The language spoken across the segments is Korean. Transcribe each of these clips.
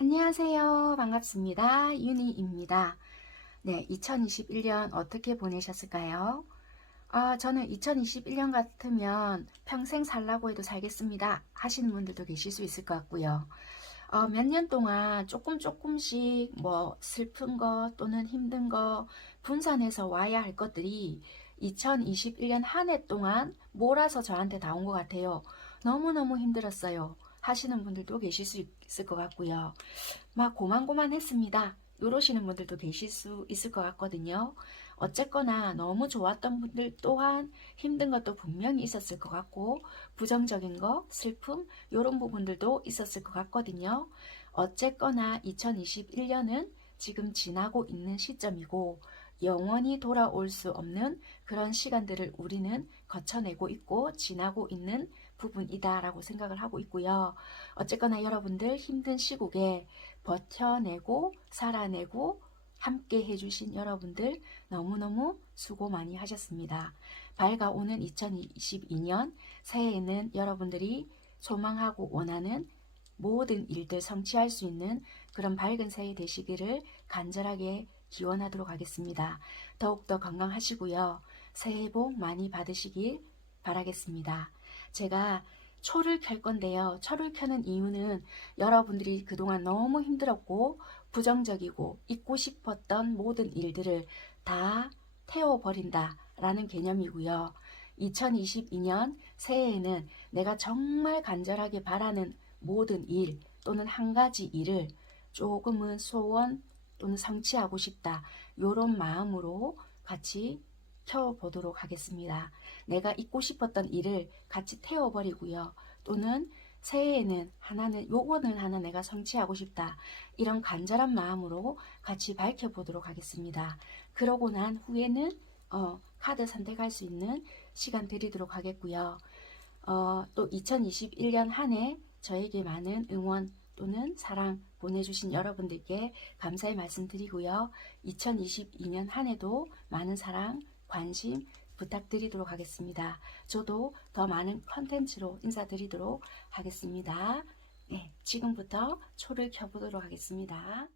안녕하세요. 반갑습니다. 유니입니다. 네, 2021년 어떻게 보내셨을까요? 저는 2021년 같으면 평생 살라고 해도 살겠습니다 하시는 분들도 계실 수 있을 것 같고요. 몇 년 동안 조금씩 뭐 슬픈 거 또는 힘든 거 분산해서 와야 할 것들이 2021년 한 해 동안 몰아서 저한테 다 온 것 같아요. 너무너무 힘들었어요 하시는 분들도 계실 수 있을 것 같고요. 막 고만고만했습니다 이러시는 분들도 계실 수 있을 것 같거든요. 어쨌거나 너무 좋았던 분들 또한 힘든 것도 분명히 있었을 것 같고, 부정적인 거, 슬픔 이런 부분들도 있었을 것 같거든요. 어쨌거나 2021년은 지금 지나고 있는 시점이고, 영원히 돌아올 수 없는 그런 시간들을 우리는 거쳐내고 있고 지나고 있는 부분이다 라고 생각을 하고 있고요. 어쨌거나 여러분들 힘든 시국에 버텨내고 살아내고 함께 해주신 여러분들 너무너무 수고 많이 하셨습니다. 밝아오는 2022년 새해에는 여러분들이 소망하고 원하는 모든 일들 성취할 수 있는 그런 밝은 새해 되시기를 간절하게 기원하도록 하겠습니다. 더욱더 건강하시고요. 새해 복 많이 받으시길 바라겠습니다. 제가 초를 켤 건데요. 초를 켜는 이유는 여러분들이 그동안 너무 힘들었고 부정적이고 잊고 싶었던 모든 일들을 다 태워버린다 라는 개념이고요. 2022년 새해에는 내가 정말 간절하게 바라는 모든 일 또는 한 가지 일을 조금은 소원 또는 성취하고 싶다. 이런 마음으로 같이 켜보도록 하겠습니다. 내가 잊고 싶었던 일을 같이 태워버리고요. 또는 새해에는 요거는 하나 내가 성취하고 싶다. 이런 간절한 마음으로 같이 밝혀보도록 하겠습니다. 그러고 난 후에는 카드 선택할 수 있는 시간 드리도록 하겠고요. 또 2021년 한 해 저에게 많은 응원 또는 사랑 보내주신 여러분들께 감사의 말씀 드리고요. 2022년 한 해도 많은 사랑, 관심 부탁드리도록 하겠습니다. 저도 더 많은 컨텐츠로 인사드리도록 하겠습니다. 네, 지금부터 초를 켜보도록 하겠습니다.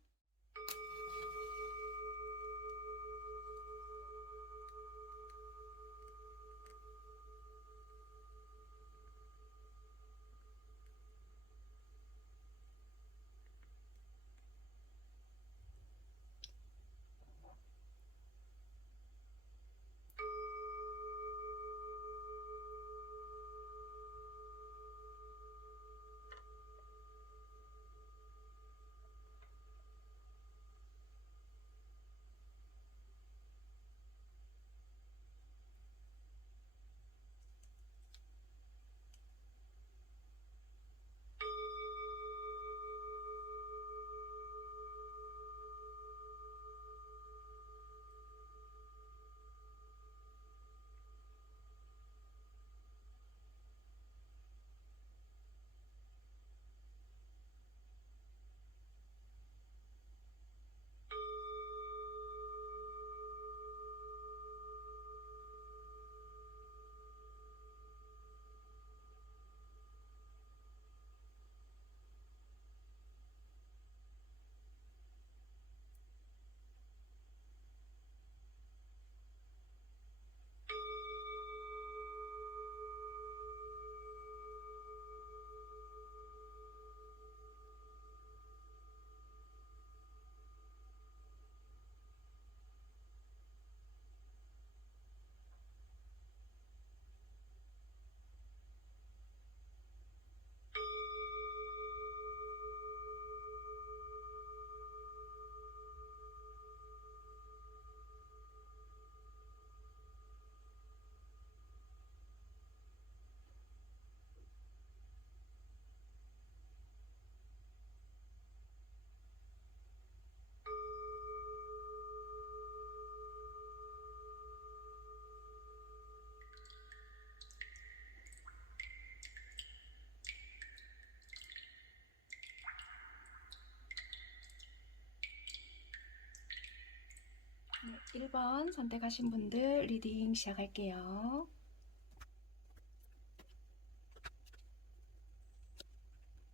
네, 1번 선택하신 분들 리딩 시작할게요.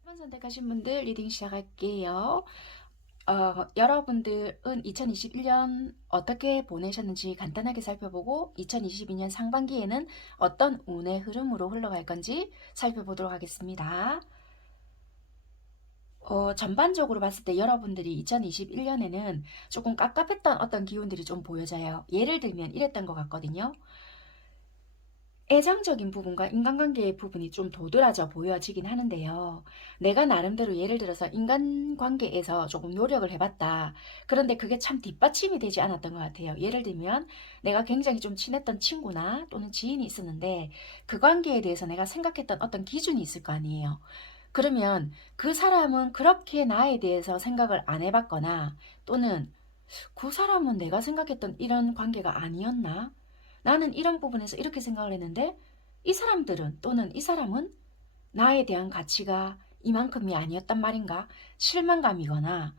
1번 선택하신 분들 리딩 시작할게요. 여러분들은 2021년 어떻게 보내셨는지 간단하게 살펴보고 2022년 상반기에는 어떤 운의 흐름으로 흘러갈 건지 살펴보도록 하겠습니다. 전반적으로 봤을 때 여러분들이 2021년에는 조금 깝깝했던 어떤 기운들이 좀 보여져요. 예를 들면 이랬던 것 같거든요. 애정적인 부분과 인간관계의 부분이 좀 도드라져 보여지긴 하는데요. 내가 나름대로 예를 들어서 인간관계에서 조금 노력을 해봤다. 그런데 그게 참 뒷받침이 되지 않았던 것 같아요. 예를 들면 내가 굉장히 좀 친했던 친구나 또는 지인이 있었는데 그 관계에 대해서 내가 생각했던 어떤 기준이 있을 거 아니에요. 그러면 그 사람은 그렇게 나에 대해서 생각을 안 해봤거나 또는 그 사람은 내가 생각했던 이런 관계가 아니었나? 나는 이런 부분에서 이렇게 생각을 했는데 이 사람들은 또는 이 사람은 나에 대한 가치가 이만큼이 아니었단 말인가? 실망감이거나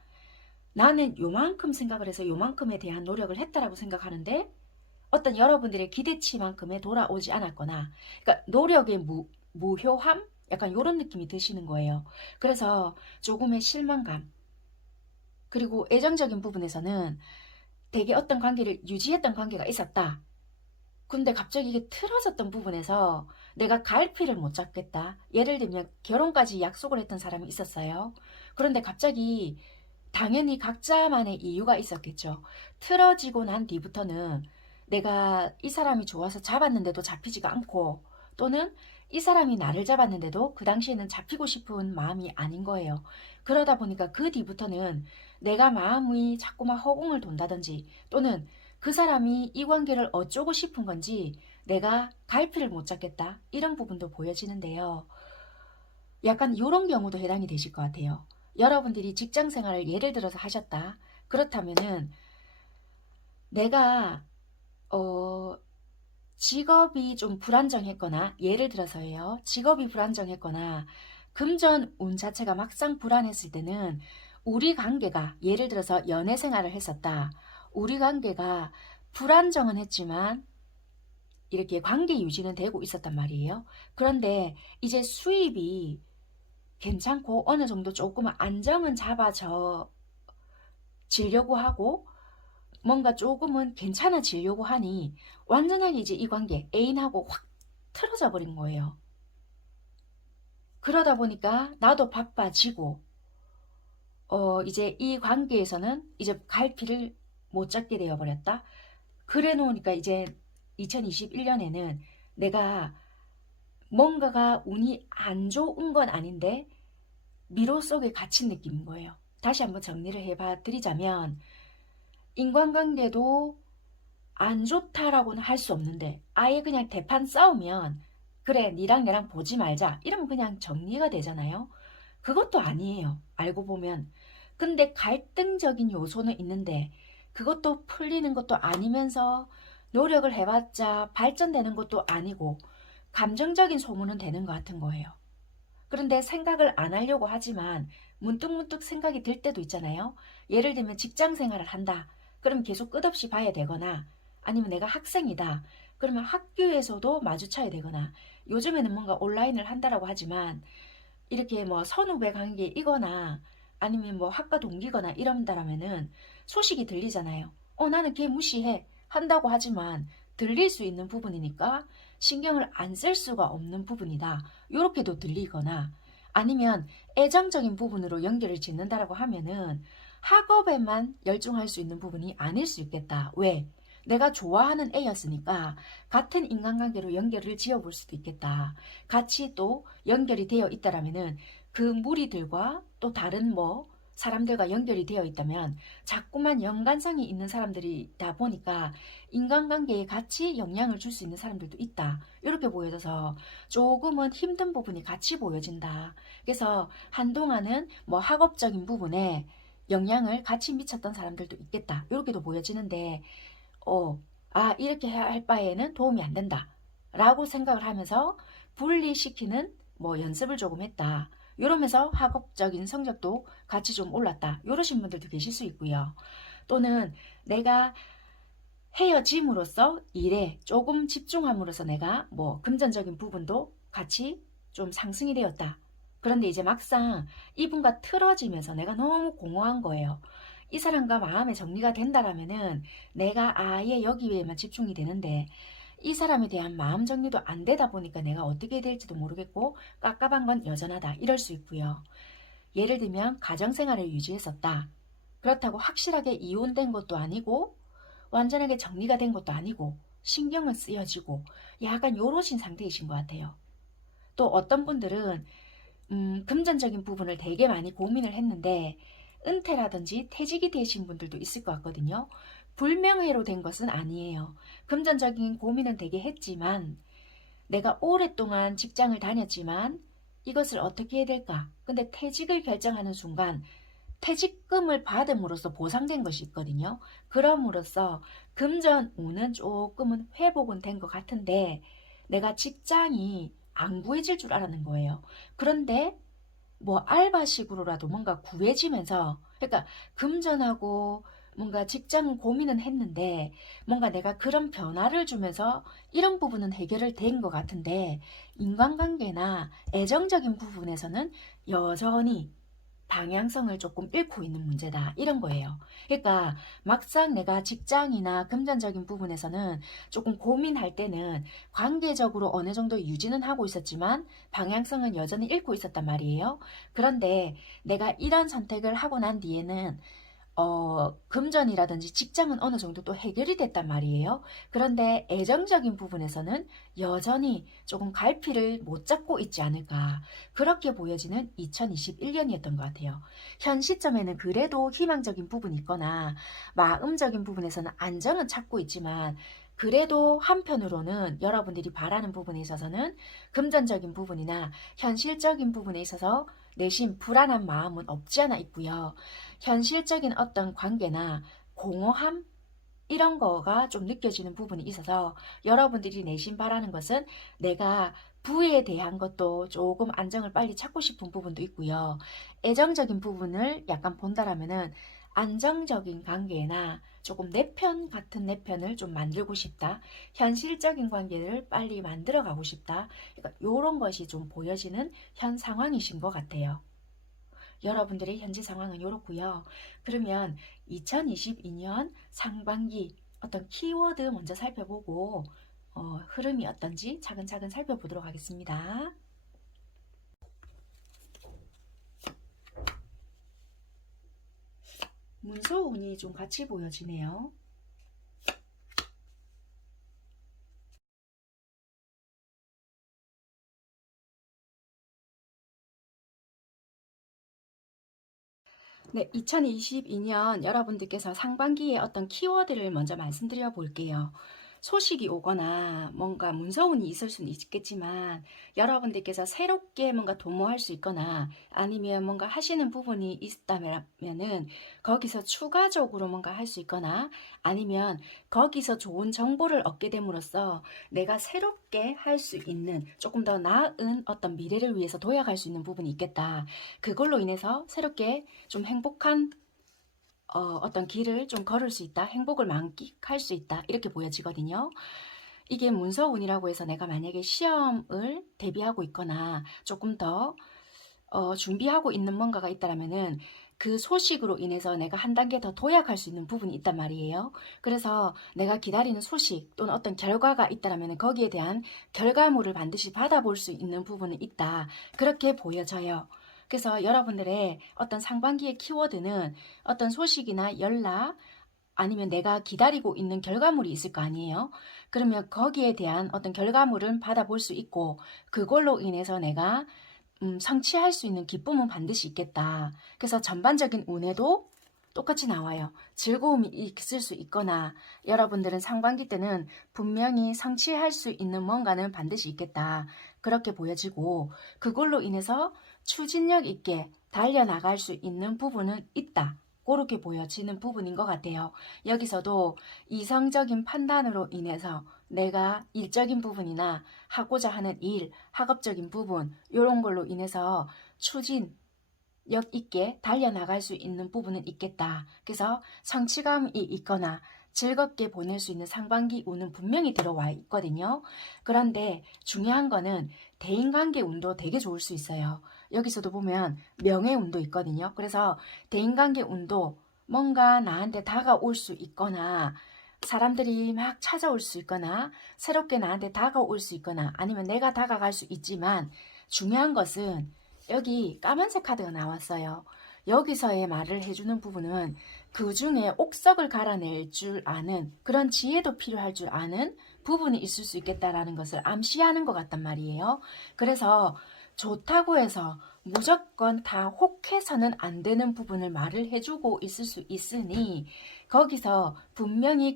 나는 요만큼 생각을 해서 요만큼에 대한 노력을 했다라고 생각하는데 어떤 여러분들의 기대치만큼에 돌아오지 않았거나 그러니까 노력의 무효함? 약간 이런 느낌이 드시는 거예요. 그래서 조금의 실망감 그리고 애정적인 부분에서는 되게 어떤 관계를 유지했던 관계가 있었다. 근데 갑자기 이게 틀어졌던 부분에서 내가 갈피를 못 잡겠다. 예를 들면 결혼까지 약속을 했던 사람이 있었어요. 그런데 갑자기 당연히 각자만의 이유가 있었겠죠. 틀어지고 난 뒤부터는 내가 이 사람이 좋아서 잡았는데도 잡히지가 않고 또는 이 사람이 나를 잡았는데도 그 당시에는 잡히고 싶은 마음이 아닌 거예요. 그러다 보니까 그 뒤부터는 내가 마음이 자꾸만 허공을 돈다든지 또는 그 사람이 이 관계를 어쩌고 싶은 건지 내가 갈피를 못 잡겠다. 이런 부분도 보여지는데요. 약간 이런 경우도 해당이 되실 것 같아요. 여러분들이 직장 생활을 예를 들어서 하셨다. 그렇다면은 내가 직업이 좀 불안정했거나 예를 들어서예요. 직업이 불안정했거나 금전 운 자체가 막상 불안했을 때는 우리 관계가 예를 들어서 연애 생활을 했었다. 우리 관계가 불안정은 했지만 이렇게 관계 유지는 되고 있었단 말이에요. 그런데 이제 수입이 괜찮고 어느 정도 조금 안정은 잡아져 지려고 하고 뭔가 조금은 괜찮아지려고 하니 완전하게 이제 이 관계 애인하고 확 틀어져 버린 거예요. 그러다 보니까 나도 바빠지고 이제 이 관계에서는 이제 갈피를 못 잡게 되어 버렸다. 그래 놓으니까 이제 2021년에는 내가 뭔가가 운이 안 좋은 건 아닌데 미로 속에 갇힌 느낌인 거예요. 다시 한번 정리를 해봐 드리자면 인간관계도 안 좋다라고는 할 수 없는데 아예 그냥 대판 싸우면 그래 니랑 내랑 보지 말자 이러면 그냥 정리가 되잖아요. 그것도 아니에요. 알고 보면. 근데 갈등적인 요소는 있는데 그것도 풀리는 것도 아니면서 노력을 해봤자 발전되는 것도 아니고 감정적인 소모는 되는 것 같은 거예요. 그런데 생각을 안 하려고 하지만 문득문득 생각이 들 때도 있잖아요. 예를 들면 직장 생활을 한다. 그럼 계속 끝없이 봐야 되거나 아니면 내가 학생이다. 그러면 학교에서도 마주쳐야 되거나 요즘에는 뭔가 온라인을 한다라고 하지만 이렇게 뭐 선후배 관계이거나 아니면 뭐 학과 동기거나 이런다라면은 소식이 들리잖아요. 나는 걔 무시해 한다고 하지만 들릴 수 있는 부분이니까 신경을 안 쓸 수가 없는 부분이다. 요렇게도 들리거나 아니면 애정적인 부분으로 연결을 짓는다라고 하면은 학업에만 열중할 수 있는 부분이 아닐 수 있겠다. 왜? 내가 좋아하는 애였으니까 같은 인간관계로 연결을 지어볼 수도 있겠다. 같이 또 연결이 되어 있다라면은 그 무리들과 또 다른 뭐 사람들과 연결이 되어 있다면 자꾸만 연관성이 있는 사람들이다 보니까 인간관계에 같이 영향을 줄 수 있는 사람들도 있다. 이렇게 보여져서 조금은 힘든 부분이 같이 보여진다. 그래서 한동안은 뭐 학업적인 부분에 영향을 같이 미쳤던 사람들도 있겠다. 이렇게도 보여지는데 이렇게 할 바에는 도움이 안 된다. 라고 생각을 하면서 분리시키는 뭐 연습을 조금 했다. 이러면서 학업적인 성적도 같이 좀 올랐다. 이러신 분들도 계실 수 있고요. 또는 내가 헤어짐으로써 일에 조금 집중함으로써 내가 뭐 금전적인 부분도 같이 좀 상승이 되었다. 그런데 이제 막상 이분과 틀어지면서 내가 너무 공허한 거예요. 이 사람과 마음의 정리가 된다라면은 내가 아예 여기에만 집중이 되는데 이 사람에 대한 마음 정리도 안 되다 보니까 내가 어떻게 될지도 모르겠고 깝깝한 건 여전하다 이럴 수 있고요. 예를 들면 가정생활을 유지했었다. 그렇다고 확실하게 이혼된 것도 아니고 완전하게 정리가 된 것도 아니고 신경은 쓰여지고 약간 요러신 상태이신 것 같아요. 또 어떤 분들은 금전적인 부분을 되게 많이 고민을 했는데 은퇴라든지 퇴직이 되신 분들도 있을 것 같거든요. 불명예로 된 것은 아니에요. 금전적인 고민은 되게 했지만 내가 오랫동안 직장을 다녔지만 이것을 어떻게 해야 될까? 근데 퇴직을 결정하는 순간 퇴직금을 받음으로써 보상된 것이 있거든요. 그럼으로써 금전 운은 조금은 회복은 된 것 같은데 내가 직장이 안 구해질 줄 알았는 거예요. 그런데 뭐 알바식으로라도 뭔가 구해지면서 그러니까 금전하고 뭔가 직장 고민은 했는데 뭔가 내가 그런 변화를 주면서 이런 부분은 해결을 된 것 같은데 인간관계나 애정적인 부분에서는 여전히 방향성을 조금 잃고 있는 문제다 이런 거예요. 그러니까 막상 내가 직장이나 금전적인 부분에서는 조금 고민할 때는 관계적으로 어느 정도 유지는 하고 있었지만 방향성은 여전히 잃고 있었단 말이에요. 그런데 내가 이런 선택을 하고 난 뒤에는 금전이라든지 직장은 어느 정도 또 해결이 됐단 말이에요. 그런데 애정적인 부분에서는 여전히 조금 갈피를 못 잡고 있지 않을까. 그렇게 보여지는 2021년이었던 것 같아요. 현 시점에는 그래도 희망적인 부분이 있거나 마음적인 부분에서는 안정은 찾고 있지만 그래도 한편으로는 여러분들이 바라는 부분에 있어서는 금전적인 부분이나 현실적인 부분에 있어서 내심 불안한 마음은 없지 않아 있고요. 현실적인 어떤 관계나 공허함 이런 거가 좀 느껴지는 부분이 있어서 여러분들이 내심 바라는 것은 내가 부에 대한 것도 조금 안정을 빨리 찾고 싶은 부분도 있고요. 애정적인 부분을 약간 본다라면은 안정적인 관계나 조금 내 편 같은 내 편을 좀 만들고 싶다. 현실적인 관계를 빨리 만들어 가고 싶다. 그러니까 이런 것이 좀 보여지는 현 상황이신 것 같아요. 여러분들의 현재 상황은 이렇고요. 그러면 2022년 상반기 어떤 키워드 먼저 살펴보고 흐름이 어떤지 차근차근 살펴보도록 하겠습니다. 문서운이 좀 같이 보여지네요. 네, 2022년 여러분들께서 상반기에 어떤 키워드를 먼저 말씀드려 볼게요. 소식이 오거나 뭔가 문서운이 있을 수는 있겠지만 여러분들께서 새롭게 뭔가 도모할 수 있거나 아니면 뭔가 하시는 부분이 있다면은 거기서 추가적으로 뭔가 할 수 있거나 아니면 거기서 좋은 정보를 얻게 됨으로써 내가 새롭게 할 수 있는 조금 더 나은 어떤 미래를 위해서 도약할 수 있는 부분이 있겠다. 그걸로 인해서 새롭게 좀 행복한 어떤 길을 좀 걸을 수 있다. 행복을 만끽할 수 있다. 이렇게 보여지거든요. 이게 문서운이라고 해서 내가 만약에 시험을 대비하고 있거나 조금 더 준비하고 있는 뭔가가 있다라면은 그 소식으로 인해서 내가 한 단계 더 도약할 수 있는 부분이 있단 말이에요. 그래서 내가 기다리는 소식 또는 어떤 결과가 있다라면 거기에 대한 결과물을 반드시 받아볼 수 있는 부분은 있다. 그렇게 보여져요. 그래서 여러분들의 어떤 상반기의 키워드는 어떤 소식이나 연락 아니면 내가 기다리고 있는 결과물이 있을 거 아니에요. 그러면 거기에 대한 어떤 결과물은 받아볼 수 있고 그걸로 인해서 내가 성취할 수 있는 기쁨은 반드시 있겠다. 그래서 전반적인 운에도 똑같이 나와요. 즐거움이 있을 수 있거나 여러분들은 상반기 때는 분명히 성취할 수 있는 뭔가는 반드시 있겠다. 그렇게 보여지고 그걸로 인해서 추진력 있게 달려나갈 수 있는 부분은 있다. 그렇게 보여지는 부분인 것 같아요. 여기서도 이성적인 판단으로 인해서 내가 일적인 부분이나 하고자 하는 일, 학업적인 부분 이런 걸로 인해서 추진력 있게 달려나갈 수 있는 부분은 있겠다. 그래서 성취감이 있거나 즐겁게 보낼 수 있는 상반기 운은 분명히 들어와 있거든요. 그런데 중요한 거는 대인관계 운도 되게 좋을 수 있어요. 여기서도 보면 명예 운도 있거든요. 그래서 대인관계 운도 뭔가 나한테 다가올 수 있거나 사람들이 막 찾아올 수 있거나 새롭게 나한테 다가올 수 있거나 아니면 내가 다가갈 수 있지만 중요한 것은 여기 까만색 카드가 나왔어요. 여기서의 말을 해주는 부분은 그 중에 옥석을 갈아낼 줄 아는 그런 지혜도 필요할 줄 아는 부분이 있을 수 있겠다라는 것을 암시하는 것 같단 말이에요. 그래서 좋다고 해서 무조건 다 혹해서는 안 되는 부분을 말을 해주고 있을 수 있으니 거기서 분명히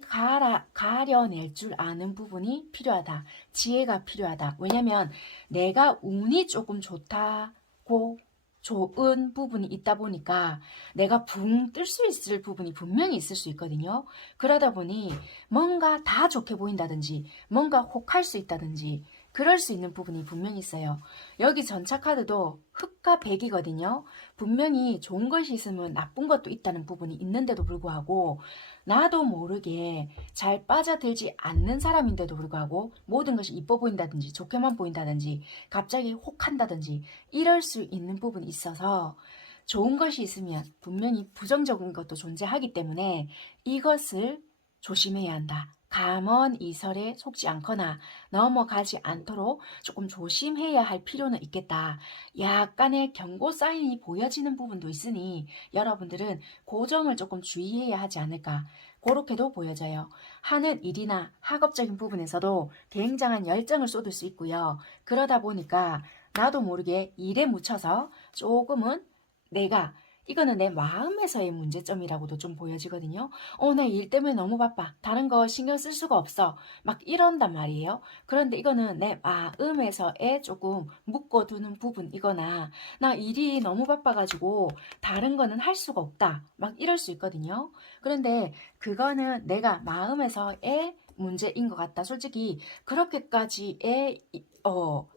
가려낼 줄 아는 부분이 필요하다. 지혜가 필요하다. 왜냐면 내가 운이 조금 좋다고 좋은 부분이 있다 보니까 내가 붕 뜰 수 있을 부분이 분명히 있을 수 있거든요. 그러다 보니 뭔가 다 좋게 보인다든지 뭔가 혹할 수 있다든지 그럴 수 있는 부분이 분명히 있어요. 여기 전차 카드도 흑과 백이거든요. 분명히 좋은 것이 있으면 나쁜 것도 있다는 부분이 있는데도 불구하고 나도 모르게 잘 빠져들지 않는 사람인데도 불구하고 모든 것이 이뻐 보인다든지 좋게만 보인다든지 갑자기 혹한다든지 이럴 수 있는 부분이 있어서 좋은 것이 있으면 분명히 부정적인 것도 존재하기 때문에 이것을 조심해야 한다. 감언 이설에 속지 않거나 넘어가지 않도록 조금 조심해야 할 필요는 있겠다. 약간의 경고 사인이 보여지는 부분도 있으니 여러분들은 고정을 조금 주의해야 하지 않을까. 그렇게도 보여져요. 하는 일이나 학업적인 부분에서도 굉장한 열정을 쏟을 수 있고요. 그러다 보니까 나도 모르게 일에 묻혀서 조금은 내가 이거는 내 마음에서의 문제점이라고도 좀 보여지거든요. 나 일 때문에 너무 바빠. 다른 거 신경 쓸 수가 없어. 막 이런단 말이에요. 그런데 이거는 내 마음에서의 조금 묶어두는 부분이거나 나 일이 너무 바빠가지고 다른 거는 할 수가 없다. 막 이럴 수 있거든요. 그런데 그거는 내가 마음에서의 문제인 것 같다. 솔직히 그렇게까지의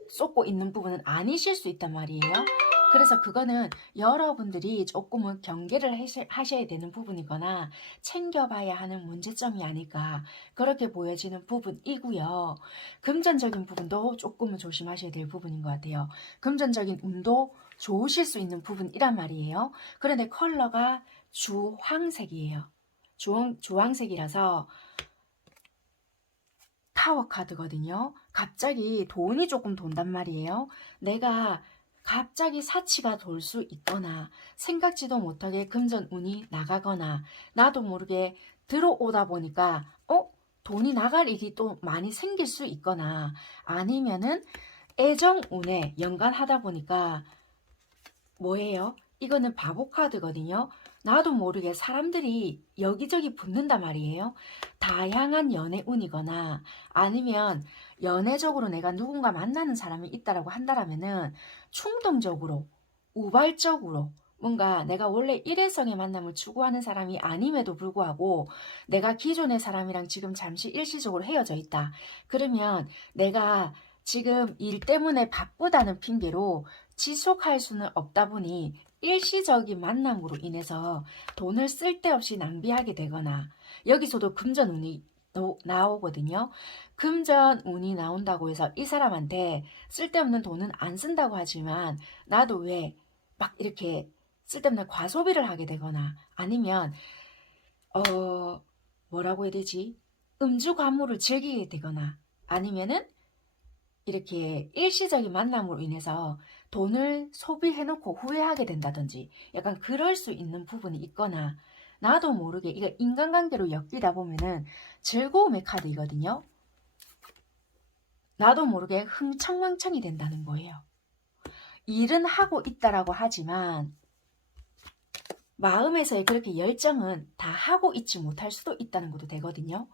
쏟고 있는 부분은 아니실 수 있단 말이에요. 그래서 그거는 여러분들이 조금은 경계를 하셔야 되는 부분이거나 챙겨봐야 하는 문제점이 아닐까 그렇게 보여지는 부분이고요. 금전적인 부분도 조금은 조심하셔야 될 부분인 것 같아요. 금전적인 운도 좋으실 수 있는 부분이란 말이에요. 그런데 컬러가 주황색이에요. 주황색이라서 타워 카드거든요. 갑자기 돈이 조금 돈단 말이에요. 내가 갑자기 사치가 돌 수 있거나 생각지도 못하게 금전운이 나가거나 나도 모르게 들어오다 보니까 돈이 나갈 일이 또 많이 생길 수 있거나 아니면은 애정운에 연관하다 보니까 뭐예요? 이거는 바보 카드거든요. 나도 모르게 사람들이 여기저기 붙는단 말이에요. 다양한 연애운이거나 아니면 연애적으로 내가 누군가 만나는 사람이 있다라고 한다라면은 충동적으로 우발적으로 뭔가 내가 원래 일회성의 만남을 추구하는 사람이 아님에도 불구하고 내가 기존의 사람이랑 지금 잠시 일시적으로 헤어져 있다. 그러면 내가 지금 일 때문에 바쁘다는 핑계로 지속할 수는 없다 보니 일시적인 만남으로 인해서 돈을 쓸데없이 낭비하게 되거나 여기서도 금전운이 나오거든요. 금전운이 나온다고 해서 이 사람한테 쓸데없는 돈은 안 쓴다고 하지만 나도 왜 막 이렇게 쓸데없는 과소비를 하게 되거나 아니면 뭐라고 해야 되지? 음주 가무를 즐기게 되거나 아니면은 이렇게 일시적인 만남으로 인해서 돈을 소비해놓고 후회하게 된다든지 약간 그럴 수 있는 부분이 있거나 나도 모르게 이거 인간관계로 엮이다 보면은 즐거움의 카드이거든요. 나도 모르게 흥청망청이 된다는 거예요. 일은 하고 있다라고 하지만 마음에서의 그렇게 열정은 다 하고 있지 못할 수도 있다는 것도 되거든요.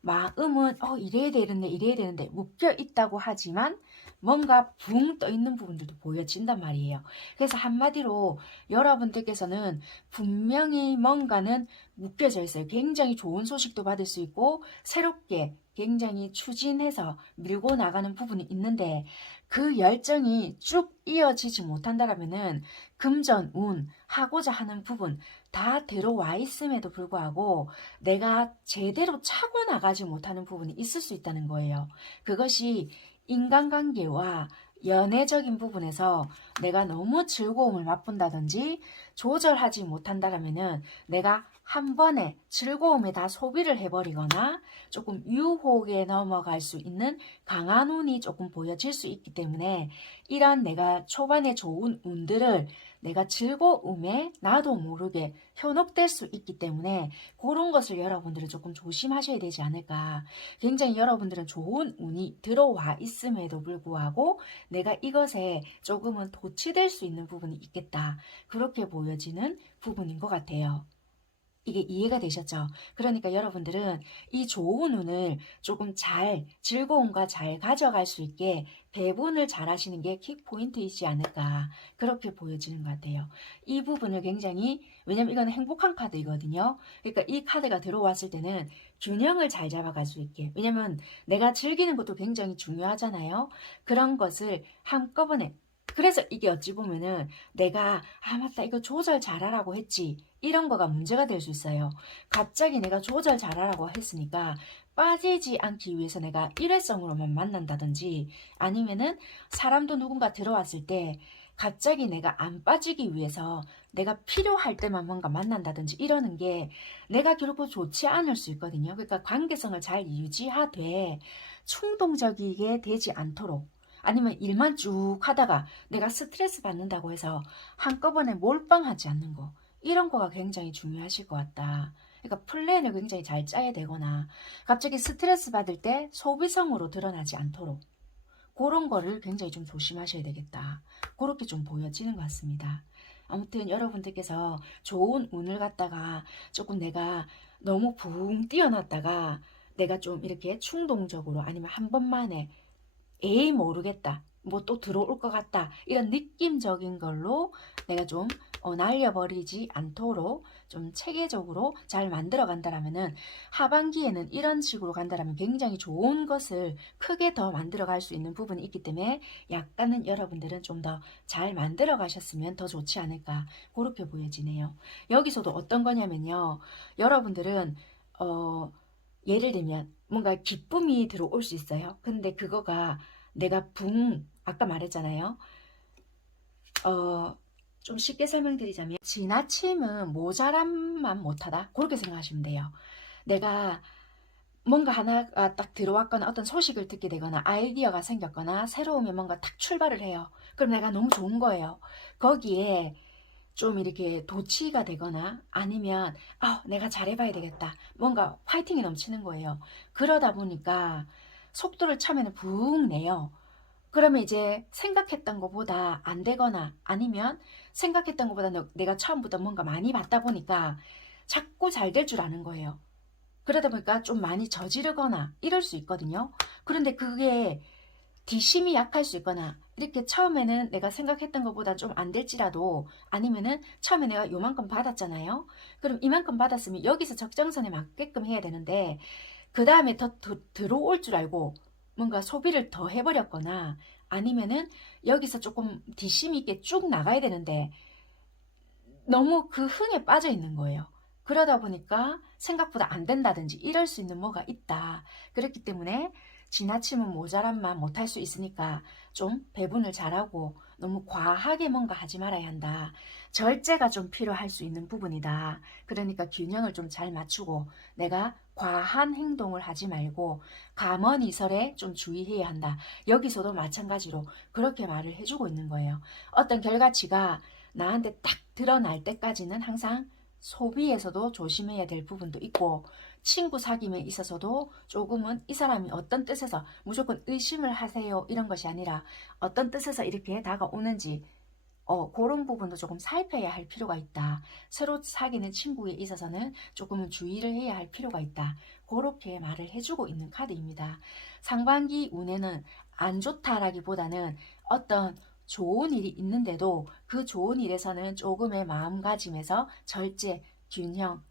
마음은 이래야 되는데 묶여 있다고 하지만 뭔가 붕 떠 있는 부분들도 보여진단 말이에요. 그래서 한마디로 여러분들께서는 분명히 뭔가는 묶여져 있어요. 굉장히 좋은 소식도 받을 수 있고 새롭게 굉장히 추진해서 밀고 나가는 부분이 있는데 그 열정이 쭉 이어지지 못한다면은 금전, 운, 하고자 하는 부분 다 들어와 있음에도 불구하고 내가 제대로 차고 나가지 못하는 부분이 있을 수 있다는 거예요. 그것이 인간관계와 연애적인 부분에서 내가 너무 즐거움을 맛본다든지 조절하지 못한다라면은 내가 한 번에 즐거움에 다 소비를 해버리거나 조금 유혹에 넘어갈 수 있는 강한 운이 조금 보여질 수 있기 때문에 이런 내가 초반에 좋은 운들을 내가 즐거움에 나도 모르게 현혹될 수 있기 때문에 그런 것을 여러분들은 조금 조심하셔야 되지 않을까. 굉장히 여러분들은 좋은 운이 들어와 있음에도 불구하고 내가 이것에 조금은 도취될 수 있는 부분이 있겠다. 그렇게 보여지는 부분인 것 같아요. 이게 이해가 되셨죠? 그러니까 여러분들은 이 좋은 운을 조금 잘 즐거움과 잘 가져갈 수 있게 배분을 잘 하시는 게 킥포인트이지 않을까 그렇게 보여지는 것 같아요. 이 부분을 굉장히 왜냐면 이건 행복한 카드이거든요. 그러니까 이 카드가 들어왔을 때는 균형을 잘 잡아갈 수 있게 왜냐면 내가 즐기는 것도 굉장히 중요하잖아요. 그런 것을 한꺼번에 그래서 이게 어찌 보면은 내가 맞다 이거 조절 잘하라고 했지 이런 거가 문제가 될 수 있어요. 갑자기 내가 조절 잘하라고 했으니까 빠지지 않기 위해서 내가 일회성으로만 만난다든지 아니면은 사람도 누군가 들어왔을 때 갑자기 내가 안 빠지기 위해서 내가 필요할 때만 뭔가 만난다든지 이러는 게 내가 결코 좋지 않을 수 있거든요. 그러니까 관계성을 잘 유지하되 충동적이게 되지 않도록 아니면 일만 쭉 하다가 내가 스트레스 받는다고 해서 한꺼번에 몰빵하지 않는 거 이런 거가 굉장히 중요하실 것 같다. 그러니까 플랜을 굉장히 잘 짜야 되거나 갑자기 스트레스 받을 때 소비성으로 드러나지 않도록 그런 거를 굉장히 좀 조심하셔야 되겠다. 그렇게 좀 보여지는 것 같습니다. 아무튼 여러분들께서 좋은 운을 갖다가 조금 내가 너무 붕 뛰어났다가 내가 좀 이렇게 충동적으로 아니면 한 번만에 에이 모르겠다. 뭐 또 들어올 것 같다. 이런 느낌적인 걸로 내가 좀 날려버리지 않도록 좀 체계적으로 잘 만들어 간다라면은 하반기에는 이런 식으로 간다라면 굉장히 좋은 것을 크게 더 만들어 갈 수 있는 부분이 있기 때문에 약간은 여러분들은 좀 더 잘 만들어 가셨으면 더 좋지 않을까 그렇게 보여지네요. 여기서도 어떤 거냐면요. 여러분들은 예를 들면 뭔가 기쁨이 들어올 수 있어요. 근데 그거가 내가 아까 말했잖아요. 좀 쉽게 설명드리자면 지나침은 모자람만 못하다. 그렇게 생각하시면 돼요. 내가 뭔가 하나가 딱 들어왔거나 어떤 소식을 듣게 되거나 아이디어가 생겼거나 새로우면 뭔가 딱 출발을 해요. 그럼 내가 너무 좋은 거예요. 거기에 좀 이렇게 도취가 되거나 아니면 내가 잘해봐야 되겠다. 뭔가 화이팅이 넘치는 거예요. 그러다 보니까 속도를 처음에는 붕 내요. 그러면 이제 생각했던 것보다 안 되거나 아니면 생각했던 것보다 내가 처음부터 뭔가 많이 받다 보니까 자꾸 잘 될 줄 아는 거예요. 그러다 보니까 좀 많이 저지르거나 이럴 수 있거든요. 그런데 그게 뒷심이 약할 수 있거나 이렇게 처음에는 내가 생각했던 것보다 좀 안 될지라도 아니면은 처음에 내가 요만큼 받았잖아요. 그럼 이만큼 받았으면 여기서 적정선에 맞게끔 해야 되는데 그 다음에 더 들어올 줄 알고 뭔가 소비를 더 해버렸거나 아니면은 여기서 조금 뒷심 있게 쭉 나가야 되는데 너무 그 흥에 빠져 있는 거예요. 그러다 보니까 생각보다 안 된다든지 이럴 수 있는 뭐가 있다. 그렇기 때문에 지나치면 모자란만 못할 수 있으니까 좀 배분을 잘하고 너무 과하게 뭔가 하지 말아야 한다. 절제가 좀 필요할 수 있는 부분이다. 그러니까 균형을 좀 잘 맞추고 내가 과한 행동을 하지 말고 감언이설에 좀 주의해야 한다. 여기서도 마찬가지로 그렇게 말을 해주고 있는 거예요. 어떤 결과치가 나한테 딱 드러날 때까지는 항상 소비에서도 조심해야 될 부분도 있고 친구 사귐에 있어서도 조금은 이 사람이 어떤 뜻에서 무조건 의심을 하세요 이런 것이 아니라 어떤 뜻에서 이렇게 다가오는지 그런 부분도 조금 살펴야 할 필요가 있다. 새로 사귀는 친구에 있어서는 조금은 주의를 해야 할 필요가 있다. 그렇게 말을 해주고 있는 카드입니다. 상반기 운에는 안 좋다라기보다는 어떤 좋은 일이 있는데도 그 좋은 일에서는 조금의 마음가짐에서 절제, 균형,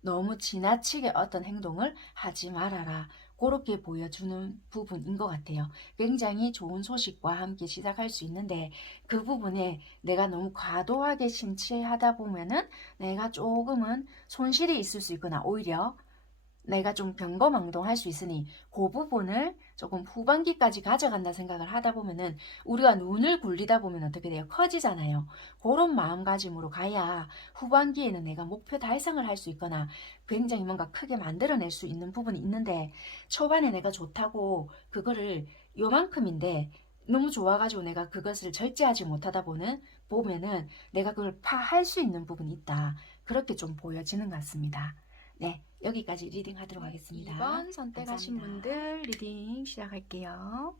너무 지나치게 어떤 행동을 하지 말아라. 그렇게 보여주는 부분인 것 같아요. 굉장히 좋은 소식과 함께 시작할 수 있는데 그 부분에 내가 너무 과도하게 심취하다 보면은 내가 조금은 손실이 있을 수 있거나 오히려 내가 좀 병거망동할 수 있으니 그 부분을 조금 후반기까지 가져간다 생각을 하다 보면은 우리가 눈을 굴리다 보면 어떻게 돼요? 커지잖아요. 그런 마음가짐으로 가야 후반기에는 내가 목표 달성을 할 수 있거나 굉장히 뭔가 크게 만들어낼 수 있는 부분이 있는데 초반에 내가 좋다고 그거를 요만큼인데 너무 좋아가지고 내가 그것을 절제하지 못하다 보면은 내가 그걸 파할 수 있는 부분이 있다. 그렇게 좀 보여지는 것 같습니다. 네, 여기까지 리딩 하도록 하겠습니다. 2번 선택하신 분들 리딩 시작할게요.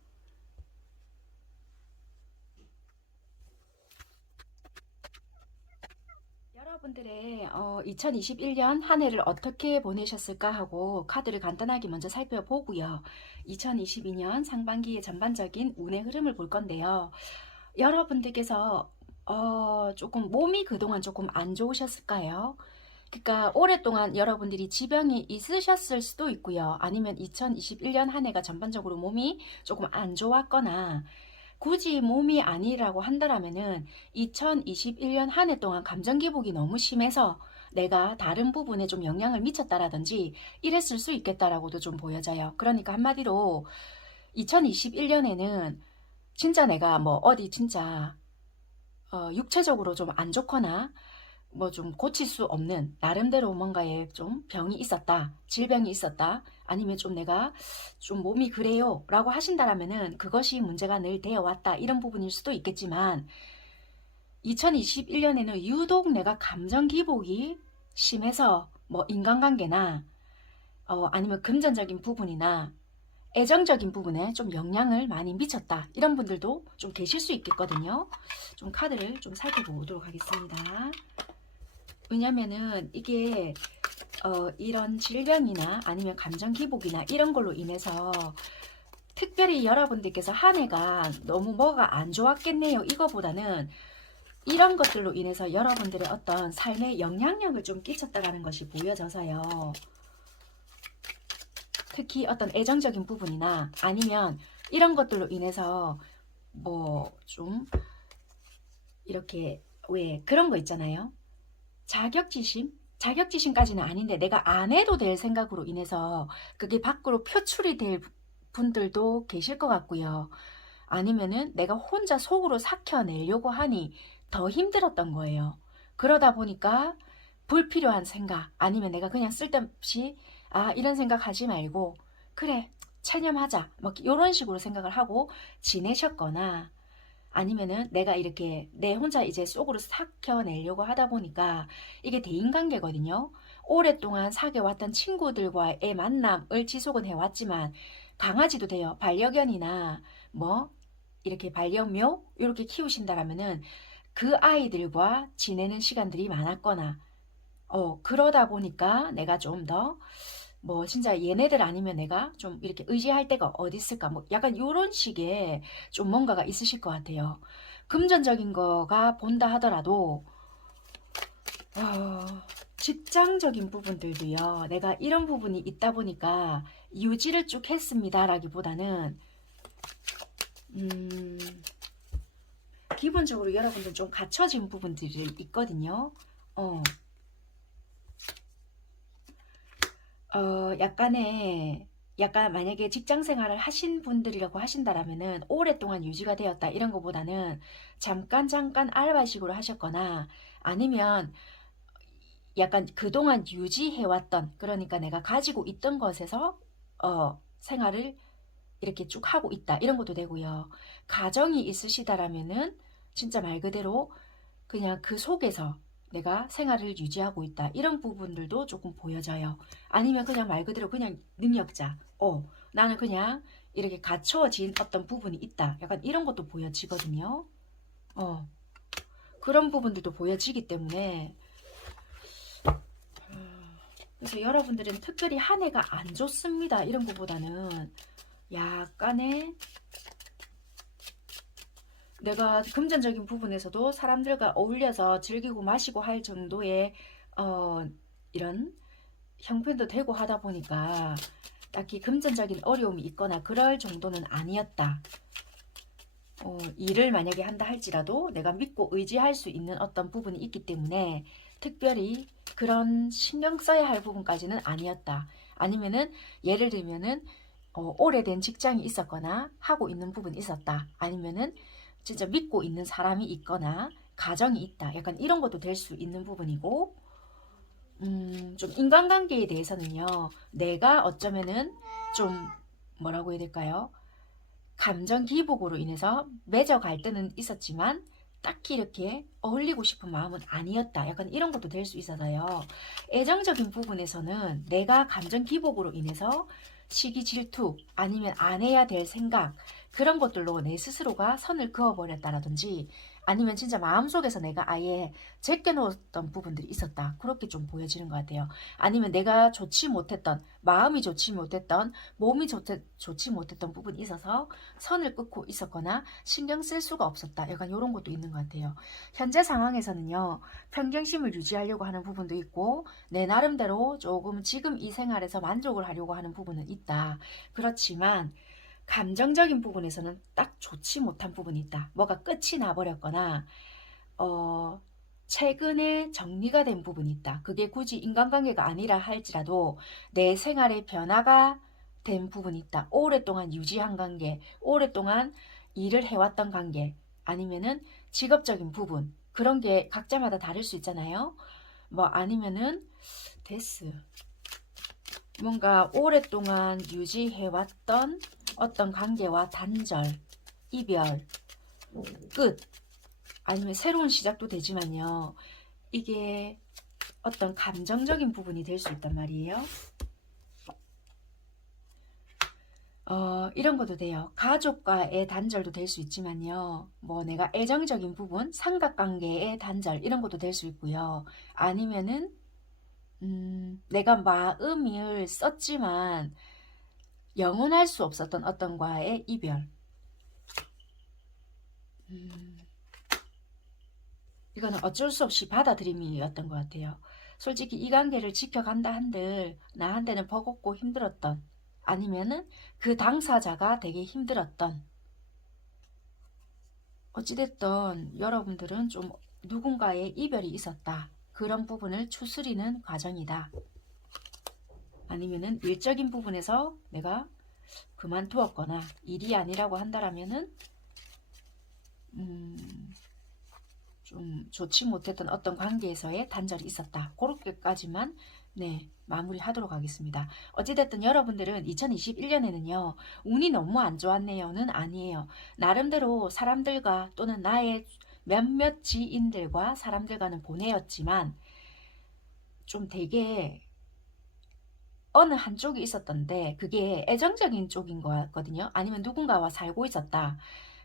여러분들의 2021년 한 해를 어떻게 보내셨을까 하고 카드를 간단하게 먼저 살펴보고요. 2022년 상반기의 전반적인 운의 흐름을 볼 건데요. 여러분들께서 조금 몸이 그동안 조금 안 좋으셨을까요? 그러니까 오랫동안 여러분들이 지병이 있으셨을 수도 있고요. 아니면 2021년 한 해가 전반적으로 몸이 조금 안 좋았거나 굳이 몸이 아니라고 한다면은 2021년 한 해 동안 감정 기복이 너무 심해서 내가 다른 부분에 좀 영향을 미쳤다라든지 이랬을 수 있겠다라고도 좀 보여져요. 그러니까 한마디로 2021년에는 진짜 내가 뭐 어디 진짜 육체적으로 좀 안 좋거나 뭐 좀 고칠 수 없는 나름대로 뭔가에 좀 병이 있었다, 질병이 있었다, 아니면 좀 내가 좀 몸이 그래요 라고 하신다라면은 그것이 문제가 늘 되어 왔다 이런 부분일 수도 있겠지만 2021년에는 유독 내가 감정 기복이 심해서 뭐 인간관계나 아니면 금전적인 부분이나 애정적인 부분에 좀 영향을 많이 미쳤다 이런 분들도 좀 계실 수 있겠거든요. 좀 카드를 좀 살펴보도록 하겠습니다. 왜냐면은 이게 이런 질병이나 아니면 감정 기복이나 이런 걸로 인해서 특별히 여러분들께서 한 해가 너무 뭐가 안 좋았겠네요 이거보다는 이런 것들로 인해서 여러분들의 어떤 삶에 영향력을 좀 끼쳤다라는 것이 보여져서요. 특히 어떤 애정적인 부분이나 아니면 이런 것들로 인해서 뭐 좀 이렇게 왜 그런 거 있잖아요. 자격지심까지는 아닌데 내가 안 해도 될 생각으로 인해서 그게 밖으로 표출이 될 분들도 계실 것 같고요. 아니면은 내가 혼자 속으로 삭혀내려고 하니 더 힘들었던 거예요. 그러다 보니까 불필요한 생각 아니면 내가 그냥 쓸데없이 이런 생각 하지 말고 그래 체념하자 뭐 이런 식으로 생각을 하고 지내셨거나 아니면은 내가 이렇게 내 혼자 이제 속으로 삭혀내려고 하다 보니까 이게 대인관계거든요. 오랫동안 사귀어왔던 친구들과의 만남을 지속은 해왔지만 강아지도 돼요. 반려견이나 뭐 이렇게 반려묘 이렇게 키우신다라면은 그 아이들과 지내는 시간들이 많았거나 그러다 보니까 내가 좀 더 뭐 진짜 얘네들 아니면 내가 좀 이렇게 의지할 데가 어디 있을까 뭐 약간 요런 식의 좀 뭔가가 있으실 것 같아요. 금전적인 거가 본다 하더라도 직장적인 부분들도요. 내가 이런 부분이 있다 보니까 유지를 쭉 했습니다 라기보다는 기본적으로 여러분들 좀 갖춰진 부분들이 있거든요. 약간 만약에 직장 생활을 하신 분들이라고 하신다라면은 오랫동안 유지가 되었다 이런 것보다는 잠깐 알바식으로 하셨거나 아니면 약간 그동안 유지해왔던 그러니까 내가 가지고 있던 것에서 생활을 이렇게 쭉 하고 있다 이런 것도 되고요. 가정이 있으시다라면은 진짜 말 그대로 그냥 그 속에서 내가 생활을 유지하고 있다 이런 부분들도 조금 보여져요. 아니면 그냥 말 그대로 그냥 능력자 나는 그냥 이렇게 갖춰진 어떤 부분이 있다 약간 이런 것도 보여지거든요. 그런 부분들도 보여지기 때문에 그래서 여러분들은 특별히 한 해가 안 좋습니다 이런 것보다는 약간의 내가 금전적인 부분에서도 사람들과 어울려서 즐기고 마시고 할 정도의 이런 형편도 되고 하다 보니까 딱히 금전적인 어려움이 있거나 그럴 정도는 아니었다. 일을 만약에 한다 할지라도 내가 믿고 의지할 수 있는 어떤 부분이 있기 때문에 특별히 그런 신경 써야 할 부분까지는 아니었다. 아니면은 예를 들면은 오래된 직장이 있었거나 하고 있는 부분이 있었다. 아니면은 진짜 믿고 있는 사람이 있거나 가정이 있다. 약간 이런 것도 될 수 있는 부분이고, 좀 인간관계에 대해서는요, 내가 어쩌면은 좀 뭐라고 해야 될까요? 감정 기복으로 인해서 맺어갈 때는 있었지만 딱히 이렇게 어울리고 싶은 마음은 아니었다. 약간 이런 것도 될 수 있어서요. 애정적인 부분에서는 내가 감정 기복으로 인해서 시기 질투 아니면 안 해야 될 생각 그런 것들로 내 스스로가 선을 그어버렸다라든지 아니면 진짜 마음속에서 내가 아예 제껴놓았던 부분들이 있었다. 그렇게 좀 보여지는 것 같아요. 아니면 내가 좋지 못했던 마음이 좋지 못했던 몸이 좋지 못했던 부분이 있어서 선을 끊고 있었거나 신경 쓸 수가 없었다. 약간 이런 것도 있는 것 같아요. 현재 상황에서는요. 평정심을 유지하려고 하는 부분도 있고 내 나름대로 조금 지금 이 생활에서 만족을 하려고 하는 부분은 있다. 그렇지만 감정적인 부분에서는 딱 좋지 못한 부분이 있다. 뭐가 끝이 나버렸거나 최근에 정리가 된 부분이 있다. 그게 굳이 인간관계가 아니라 할지라도 내 생활에 변화가 된 부분이 있다. 오랫동안 유지한 관계, 오랫동안 일을 해왔던 관계, 아니면은 직업적인 부분, 그런 게 각자마다 다를 수 있잖아요. 뭐 아니면은 데스, 뭔가 오랫동안 유지해왔던 어떤 관계와 단절, 이별, 끝, 아니면 새로운 시작도 되지만요. 이게 어떤 감정적인 부분이 될 수 있단 말이에요. 이런 것도 돼요. 가족과의 단절도 될 수 있지만요. 뭐 내가 애정적인 부분, 삼각관계의 단절 이런 것도 될 수 있고요. 아니면은 내가 마음을 썼지만 영원할 수 없었던 어떤 과의 이별. 이거는 어쩔 수 없이 받아들임이었던 것 같아요. 솔직히 이 관계를 지켜간다 한들 나한테는 버겁고 힘들었던 아니면은 그 당사자가 되게 힘들었던 어찌됐든 여러분들은 좀 누군가의 이별이 있었다. 그런 부분을 추스리는 과정이다. 아니면은 일적인 부분에서 내가 그만두었거나 일이 아니라고 한다라면은 좀 좋지 못했던 어떤 관계에서의 단절이 있었다. 그렇게까지만 마무리하도록 하겠습니다. 어찌됐든 여러분들은 2021년에는요. 운이 너무 안 좋았네요는 아니에요. 나름대로 사람들과 또는 나의 몇몇 지인들과 사람들과는 보내었지만 좀 되게 어느 한쪽이 있었던데 그게 애정적인 쪽인 것 같거든요. 아니면 누군가와 살고 있었다.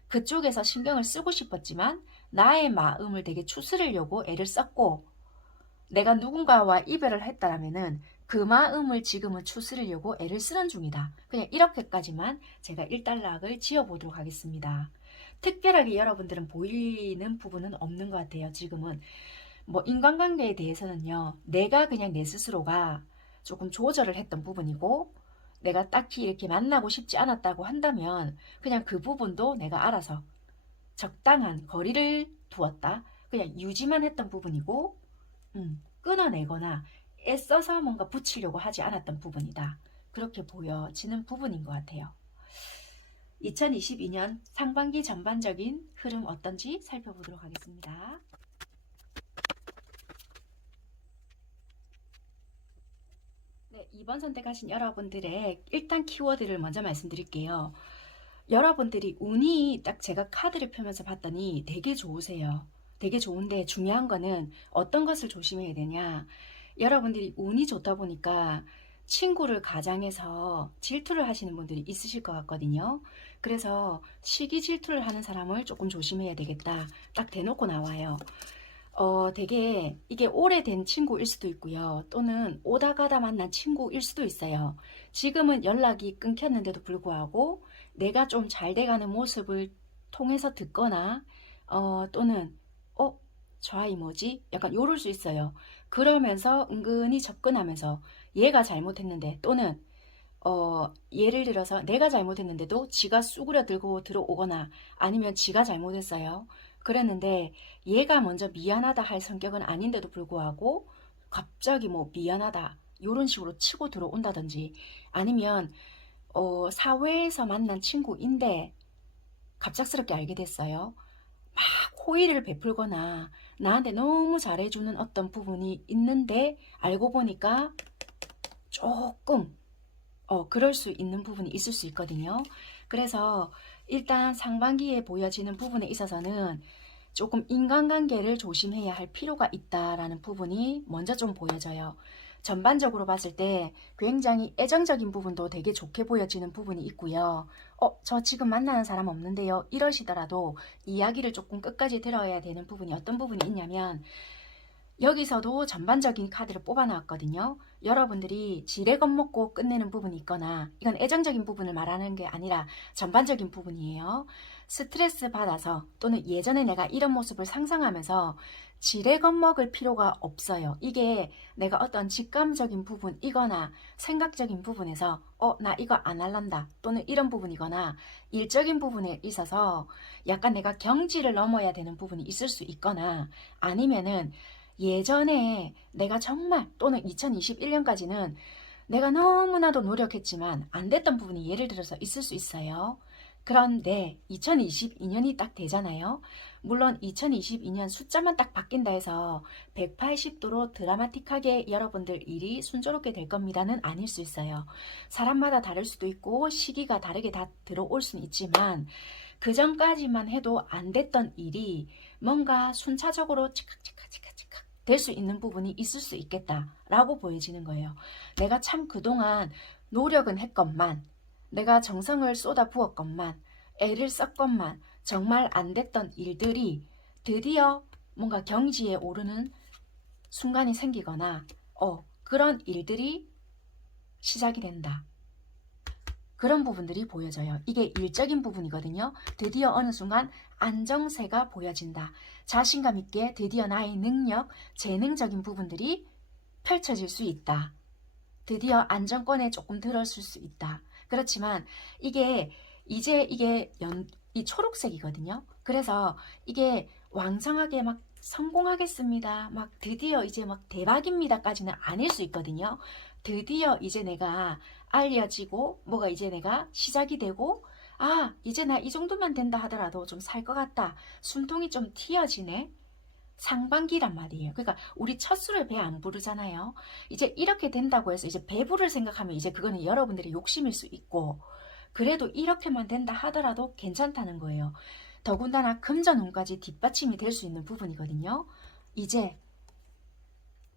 그쪽에서 신경을 쓰고 싶었지만 나의 마음을 되게 추스르려고 애를 썼고 내가 누군가와 이별을 했다라면은 그 마음을 지금은 추스르려고 애를 쓰는 중이다. 그냥 이렇게까지만 제가 일단락을 지어보도록 하겠습니다. 특별하게 여러분들은 보이는 부분은 없는 것 같아요. 지금은 뭐 인간관계에 대해서는요. 내가 그냥 내 스스로가 조금 조절을 했던 부분이고 내가 딱히 이렇게 만나고 싶지 않았다고 한다면 그냥 그 부분도 내가 알아서 적당한 거리를 두었다. 그냥 유지만 했던 부분이고 끊어내거나 애써서 뭔가 붙이려고 하지 않았던 부분이다. 그렇게 보여지는 부분인 것 같아요. 2022년 상반기 전반적인 흐름 어떤지 살펴보도록 하겠습니다. 네, 2번 선택하신 여러분들의 일단 키워드를 먼저 말씀드릴게요. 여러분들이 운이 딱 제가 카드를 펴면서 봤더니 되게 좋으세요. 되게 좋은데 중요한 거는 어떤 것을 조심해야 되냐. 여러분들이 운이 좋다 보니까 친구를 가장해서 질투를 하시는 분들이 있으실 것 같거든요. 그래서 시기 질투를 하는 사람을 조금 조심해야 되겠다. 딱 대놓고 나와요. 되게 이게 오래된 친구일 수도 있고요. 또는 오다 가다 만난 친구일 수도 있어요. 지금은 연락이 끊겼는데도 불구하고 내가 좀 잘 돼가는 모습을 통해서 듣거나 또는 저 아이 뭐지? 약간 요럴 수 있어요. 그러면서 은근히 접근하면서 얘가 잘못했는데 또는 예를 들어서 내가 잘못했는데도 지가 쑥으려 들고 들어오거나 아니면 지가 잘못했어요. 그랬는데 얘가 먼저 미안하다 할 성격은 아닌데도 불구하고 갑자기 뭐 미안하다 이런 식으로 치고 들어온다든지, 아니면 사회에서 만난 친구인데 갑작스럽게 알게 됐어요. 막 호의를 베풀거나 나한테 너무 잘해주는 어떤 부분이 있는데 알고 보니까 조금 그럴 수 있는 부분이 있을 수 있거든요. 그래서 일단 상반기에 보여지는 부분에 있어서는 조금 인간관계를 조심해야 할 필요가 있다라는 부분이 먼저 좀 보여져요. 전반적으로 봤을 때 굉장히 애정적인 부분도 되게 좋게 보여지는 부분이 있고요. 저 지금 만나는 사람 없는데요. 이러시더라도 이야기를 조금 끝까지 들어야 되는 부분이 어떤 부분이 있냐면, 여기서도 전반적인 카드를 뽑아 나왔거든요. 여러분들이 지레 겁먹고 끝내는 부분이 있거나, 이건 애정적인 부분을 말하는 게 아니라 전반적인 부분이에요. 스트레스 받아서 또는 예전에 내가 이런 모습을 상상하면서 지레 겁먹을 필요가 없어요. 이게 내가 어떤 직감적인 부분이거나 생각적인 부분에서 나 이거 안 할란다 또는 이런 부분이거나 일적인 부분에 있어서 약간 내가 경지를 넘어야 되는 부분이 있을 수 있거나, 아니면은 예전에 내가 정말 또는 2021년까지는 내가 너무나도 노력했지만 안 됐던 부분이 예를 들어서 있을 수 있어요. 그런데 2022년이 딱 되잖아요. 물론 2022년 숫자만 딱 바뀐다 해서 180도로 드라마틱하게 여러분들 일이 순조롭게 될 겁니다는 아닐 수 있어요. 사람마다 다를 수도 있고 시기가 다르게 다 들어올 수는 있지만, 그 전까지만 해도 안 됐던 일이 뭔가 순차적으로 치칵치칵치칵치칵 될 수 있는 부분이 있을 수 있겠다라고 보여지는 거예요. 내가 참 그동안 노력은 했건만, 내가 정성을 쏟아 부었건만, 애를 썼건만 정말 안 됐던 일들이 드디어 뭔가 경지에 오르는 순간이 생기거나 그런 일들이 시작이 된다. 그런 부분들이 보여져요. 이게 일적인 부분이거든요. 드디어 어느 순간 안정세가 보여진다. 자신감 있게 드디어 나의 능력, 재능적인 부분들이 펼쳐질 수 있다. 드디어 안정권에 조금 들었을 수 있다. 그렇지만 이게 이제 이 초록색이거든요. 그래서 이게 왕성하게 막 성공하겠습니다, 막 드디어 이제 막 대박입니다까지는 아닐 수 있거든요. 드디어 이제 내가 알려지고 뭐가 이제 내가 시작이 되고, 이제 나 이 정도만 된다 하더라도 좀 살 것 같다, 숨통이 좀 튀어지네, 상반기란 말이에요. 그러니까 우리 첫 술을 배 안 부르잖아요. 이제 이렇게 된다고 해서 이제 배부를 생각하면 이제 그거는 여러분들의 욕심일 수 있고, 그래도 이렇게만 된다 하더라도 괜찮다는 거예요. 더군다나 금전운까지 뒷받침이 될 수 있는 부분이거든요. 이제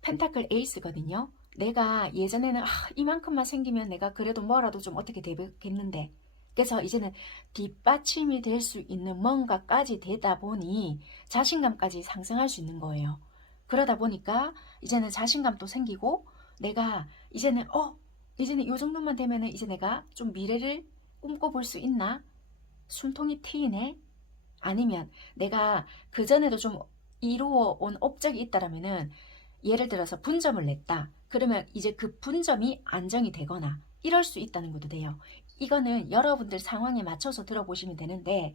펜타클 에이스거든요. 내가 예전에는 이만큼만 생기면 내가 그래도 뭐라도 좀 어떻게 되겠는데, 그래서 이제는 뒷받침이 될 수 있는 뭔가까지 되다 보니 자신감까지 상승할 수 있는 거예요. 그러다 보니까 이제는 자신감도 생기고, 내가 이제는 이 정도만 되면은 이제 내가 좀 미래를 꿈꿔볼 수 있나? 숨통이 트이네? 아니면 내가 그전에도 좀 이루어 온 업적이 있다라면은, 예를 들어서 분점을 냈다. 그러면 이제 그 분점이 안정이 되거나 이럴 수 있다는 것도 돼요. 이거는 여러분들 상황에 맞춰서 들어보시면 되는데,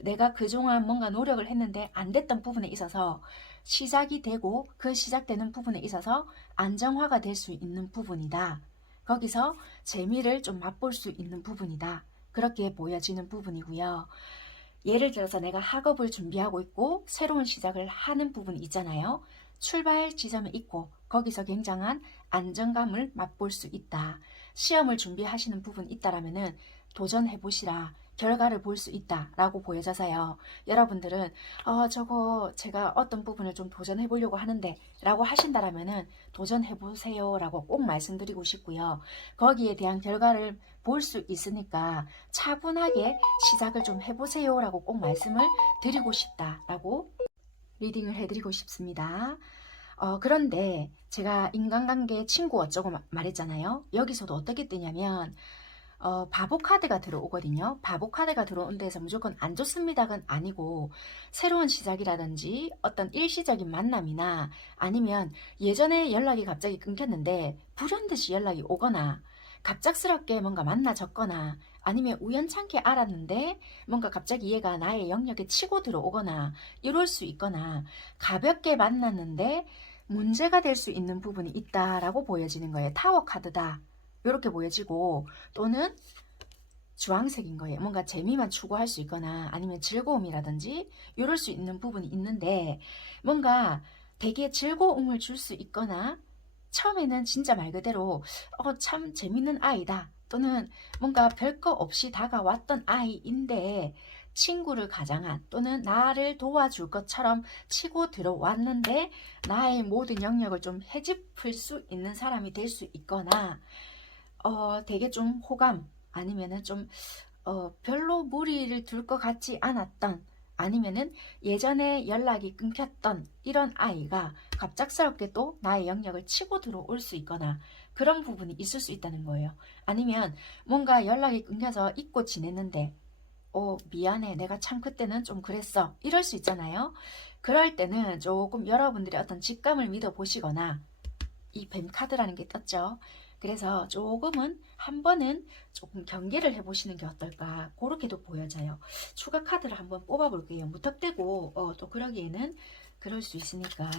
내가 그동안 뭔가 노력을 했는데 안 됐던 부분에 있어서 시작이 되고 그 시작되는 부분에 있어서 안정화가 될 수 있는 부분이다. 거기서 재미를 좀 맛볼 수 있는 부분이다. 그렇게 보여지는 부분이고요. 예를 들어서 내가 학업을 준비하고 있고 새로운 시작을 하는 부분이 있잖아요. 출발 지점에 있고 거기서 굉장한 안정감을 맛볼 수 있다. 시험을 준비하시는 부분이 있다라면은 도전해 보시라. 결과를 볼 수 있다라고 보여져서요. 여러분들은 저거 제가 어떤 부분을 좀 도전해 보려고 하는데 라고 하신다라면은 도전해 보세요 라고 꼭 말씀드리고 싶고요. 거기에 대한 결과를 볼 수 있으니까 차분하게 시작을 좀 해보세요 라고 꼭 말씀을 드리고 싶다라고 리딩을 해드리고 싶습니다. 그런데 제가 인간관계 친구 어쩌고 말했잖아요. 여기서도 어떻게 뜨냐면 바보 카드가 들어오거든요. 바보 카드가 들어온 데서 무조건 안 좋습니다가 아니고, 새로운 시작이라든지 어떤 일시적인 만남이나 아니면 예전에 연락이 갑자기 끊겼는데 불현듯이 연락이 오거나, 갑작스럽게 뭔가 만나졌거나, 아니면 우연찮게 알았는데 뭔가 갑자기 얘가 나의 영역에 치고 들어오거나 이럴 수 있거나, 가볍게 만났는데 문제가 될 수 있는 부분이 있다라고 보여지는 거예요. 타워 카드다. 이렇게 보여지고 또는 주황색인 거예요. 뭔가 재미만 추구할 수 있거나 아니면 즐거움이라든지 이럴 수 있는 부분이 있는데 뭔가 되게 즐거움을 줄 수 있거나 처음에는 진짜 말 그대로 참 재밌는 아이다 또는 뭔가 별거 없이 다가왔던 아이인데 친구를 가장한 또는 나를 도와줄 것처럼 치고 들어왔는데 나의 모든 영역을 좀 헤집을 수 있는 사람이 될 수 있거나 되게 좀 호감 아니면은 좀 별로 무리를 둘 것 같지 않았던 아니면은 예전에 연락이 끊겼던 이런 아이가 갑작스럽게 또 나의 영역을 치고 들어올 수 있거나 그런 부분이 있을 수 있다는 거예요. 아니면 뭔가 연락이 끊겨서 잊고 지냈는데 미안해 내가 참 그때는 좀 그랬어 이럴 수 있잖아요. 그럴 때는 조금 여러분들의 어떤 직감을 믿어 보시거나 이 뱀 카드라는 게 떴죠. 그래서 조금은 한 번은 조금 경계를 해보시는 게 어떨까 그렇게도 보여져요. 추가 카드를 한번 뽑아볼게요. 무턱대고 또 그러기에는 그럴 수 있으니까.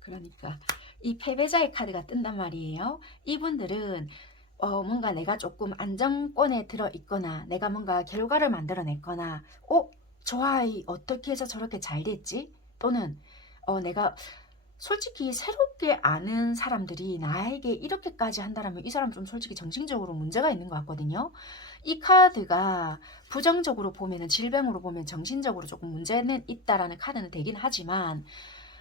그러니까 이 패배자의 카드가 뜬단 말이에요. 이분들은 뭔가 내가 조금 안정권에 들어있거나 내가 뭔가 결과를 만들어냈거나 저 아이 어떻게 해서 저렇게 잘 됐지? 또는 내가 솔직히 새롭게 아는 사람들이 나에게 이렇게까지 한다면 이 사람 좀 솔직히 정신적으로 문제가 있는 것 같거든요. 이 카드가 부정적으로 보면은 질병으로 보면 정신적으로 조금 문제는 있다라는 카드는 되긴 하지만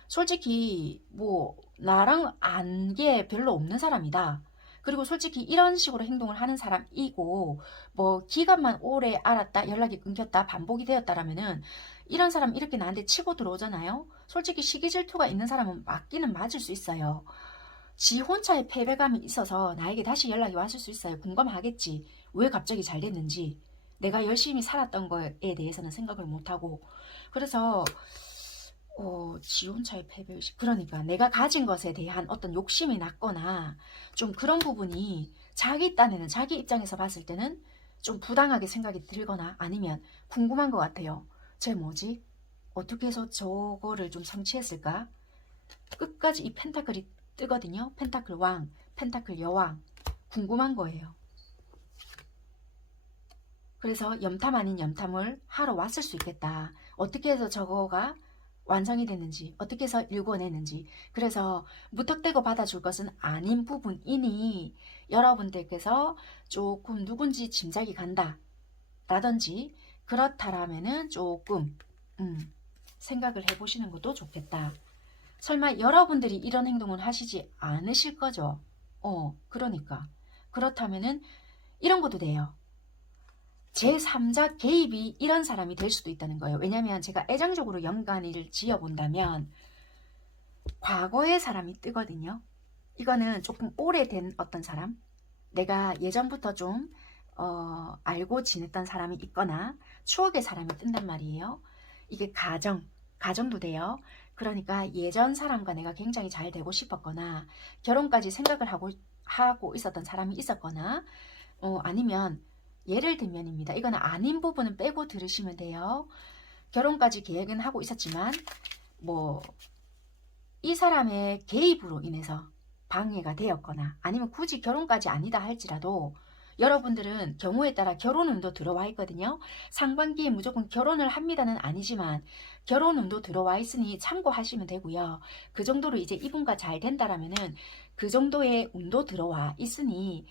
솔직히 뭐 나랑 안 게 별로 없는 사람이다. 그리고 솔직히 이런 식으로 행동을 하는 사람이고 뭐 기간만 오래 알았다 연락이 끊겼다 반복이 되었다라면은 이런 사람 이렇게 나한테 치고 들어오잖아요. 솔직히 시기 질투가 있는 사람은 맞기는 맞을 수 있어요. 지 혼자의 패배감이 있어서 나에게 다시 연락이 왔을 수 있어요. 공감하겠지. 왜 갑자기 잘 됐는지. 내가 열심히 살았던 거에 대해서는 생각을 못하고. 그래서 지혼차의 패배의식. 그러니까 내가 가진 것에 대한 어떤 욕심이 났거나 좀 그런 부분이 자기 딴에는 자기 입장에서 봤을 때는 좀 부당하게 생각이 들거나 아니면 궁금한 것 같아요. 쟤 뭐지? 어떻게 해서 저거를 좀 성취했을까? 끝까지 이 펜타클이 뜨거든요. 펜타클 왕, 펜타클 여왕. 궁금한 거예요. 그래서 염탐 아닌 염탐을 하러 왔을 수 있겠다. 어떻게 해서 저거가 완성이 됐는지 어떻게 해서 읽어내는지 그래서 무턱대고 받아줄 것은 아닌 부분이니 여러분들께서 조금 누군지 짐작이 간다 라든지 그렇다라면은 조금 생각을 해보시는 것도 좋겠다. 설마 여러분들이 이런 행동을 하시지 않으실 거죠? 그러니까 그렇다면은 이런 것도 돼요. 제3자 개입이 이런 사람이 될 수도 있다는 거예요. 왜냐하면 제가 애정적으로 연관을 지어본다면 과거의 사람이 뜨거든요. 이거는 조금 오래된 어떤 사람 내가 예전부터 좀 알고 지냈던 사람이 있거나 추억의 사람이 뜬단 말이에요. 이게 가정도 돼요. 그러니까 예전 사람과 내가 굉장히 잘 되고 싶었거나 결혼까지 생각을 하고 있었던 사람이 있었거나 아니면 예를 들면입니다. 이거는 아닌 부분은 빼고 들으시면 돼요. 결혼까지 계획은 하고 있었지만 뭐 이 사람의 개입으로 인해서 방해가 되었거나 아니면 굳이 결혼까지 아니다 할지라도 여러분들은 경우에 따라 결혼운도 들어와 있거든요. 상반기에 무조건 결혼을 합니다는 아니지만 결혼운도 들어와 있으니 참고하시면 되고요. 그 정도로 이제 이분과 잘 된다라면은 그 정도의 운도 들어와 있으니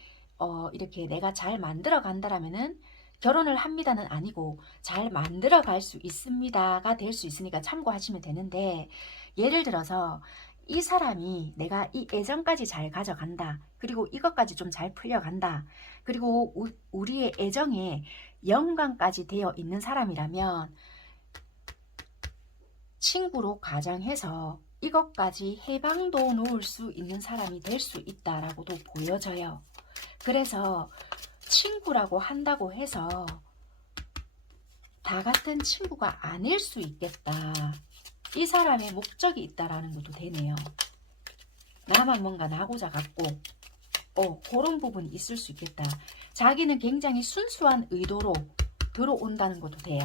이렇게 내가 잘 만들어 간다라면은 결혼을 합니다는 아니고 잘 만들어 갈 수 있습니다가 될 수 있으니까 참고하시면 되는데 예를 들어서 이 사람이 내가 이 애정까지 잘 가져간다. 그리고 이것까지 좀 잘 풀려간다. 그리고 우리의 애정에 연관까지 되어 있는 사람이라면 친구로 가장해서 이것까지 해방도 놓을 수 있는 사람이 될 수 있다라고도 보여져요. 그래서 친구라고 한다고 해서 다 같은 친구가 아닐 수 있겠다. 이 사람의 목적이 있다라는 것도 되네요. 나만 뭔가 나고자 같고 그런 부분이 있을 수 있겠다. 자기는 굉장히 순수한 의도로 들어온다는 것도 돼요.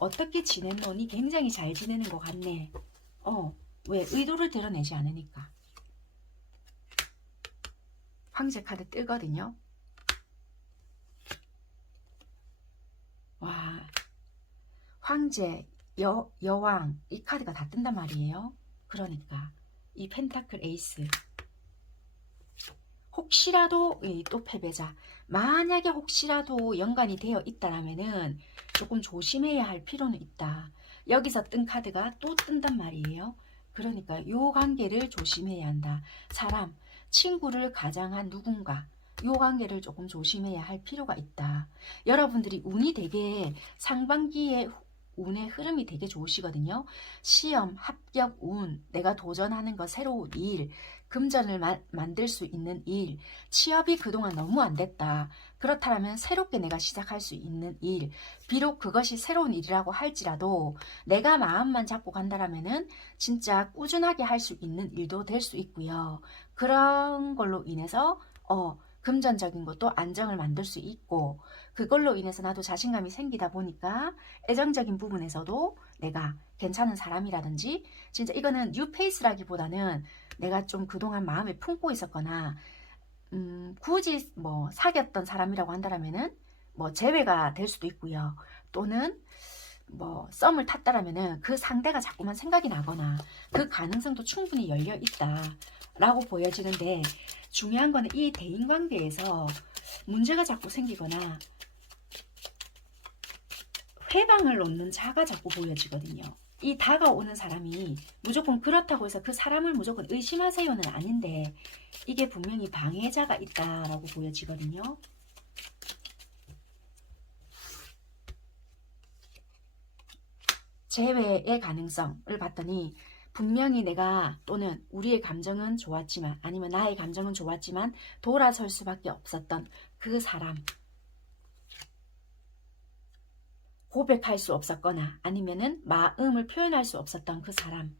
어떻게 지냈노니? 굉장히 잘 지내는 것 같네. 왜? 의도를 드러내지 않으니까. 황제 카드 뜨거든요. 와, 황제, 여왕 이 카드가 다 뜬단 말이에요. 그러니까 이 펜타클 에이스, 혹시라도 또 패배자, 만약에 혹시라도 연관이 되어 있다라면은 조금 조심해야 할 필요는 있다. 여기서 뜬 카드가 또 뜬단 말이에요. 그러니까 요 관계를 조심해야 한다. 사람, 친구를 가장한 누군가, 요 관계를 조금 조심해야 할 필요가 있다. 여러분들이 운이 되게 상반기에 운의 흐름이 되게 좋으시거든요. 시험, 합격, 운, 내가 도전하는 거, 새로운 일, 금전을 만들 수 있는 일, 취업이 그동안 너무 안 됐다. 그렇다면 새롭게 내가 시작할 수 있는 일, 비록 그것이 새로운 일이라고 할지라도 내가 마음만 잡고 간다라면은 진짜 꾸준하게 할 수 있는 일도 될 수 있고요. 그런 걸로 인해서 금전적인 것도 안정을 만들 수 있고, 그걸로 인해서 나도 자신감이 생기다 보니까 애정적인 부분에서도 내가 괜찮은 사람이라든지, 진짜 이거는 뉴페이스라기보다는 내가 좀 그동안 마음에 품고 있었거나 굳이 뭐 사귀었던 사람이라고 한다면은 뭐 제외가 될 수도 있고요. 또는 뭐 썸을 탔다라면은 그 상대가 자꾸만 생각이 나거나 그 가능성도 충분히 열려 있다 라고 보여지는데, 중요한 거는 이 대인관계에서 문제가 자꾸 생기거나 회방을 놓는 자가 자꾸 보여지거든요. 이 다가오는 사람이 무조건 그렇다고 해서 그 사람을 무조건 의심하세요는 아닌데, 이게 분명히 방해자가 있다라고 보여지거든요. 재회의 가능성을 봤더니 분명히 내가 또는 우리의 감정은 좋았지만, 아니면 나의 감정은 좋았지만 돌아설 수밖에 없었던 그 사람, 고백할 수 없었거나 아니면은 마음을 표현할 수 없었던 그 사람,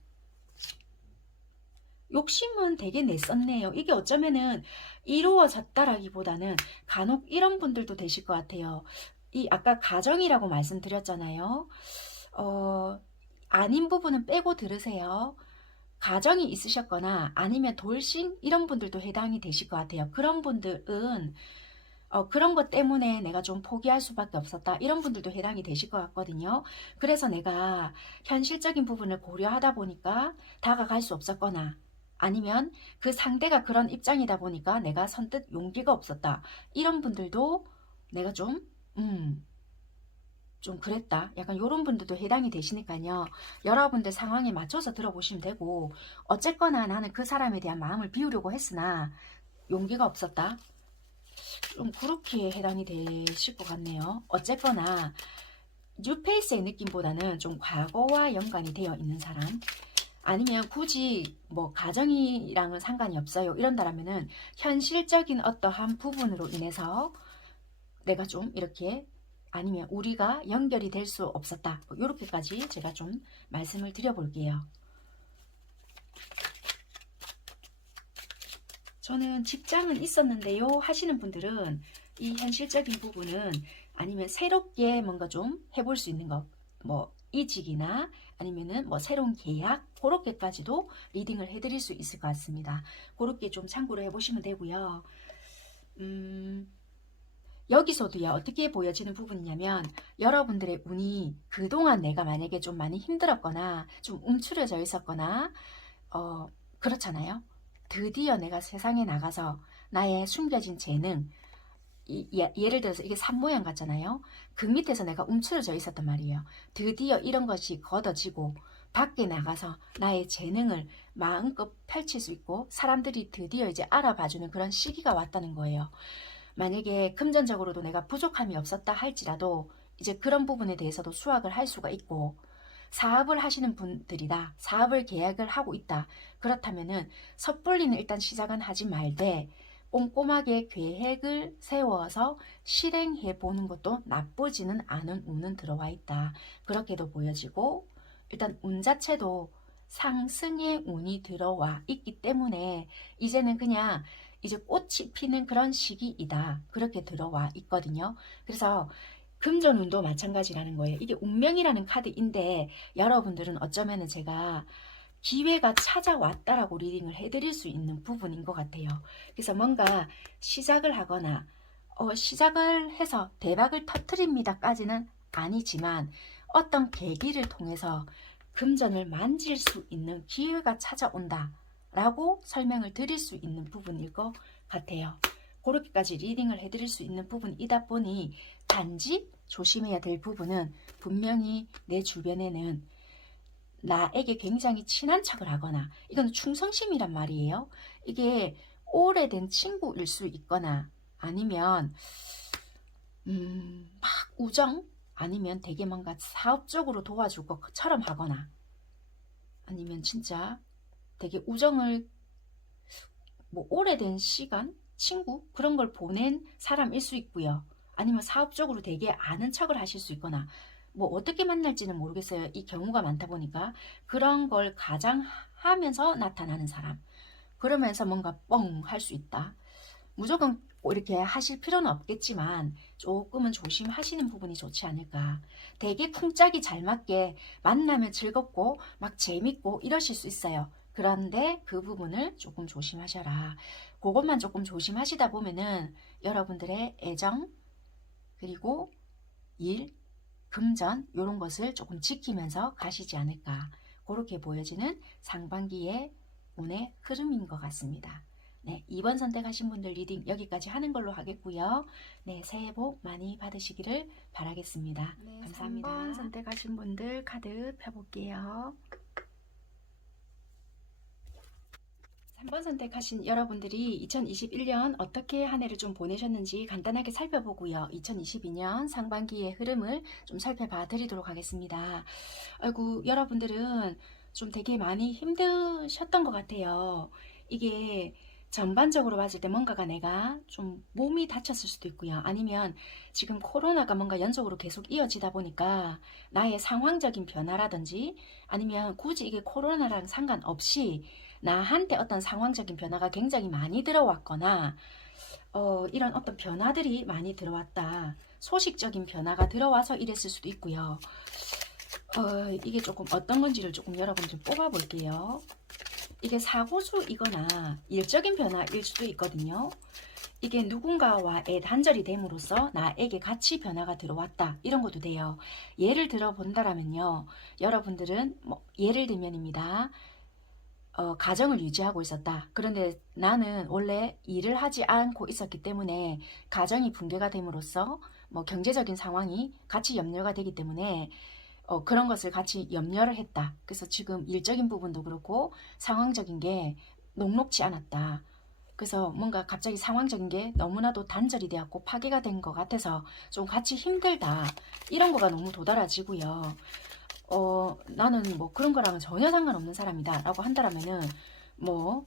욕심은 되게 냈었네요. 이게 어쩌면은 이루어졌다라기보다는 간혹 이런 분들도 되실 것 같아요. 이 아까 가정이라고 말씀드렸잖아요. 아닌 부분은 빼고 들으세요. 가정이 있으셨거나 아니면 돌싱 이런 분들도 해당이 되실 것 같아요. 그런 분들은 그런 것 때문에 내가 좀 포기할 수밖에 없었다, 이런 분들도 해당이 되실 것 같거든요. 그래서 내가 현실적인 부분을 고려하다 보니까 다가갈 수 없었거나, 아니면 그 상대가 그런 입장이다 보니까 내가 선뜻 용기가 없었다, 이런 분들도 내가 좀 그랬다, 약간 이런 분들도 해당이 되시니까요. 여러분들 상황에 맞춰서 들어보시면 되고, 어쨌거나 나는 그 사람에 대한 마음을 비우려고 했으나 용기가 없었다, 좀 그렇게 해당이 되실 것 같네요. 어쨌거나 뉴페이스의 느낌보다는 좀 과거와 연관이 되어 있는 사람, 아니면 굳이 뭐 가정이랑은 상관이 없어요 이런다라면은 현실적인 어떠한 부분으로 인해서 내가 좀 이렇게, 아니면 우리가 연결이 될 수 없었다, 이렇게까지 제가 좀 말씀을 드려볼게요. 저는 직장은 있었는데요 하시는 분들은 이 현실적인 부분은, 아니면 새롭게 뭔가 좀 해볼 수 있는 것, 뭐 이직이나 아니면은 뭐 새로운 계약, 그렇게까지도 리딩을 해드릴 수 있을 것 같습니다. 그렇게 좀 참고를 해보시면 되고요. 여기서도요 어떻게 보여지는 부분이냐면, 여러분들의 운이 그동안 내가 만약에 좀 많이 힘들었거나 좀 움츠려져 있었거나 그렇잖아요. 드디어 내가 세상에 나가서 나의 숨겨진 재능, 예를 들어서 이게 산 모양 같잖아요. 그 밑에서 내가 움츠러져 있었단 말이에요. 드디어 이런 것이 걷어지고 밖에 나가서 나의 재능을 마음껏 펼칠 수 있고 사람들이 드디어 이제 알아봐주는 그런 시기가 왔다는 거예요. 만약에 금전적으로도 내가 부족함이 없었다 할지라도 이제 그런 부분에 대해서도 수확을 할 수가 있고, 사업을 하시는 분들이다, 사업을 계약을 하고 있다, 그렇다면은 섣불리는 일단 시작은 하지 말되 꼼꼼하게 계획을 세워서 실행해 보는 것도 나쁘지는 않은 운은 들어와 있다, 그렇게도 보여지고, 일단 운 자체도 상승의 운이 들어와 있기 때문에 이제는 그냥 이제 꽃이 피는 그런 시기이다. 그렇게 들어와 있거든요. 그래서 금전운도 마찬가지라는 거예요. 이게 운명이라는 카드인데 여러분들은 어쩌면은 제가 기회가 찾아왔다라고 리딩을 해드릴 수 있는 부분인 것 같아요. 그래서 뭔가 시작을 하거나 시작을 해서 대박을 터뜨립니다까지는 아니지만 어떤 계기를 통해서 금전을 만질 수 있는 기회가 찾아온다 라고 설명을 드릴 수 있는 부분일 것 같아요. 그렇게까지 리딩을 해드릴 수 있는 부분이다 보니 단지 조심해야 될 부분은 분명히 내 주변에는 나에게 굉장히 친한 척을 하거나 이건 충성심이란 말이에요. 이게 오래된 친구일 수 있거나 아니면 막 우정 아니면 되게 뭔가 사업적으로 도와줄 것처럼 하거나 아니면 진짜 되게 우정을 뭐 오래된 시간 친구 그런 걸 보낸 사람일 수 있고요. 아니면 사업적으로 되게 아는 척을 하실 수 있거나 뭐 어떻게 만날지는 모르겠어요. 이 경우가 많다 보니까 그런 걸 가장하면서 나타나는 사람 그러면서 뭔가 뻥 할 수 있다. 무조건 이렇게 하실 필요는 없겠지만 조금은 조심하시는 부분이 좋지 않을까. 되게 쿵짝이 잘 맞게 만나면 즐겁고 막 재밌고 이러실 수 있어요. 그런데 그 부분을 조금 조심하셔라. 그것만 조금 조심하시다 보면은 여러분들의 애정 그리고 일, 금전 이런 것을 조금 지키면서 가시지 않을까. 그렇게 보여지는 상반기의 운의 흐름인 것 같습니다. 네, 2번 선택하신 분들 리딩 여기까지 하는 걸로 하겠고요. 네, 새해 복 많이 받으시기를 바라겠습니다. 네, 감사합니다. 3번 선택하신 분들 카드 펴볼게요. 3번 선택하신 여러분들이 2021년 어떻게 한 해를 좀 보내셨는지 간단하게 살펴보고요. 2022년 상반기의 흐름을 좀 살펴봐 드리도록 하겠습니다. 아이고, 여러분들은 좀 되게 많이 힘드셨던 것 같아요. 이게 전반적으로 봤을 때 뭔가가 내가 좀 몸이 다쳤을 수도 있고요. 아니면 지금 코로나가 뭔가 연속으로 계속 이어지다 보니까 나의 상황적인 변화라든지 아니면 굳이 이게 코로나랑 상관없이 나한테 어떤 상황적인 변화가 굉장히 많이 들어왔거나 이런 어떤 변화들이 많이 들어왔다. 소식적인 변화가 들어와서 이랬을 수도 있고요. 이게 조금 어떤 건지를 조금 여러분들 뽑아 볼게요. 이게 사고수이거나 일적인 변화일 수도 있거든요. 이게 누군가와의 단절이 됨으로써 나에게 같이 변화가 들어왔다. 이런 것도 돼요. 예를 들어 본다라면요. 여러분들은 뭐 예를 들면입니다. 가정을 유지하고 있었다. 그런데 나는 원래 일을 하지 않고 있었기 때문에 가정이 붕괴가 됨으로써 뭐 경제적인 상황이 같이 염려가 되기 때문에 그런 것을 같이 염려를 했다. 그래서 지금 일적인 부분도 그렇고 상황적인 게 녹록지 않았다. 그래서 뭔가 갑자기 상황적인 게 너무나도 단절이 되었고 파괴가 된 것 같아서 좀 같이 힘들다. 이런 거가 너무 도달아지고요. 나는 뭐 그런 거랑은 전혀 상관없는 사람이다 라고 한다라면은 뭐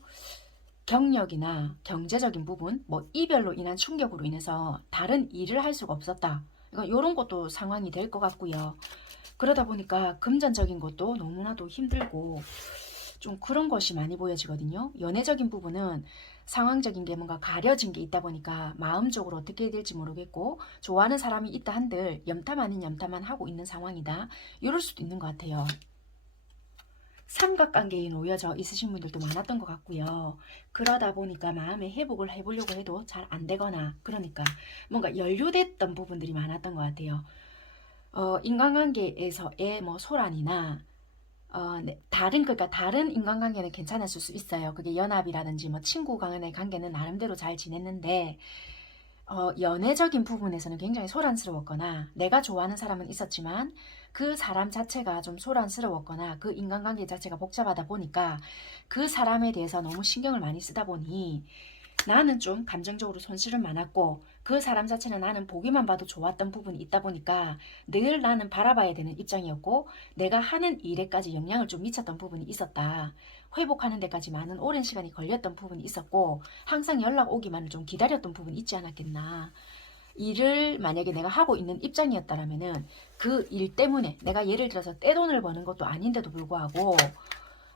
경력이나 경제적인 부분 뭐 이별로 인한 충격으로 인해서 다른 일을 할 수가 없었다. 그러니까 이런 것도 상황이 될 것 같고요. 그러다 보니까 금전적인 것도 너무나도 힘들고 좀 그런 것이 많이 보여지거든요. 연애적인 부분은 상황적인 게 뭔가 가려진 게 있다 보니까 마음적으로 어떻게 해야 될지 모르겠고 좋아하는 사람이 있다 한들 염탐 아닌 염탐만 하고 있는 상황이다. 이럴 수도 있는 것 같아요. 삼각관계에 놓여져 있으신 분들도 많았던 것 같고요. 그러다 보니까 마음의 회복을 해보려고 해도 잘 안 되거나 그러니까 뭔가 연루됐던 부분들이 많았던 것 같아요. 인간관계에서의 뭐 소란이나 네, 그러니까 다른 인간관계는 괜찮았을 수 있어요. 그게 연합이라든지 뭐 친구 간의 관계는 나름대로 잘 지냈는데 연애적인 부분에서는 굉장히 소란스러웠거나 내가 좋아하는 사람은 있었지만 그 사람 자체가 좀 소란스러웠거나 그 인간관계 자체가 복잡하다 보니까 그 사람에 대해서 너무 신경을 많이 쓰다 보니 나는 좀 감정적으로 손실은 많았고 그 사람 자체는 나는 보기만 봐도 좋았던 부분이 있다 보니까 늘 나는 바라봐야 되는 입장이었고 내가 하는 일에까지 영향을 좀 미쳤던 부분이 있었다. 회복하는 데까지 많은 오랜 시간이 걸렸던 부분이 있었고 항상 연락 오기만을 좀 기다렸던 부분이 있지 않았겠나. 일을 만약에 내가 하고 있는 입장이었다라면은 그 일 때문에 내가 예를 들어서 떼돈을 버는 것도 아닌데도 불구하고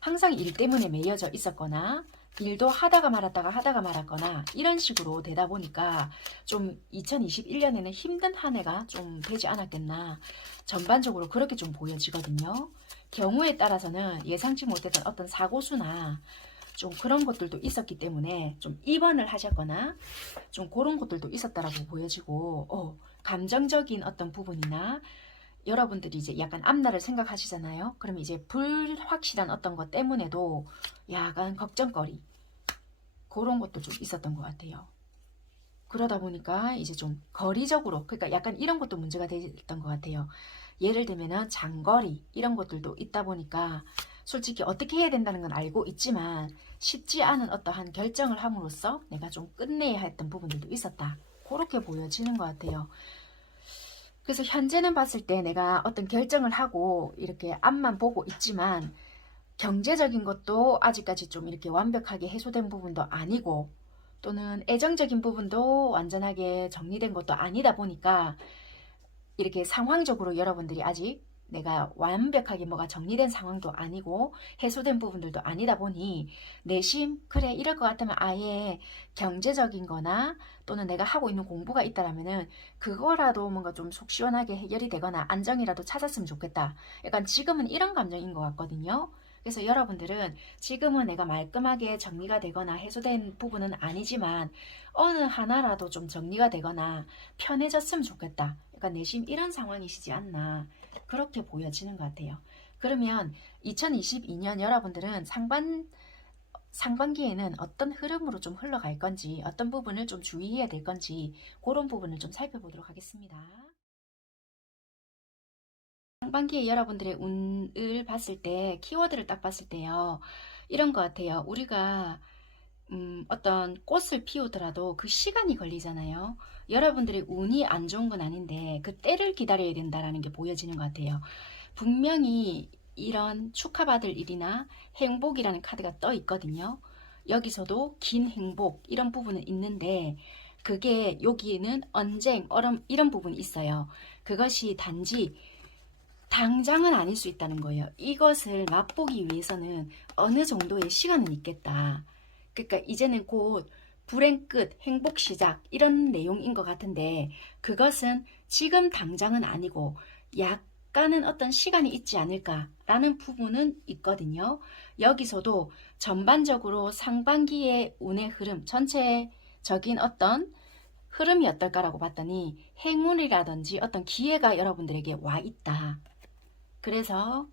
항상 일 때문에 매여져 있었거나 일도 하다가 말았거나 이런 식으로 되다 보니까 좀 2021년에는 힘든 한 해가 좀 되지 않았겠나, 전반적으로 그렇게 좀 보여지거든요. 경우에 따라서는 예상치 못했던 어떤 사고수나 좀 그런 것들도 있었기 때문에 좀 입원을 하셨거나 좀 그런 것들도 있었다라고 보여지고, 감정적인 어떤 부분이나 여러분들이 이제 약간 앞날을 생각하시잖아요. 그럼 이제 불확실한 어떤 것 때문에도 약간 걱정거리, 그런 것도 좀 있었던 것 같아요. 그러다 보니까 이제 좀 거리적으로, 그러니까 약간 이런 것도 문제가 됐던 것 같아요. 예를 들면은 장거리 이런 것들도 있다 보니까 솔직히 어떻게 해야 된다는 건 알고 있지만 쉽지 않은 어떠한 결정을 함으로써 내가 좀 끝내야 했던 부분들도 있었다, 그렇게 보여지는 것 같아요. 그래서 현재는 봤을 때 내가 어떤 결정을 하고 이렇게 앞만 보고 있지만 경제적인 것도 아직까지 좀 이렇게 완벽하게 해소된 부분도 아니고, 또는 애정적인 부분도 완전하게 정리된 것도 아니다 보니까 이렇게 상황적으로 여러분들이 아직 내가 완벽하게 뭐가 정리된 상황도 아니고 해소된 부분들도 아니다 보니 내심 그래 이럴 것 같으면 아예 경제적인 거나 또는 내가 하고 있는 공부가 있다라면은 그거라도 뭔가 좀 속 시원하게 해결이 되거나 안정이라도 찾았으면 좋겠다, 약간 지금은 이런 감정인 것 같거든요. 그래서 여러분들은 지금은 내가 말끔하게 정리가 되거나 해소된 부분은 아니지만 어느 하나라도 좀 정리가 되거나 편해졌으면 좋겠다, 약간 내심 이런 상황이시지 않나, 그렇게 보여지는 것 같아요. 그러면 2022년 여러분들은 상반기에는 어떤 흐름으로 좀 흘러갈 건지, 어떤 부분을 좀 주의해야 될 건지, 그런 부분을 좀 살펴보도록 하겠습니다. 상반기에 여러분들의 운을 봤을 때, 키워드를 딱 봤을 때요, 이런 것 같아요. 우리가 어떤 꽃을 피우더라도 그 시간이 걸리잖아요. 여러분들의 운이 안 좋은 건 아닌데 그 때를 기다려야 된다라는 게 보여지는 것 같아요. 분명히 이런 축하받을 일이나 행복이라는 카드가 떠 있거든요. 여기서도 긴 행복 이런 부분은 있는데, 그게 여기에는 언쟁, 얼음 이런 부분이 있어요. 그것이 단지 당장은 아닐 수 있다는 거예요. 이것을 맛보기 위해서는 어느 정도의 시간은 있겠다. 그러니까 이제는 곧 불행 끝, 행복 시작 이런 내용인 것 같은데, 그것은 지금 당장은 아니고 약간은 어떤 시간이 있지 않을까라는 부분은 있거든요. 여기서도 전반적으로 상반기의 운의 흐름, 전체적인 어떤 흐름이 어떨까라고 봤더니 행운이라든지 어떤 기회가 여러분들에게 와 있다. 그래서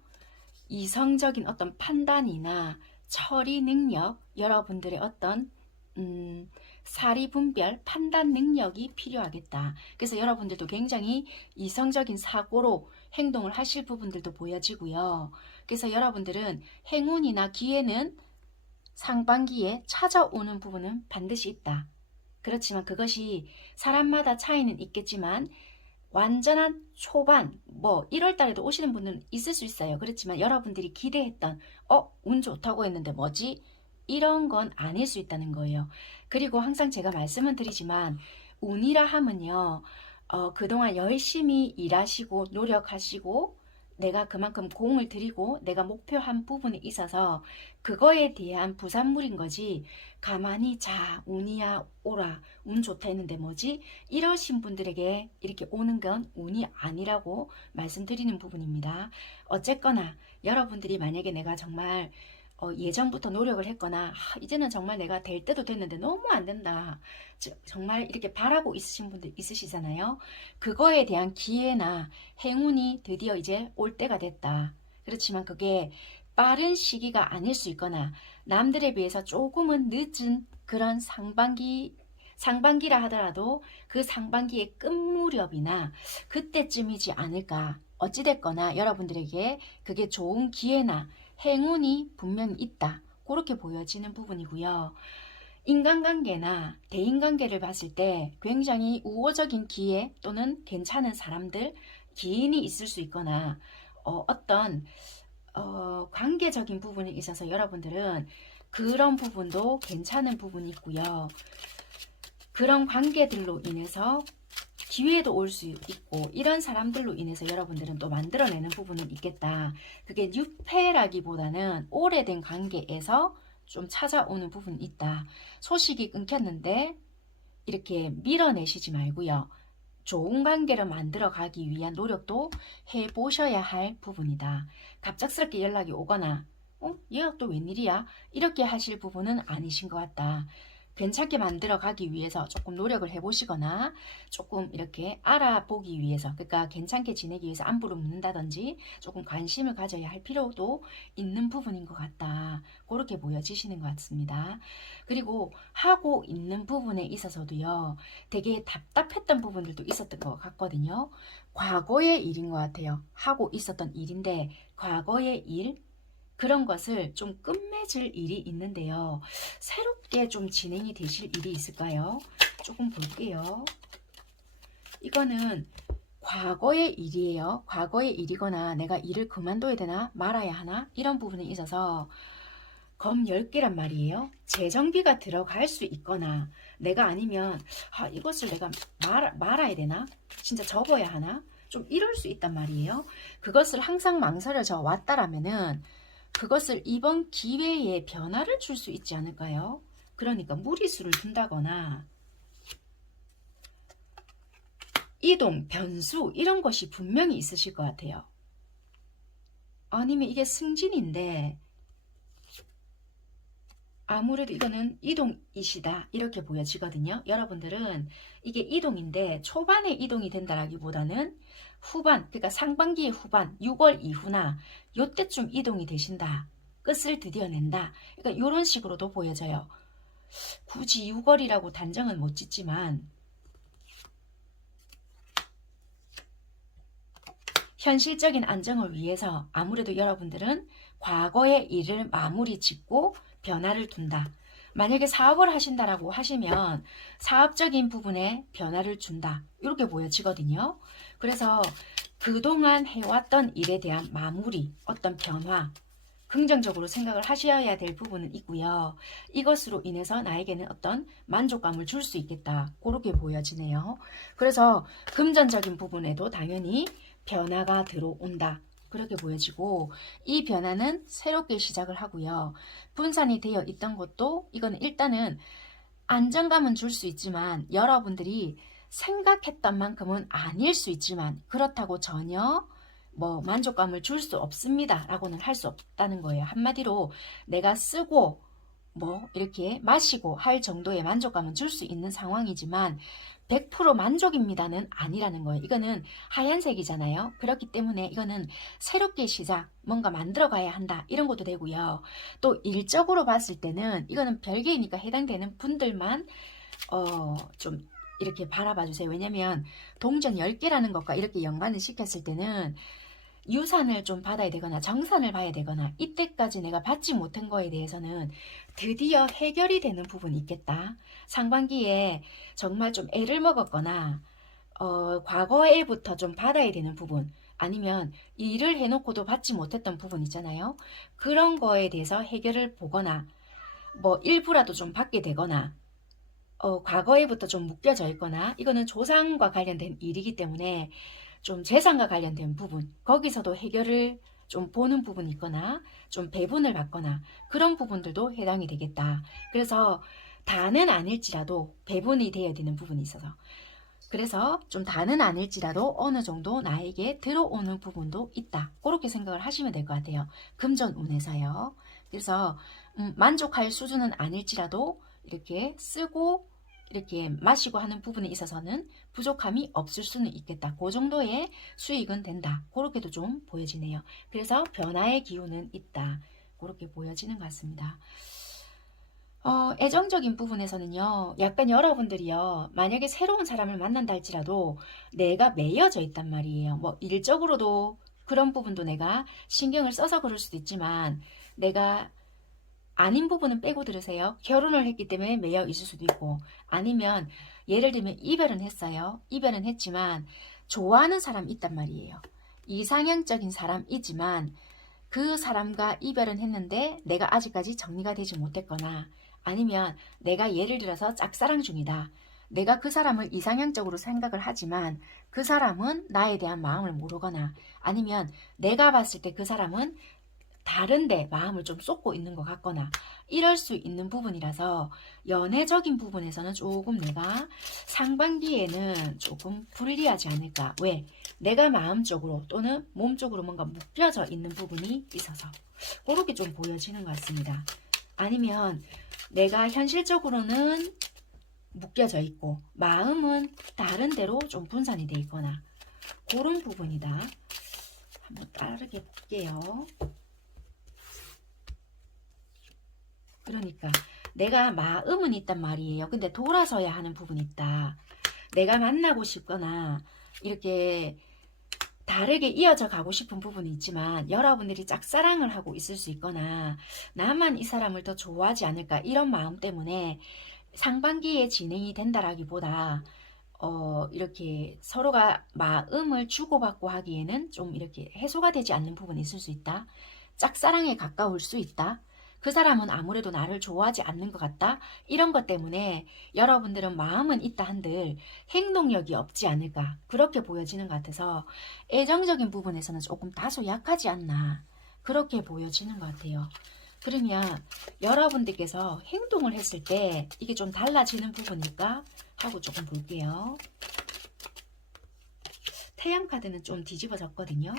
이성적인 어떤 판단이나 처리 능력, 여러분들의 어떤 사리 분별, 판단 능력이 필요하겠다. 그래서 여러분들도 굉장히 이성적인 사고로 행동을 하실 부분들도 보여지고요. 그래서 여러분들은 행운이나 기회는 상반기에 찾아오는 부분은 반드시 있다. 그렇지만 그것이 사람마다 차이는 있겠지만 완전한 초반, 뭐 1월 달에도 오시는 분들은 있을 수 있어요. 그렇지만 여러분들이 기대했던 운 좋다고 했는데 뭐지? 이런 건 아닐 수 있다는 거예요. 그리고 항상 제가 말씀을 드리지만 운이라 하면요, 그동안 열심히 일하시고 노력하시고 내가 그만큼 공을 들이고 내가 목표한 부분이 있어서 그거에 대한 부산물인 거지, 가만히 자 운이야 오라 운 좋다 했는데 뭐지? 이러신 분들에게 이렇게 오는 건 운이 아니라고 말씀드리는 부분입니다. 어쨌거나 여러분들이 만약에 내가 정말 예전부터 노력을 했거나 이제는 정말 내가 될 때도 됐는데 너무 안 된다, 정말 이렇게 바라고 있으신 분들 있으시잖아요. 그거에 대한 기회나 행운이 드디어 이제 올 때가 됐다. 그렇지만 그게 빠른 시기가 아닐 수 있거나 남들에 비해서 조금은 늦은 그런 상반기라 하더라도 그 상반기의 끝 무렵이나 그때쯤이지 않을까. 어찌됐거나 여러분들에게 그게 좋은 기회나 행운이 분명히 있다, 그렇게 보여지는 부분이고요. 인간관계나 대인관계를 봤을 때 굉장히 우호적인 기회 또는 괜찮은 사람들, 기인이 있을 수 있거나 어떤 관계적인 부분에 있어서 여러분들은 그런 부분도 괜찮은 부분이 있고요. 그런 관계들로 인해서 기회도 올 수 있고 이런 사람들로 인해서 여러분들은 또 만들어내는 부분은 있겠다. 그게 뉴페라기보다는 오래된 관계에서 좀 찾아오는 부분이 있다. 소식이 끊겼는데 이렇게 밀어내시지 말고요. 좋은 관계를 만들어 가기 위한 노력도 해보셔야 할 부분이다. 갑작스럽게 연락이 오거나 얘가 또 웬일이야? 이렇게 하실 부분은 아니신 것 같다. 괜찮게 만들어 가기 위해서 조금 노력을 해보시거나 조금 이렇게 알아보기 위해서, 그러니까 괜찮게 지내기 위해서 안부를 묻는다든지 조금 관심을 가져야 할 필요도 있는 부분인 것 같다. 그렇게 보여지시는 것 같습니다. 그리고 하고 있는 부분에 있어서도요, 되게 답답했던 부분들도 있었던 것 같거든요. 과거의 일인 것 같아요. 하고 있었던 일인데 과거의 일, 그런 것을 좀 끝맺을 일이 있는데요. 새롭게 좀 진행이 되실 일이 있을까요? 조금 볼게요. 이거는 과거의 일이에요. 과거의 일이거나 내가 일을 그만둬야 되나 말아야 하나 이런 부분에 있어서 검 10개란 말이에요. 재정비가 들어갈 수 있거나 내가 아니면 이것을 내가 말아야 되나? 진짜 접어야 하나? 좀 이럴 수 있단 말이에요. 그것을 항상 망설여져 왔다라면은 그것을 이번 기회에 변화를 줄 수 있지 않을까요? 그러니까 무리수를 둔다거나 이동, 변수 이런 것이 분명히 있으실 것 같아요. 아니면 이게 승진인데 아무래도 이거는 이동이시다 이렇게 보여지거든요. 여러분들은 이게 이동인데 초반에 이동이 된다라기보다는 후반, 그러니까 상반기의 후반 6월 이후나 요때쯤 이동이 되신다. 끝을 드디어 낸다. 그러니까 이런 식으로도 보여져요. 굳이 6월이라고 단정은 못 짓지만 현실적인 안정을 위해서 아무래도 여러분들은 과거의 일을 마무리 짓고 변화를 둔다. 만약에 사업을 하신다라고 하시면 사업적인 부분에 변화를 준다. 이렇게 보여지거든요. 그래서 그동안 해왔던 일에 대한 마무리, 어떤 변화, 긍정적으로 생각을 하셔야 될 부분은 있고요. 이것으로 인해서 나에게는 어떤 만족감을 줄 수 있겠다. 그렇게 보여지네요. 그래서 금전적인 부분에도 당연히 변화가 들어온다. 그렇게 보여지고 이 변화는 새롭게 시작을 하고요. 분산이 되어 있던 것도 이건 일단은 안정감은 줄 수 있지만 여러분들이 생각했던 만큼은 아닐 수 있지만 그렇다고 전혀 뭐 만족감을 줄 수 없습니다 라고는 할 수 없다는 거예요. 한마디로 내가 쓰고 뭐 이렇게 마시고 할 정도의 만족감은 줄 수 있는 상황이지만 100% 만족입니다는 아니라는 거예요. 이거는 하얀색이잖아요. 그렇기 때문에 이거는 새롭게 시작, 뭔가 만들어 가야 한다 이런 것도 되고요. 또 일적으로 봤을 때는 이거는 별개이니까 해당되는 분들만 좀 이렇게 바라봐 주세요. 왜냐면 동전 10개라는 것과 이렇게 연관을 시켰을 때는 유산을 좀 받아야 되거나 정산을 봐야 되거나 이때까지 내가 받지 못한 거에 대해서는 드디어 해결이 되는 부분이 있겠다. 상반기에 정말 좀 애를 먹었거나 과거에부터 좀 받아야 되는 부분 아니면 일을 해놓고도 받지 못했던 부분 있잖아요. 그런 거에 대해서 해결을 보거나 뭐 일부라도 좀 받게 되거나 과거에부터 좀 묶여져 있거나 이거는 조상과 관련된 일이기 때문에 좀 재산과 관련된 부분 거기서도 해결을 좀 보는 부분이 있거나 좀 배분을 받거나 그런 부분들도 해당이 되겠다. 그래서 다는 아닐지라도 배분이 되어야 되는 부분이 있어서 그래서 좀 다는 아닐지라도 어느 정도 나에게 들어오는 부분도 있다. 그렇게 생각을 하시면 될 것 같아요. 금전운에서요. 그래서 만족할 수준은 아닐지라도 이렇게 쓰고 이렇게 마시고 하는 부분에 있어서는 부족함이 없을 수는 있겠다. 그 정도의 수익은 된다. 그렇게도 좀 보여지네요. 그래서 변화의 기운은 있다. 그렇게 보여지는 것 같습니다. 애정적인 부분에서는요, 약간 여러분들이요, 만약에 새로운 사람을 만난다 할지라도 내가 매여져 있단 말이에요. 뭐 일적으로도 그런 부분도 내가 신경을 써서 그럴 수도 있지만 내가 아닌 부분은 빼고 들으세요. 결혼을 했기 때문에 매여 있을 수도 있고 아니면 예를 들면 이별은 했어요. 이별은 했지만 좋아하는 사람이 있단 말이에요. 이상형적인 사람이지만 그 사람과 이별은 했는데 내가 아직까지 정리가 되지 못했거나 아니면 내가 예를 들어서 짝사랑 중이다. 내가 그 사람을 이상형적으로 생각을 하지만 그 사람은 나에 대한 마음을 모르거나 아니면 내가 봤을 때 그 사람은 다른데 마음을 좀 쏟고 있는 것 같거나 이럴 수 있는 부분이라서 연애적인 부분에서는 조금 내가 상반기에는 조금 불리하지 않을까. 왜? 내가 마음적으로 또는 몸적으로 뭔가 묶여져 있는 부분이 있어서 그렇게 좀 보여지는 것 같습니다. 아니면 내가 현실적으로는 묶여져 있고 마음은 다른 데로 좀 분산이 돼 있거나 그런 부분이다. 한번 따르게 볼게요. 그러니까 내가 마음은 있단 말이에요. 근데 돌아서야 하는 부분이 있다. 내가 만나고 싶거나 이렇게 다르게 이어져 가고 싶은 부분이 있지만 여러분들이 짝사랑을 하고 있을 수 있거나 나만 이 사람을 더 좋아하지 않을까 이런 마음 때문에 상반기에 진행이 된다라기보다 이렇게 서로가 마음을 주고받고 하기에는 좀 이렇게 해소가 되지 않는 부분이 있을 수 있다. 짝사랑에 가까울 수 있다. 그 사람은 아무래도 나를 좋아하지 않는 것 같다. 이런 것 때문에 여러분들은 마음은 있다 한들 행동력이 없지 않을까. 그렇게 보여지는 것 같아서 애정적인 부분에서는 조금 다소 약하지 않나. 그렇게 보여지는 것 같아요. 그러면 여러분들께서 행동을 했을 때 이게 좀 달라지는 부분일까 하고 조금 볼게요. 태양 카드는 좀 뒤집어졌거든요.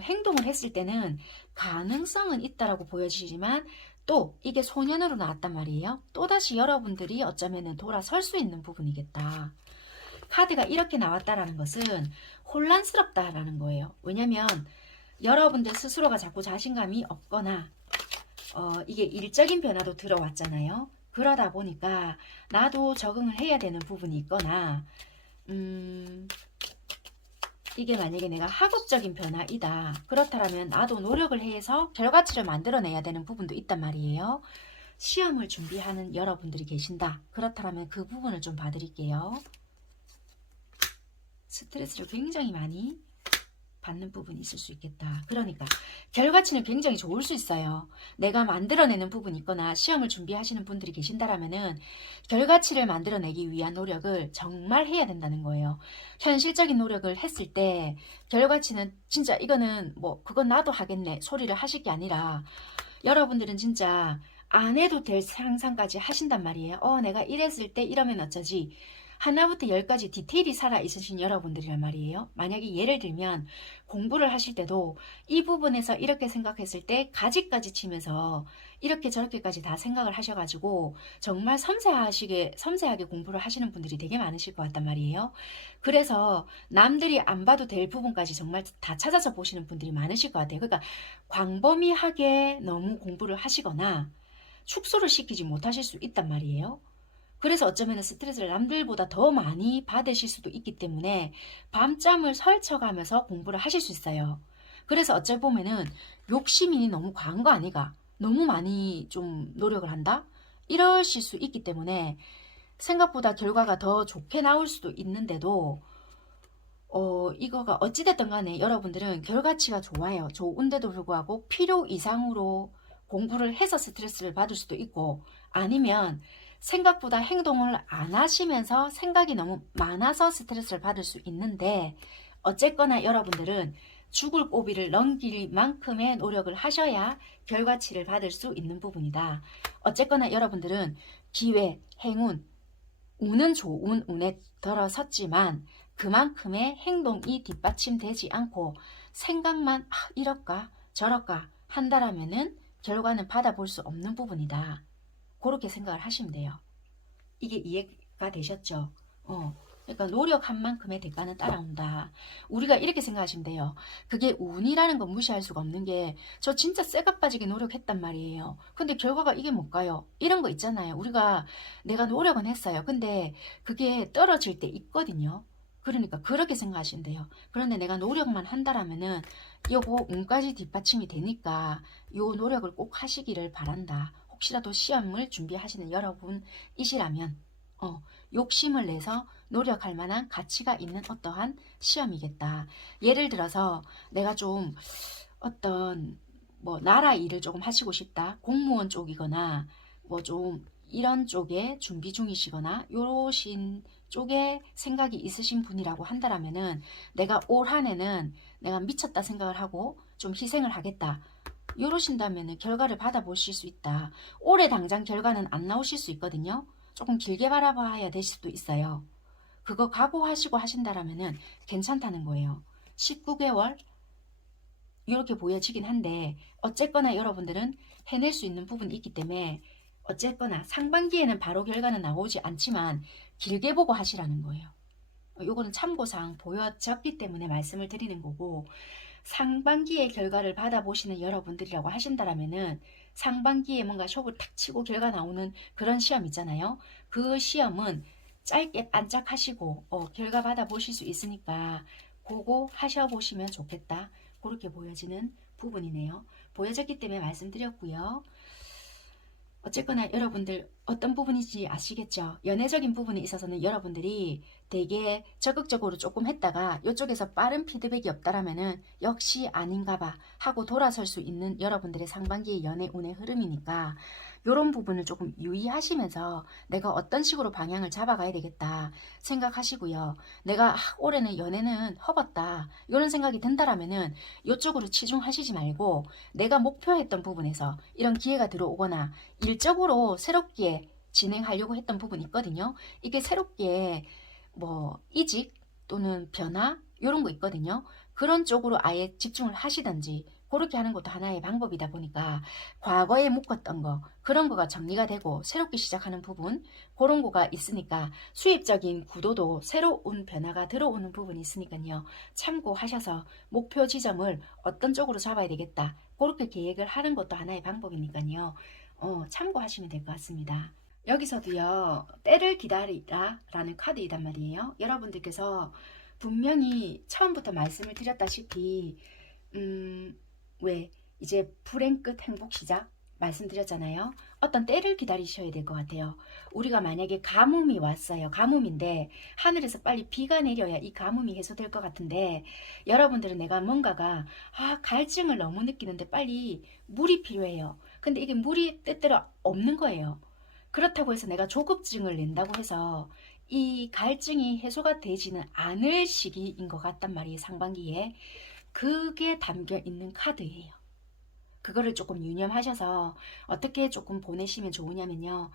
행동을 했을 때는 가능성은 있다라고 보여지지만 또 이게 소년으로 나왔단 말이에요. 또다시 여러분들이 어쩌면은 돌아설 수 있는 부분이겠다. 카드가 이렇게 나왔다라는 것은 혼란스럽다라는 거예요. 왜냐면 여러분들 스스로가 자꾸 자신감이 없거나 이게 일적인 변화도 들어왔잖아요. 그러다 보니까 나도 적응을 해야 되는 부분이 있거나 이게 만약에 내가 학업적인 변화이다. 그렇다면 나도 노력을 해서 결과치를 만들어내야 되는 부분도 있단 말이에요. 시험을 준비하는 여러분들이 계신다. 그렇다면 그 부분을 좀 봐드릴게요. 스트레스를 굉장히 많이 받는 부분이 있을 수 있겠다. 그러니까 결과치는 굉장히 좋을 수 있어요. 내가 만들어내는 부분이 있거나 시험을 준비하시는 분들이 계신다라면은 결과치를 만들어내기 위한 노력을 정말 해야 된다는 거예요. 현실적인 노력을 했을 때 결과치는 진짜 이거는 뭐 그건 나도 하겠네 소리를 하실 게 아니라 여러분들은 진짜 안 해도 될 상상까지 하신단 말이에요. 내가 이랬을 때 이러면 어쩌지. 하나부터 열까지 디테일이 살아있으신 여러분들이란 말이에요. 만약에 예를 들면 공부를 하실 때도 이 부분에서 이렇게 생각했을 때 가지까지 치면서 이렇게 저렇게까지 다 생각을 하셔가지고 정말 섬세하게 공부를 하시는 분들이 되게 많으실 것 같단 말이에요. 그래서 남들이 안 봐도 될 부분까지 정말 다 찾아서 보시는 분들이 많으실 것 같아요. 그러니까 광범위하게 너무 공부를 하시거나 축소를 시키지 못하실 수 있단 말이에요. 그래서 어쩌면 스트레스를 남들보다 더 많이 받으실 수도 있기 때문에 밤잠을 설쳐가면서 공부를 하실 수 있어요. 그래서 어찌 보면은 욕심이 너무 과한 거 아니가? 너무 많이 좀 노력을 한다? 이러실 수 있기 때문에 생각보다 결과가 더 좋게 나올 수도 있는데도 이거가 어찌됐든 간에 여러분들은 결과치가 좋아요. 좋은데도 불구하고 필요 이상으로 공부를 해서 스트레스를 받을 수도 있고 아니면 생각보다 행동을 안 하시면서 생각이 너무 많아서 스트레스를 받을 수 있는데 어쨌거나 여러분들은 죽을 고비를 넘길 만큼의 노력을 하셔야 결과치를 받을 수 있는 부분이다. 어쨌거나 여러분들은 기회, 행운, 운은 좋은 운에 들어섰지만 그만큼의 행동이 뒷받침되지 않고 생각만 이럴까 저럴까 한다라면은 결과는 받아볼 수 없는 부분이다. 그렇게 생각을 하시면 돼요. 이게 이해가 되셨죠? 그러니까 노력한 만큼의 대가는 따라온다. 우리가 이렇게 생각하시면 돼요. 그게 운이라는 건 무시할 수가 없는 게 저 진짜 쇠가 빠지게 노력했단 말이에요. 근데 결과가 이게 뭘까요? 이런 거 있잖아요. 우리가 내가 노력은 했어요. 근데 그게 떨어질 때 있거든요. 그러니까 그렇게 생각하시면 돼요. 그런데 내가 노력만 한다라면은 요거 운까지 뒷받침이 되니까 요 노력을 꼭 하시기를 바란다. 혹시라도 시험을 준비하시는 여러분이시라면 욕심을 내서 노력할 만한 가치가 있는 어떠한 시험이겠다. 예를 들어서 내가 좀 어떤 뭐 나라 일을 조금 하시고 싶다. 공무원 쪽이거나 뭐 좀 이런 쪽에 준비 중이시거나 요러신 쪽에 생각이 있으신 분이라고 한다면은 내가 올 한해는 내가 미쳤다 생각을 하고 좀 희생을 하겠다. 요러신다면은 결과를 받아보실 수 있다. 올해 당장 결과는 안 나오실 수 있거든요. 조금 길게 바라봐야 될 수도 있어요. 그거 각오하시고 하신다라면은 괜찮다는 거예요. 19개월 이렇게 보여지긴 한데 어쨌거나 여러분들은 해낼 수 있는 부분이 있기 때문에 어쨌거나 상반기에는 바로 결과는 나오지 않지만 길게 보고 하시라는 거예요. 요거는 참고사항 보여졌기 때문에 말씀을 드리는 거고, 상반기에 결과를 받아보시는 여러분들이라고 하신다라면은 상반기에 뭔가 쇼를 탁 치고 결과 나오는 그런 시험 있잖아요. 그 시험은 짧게 반짝하시고 결과 받아보실 수 있으니까 그거 하셔보시면 좋겠다. 그렇게 보여지는 부분이네요. 보여졌기 때문에 말씀드렸고요. 어쨌거나 여러분들 어떤 부분인지 아시겠죠? 연애적인 부분에 있어서는 여러분들이 되게 적극적으로 조금 했다가 이쪽에서 빠른 피드백이 없다라면은 역시 아닌가 봐 하고 돌아설 수 있는 여러분들의 상반기의 연애 운의 흐름이니까 이런 부분을 조금 유의하시면서 내가 어떤 식으로 방향을 잡아가야 되겠다 생각하시고요. 내가 올해는 연애는 허봤다 이런 생각이 든다라면은 이쪽으로 치중하시지 말고 내가 목표했던 부분에서 이런 기회가 들어오거나 일적으로 새롭게 진행하려고 했던 부분이 있거든요. 이게 새롭게 뭐 이직 또는 변화 이런 거 있거든요. 그런 쪽으로 아예 집중을 하시든지 그렇게 하는 것도 하나의 방법이다 보니까 과거에 묶었던 거 그런 거가 정리가 되고 새롭게 시작하는 부분 그런 거가 있으니까 수입적인 구도도 새로운 변화가 들어오는 부분이 있으니까요. 참고하셔서 목표 지점을 어떤 쪽으로 잡아야 되겠다 그렇게 계획을 하는 것도 하나의 방법이니까요. 참고하시면 될 것 같습니다. 여기서도요, 때를 기다리라 라는 카드이단 말이에요. 여러분들께서 분명히 처음부터 말씀을 드렸다시피 왜 이제 불행 끝 행복 시작 말씀드렸잖아요. 어떤 때를 기다리셔야 될 것 같아요. 우리가 만약에 가뭄이 왔어요. 가뭄인데 하늘에서 빨리 비가 내려야 이 가뭄이 해소될 것 같은데 여러분들은 내가 뭔가가 갈증을 너무 느끼는데 빨리 물이 필요해요. 근데 이게 물이 때때로 없는 거예요. 그렇다고 해서 내가 조급증을 낸다고 해서 이 갈증이 해소가 되지는 않을 시기인 것 같단 말이에요. 상반기에. 그게 담겨 있는 카드예요. 그거를 조금 유념하셔서 어떻게 조금 보내시면 좋으냐면요.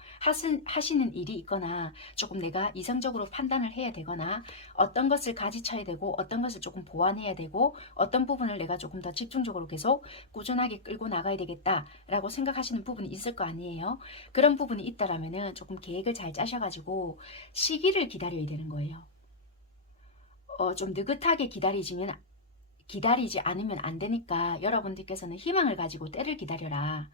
하시는 일이 있거나 조금 내가 이성적으로 판단을 해야 되거나 어떤 것을 가지쳐야 되고 어떤 것을 조금 보완해야 되고 어떤 부분을 내가 조금 더 집중적으로 계속 꾸준하게 끌고 나가야 되겠다라고 생각하시는 부분이 있을 거 아니에요. 그런 부분이 있다라면은 조금 계획을 잘 짜셔가지고 시기를 기다려야 되는 거예요. 좀 느긋하게 기다리지 않으면 안 되니까 여러분들께서는 희망을 가지고 때를 기다려라.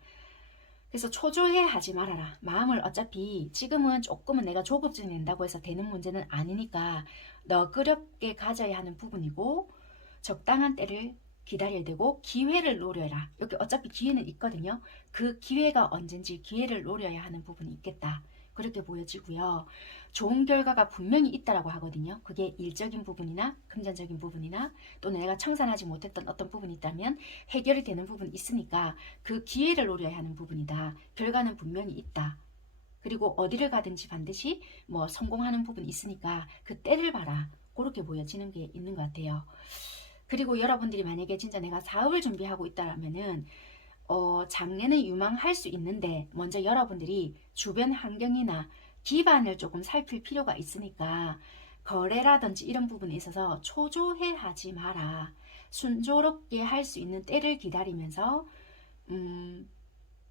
그래서 초조해 하지 말아라. 마음을 어차피 지금은 조금은 내가 조급증 낸다고 해서 되는 문제는 아니니까 너그럽게 가져야 하는 부분이고 적당한 때를 기다려야 되고 기회를 노려라. 여기 어차피 기회는 있거든요. 그 기회가 언젠지 기회를 노려야 하는 부분이 있겠다. 그렇게 보여지고요. 좋은 결과가 분명히 있다라고 하거든요. 그게 일적인 부분이나 금전적인 부분이나 또는 내가 청산하지 못했던 어떤 부분이 있다면 해결이 되는 부분이 있으니까 그 기회를 노려야 하는 부분이다. 결과는 분명히 있다. 그리고 어디를 가든지 반드시 뭐 성공하는 부분이 있으니까 그 때를 봐라. 그렇게 보여지는 게 있는 것 같아요. 그리고 여러분들이 만약에 진짜 내가 사업을 준비하고 있다라면은 장래는 유망할 수 있는데 먼저 여러분들이 주변 환경이나 기반을 조금 살필 필요가 있으니까 거래라든지 이런 부분에 있어서 초조해 하지 마라. 순조롭게 할 수 있는 때를 기다리면서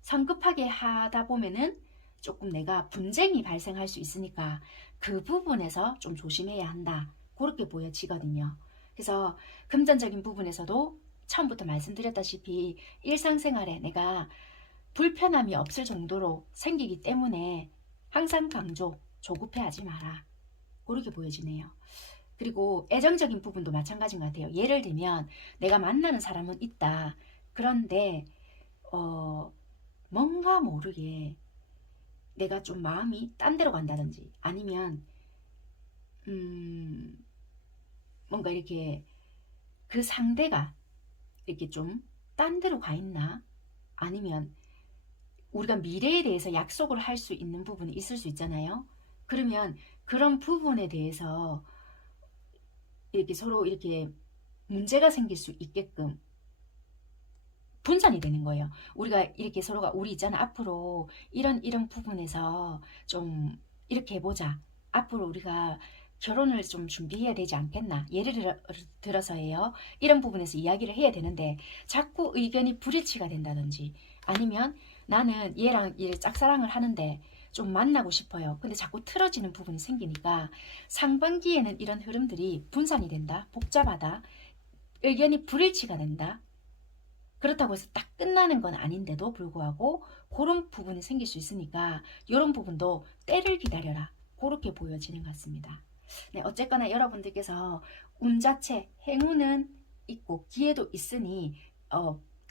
성급하게 하다 보면은 조금 내가 분쟁이 발생할 수 있으니까 그 부분에서 좀 조심해야 한다. 그렇게 보여지거든요. 그래서 금전적인 부분에서도 처음부터 말씀드렸다시피 일상생활에 내가 불편함이 없을 정도로 생기기 때문에 항상 강조, 조급해하지 마라. 그렇게 보여지네요. 그리고 애정적인 부분도 마찬가지인 것 같아요. 예를 들면 내가 만나는 사람은 있다. 그런데 뭔가 모르게 내가 좀 마음이 딴 데로 간다든지 아니면 뭔가 이렇게 그 상대가 이렇게 좀 딴 데로 가 있나? 아니면 우리가 미래에 대해서 약속을 할 수 있는 부분이 있을 수 있잖아요. 그러면 그런 부분에 대해서 이렇게 서로 이렇게 문제가 생길 수 있게끔 분산이 되는 거예요. 우리가 이렇게 서로가 우리 있잖아 앞으로 이런 부분에서 좀 이렇게 해보자. 앞으로 우리가 결혼을 좀 준비해야 되지 않겠나. 예를 들어서예요. 이런 부분에서 이야기를 해야 되는데 자꾸 의견이 불일치가 된다든지 아니면 나는 얘랑 얘를 짝사랑을 하는데 좀 만나고 싶어요. 근데 자꾸 틀어지는 부분이 생기니까 상반기에는 이런 흐름들이 분산이 된다. 복잡하다. 의견이 불일치가 된다. 그렇다고 해서 딱 끝나는 건 아닌데도 불구하고 그런 부분이 생길 수 있으니까 이런 부분도 때를 기다려라. 그렇게 보여지는 것 같습니다. 네, 어쨌거나 여러분들께서 운 자체, 행운은 있고 기회도 있으니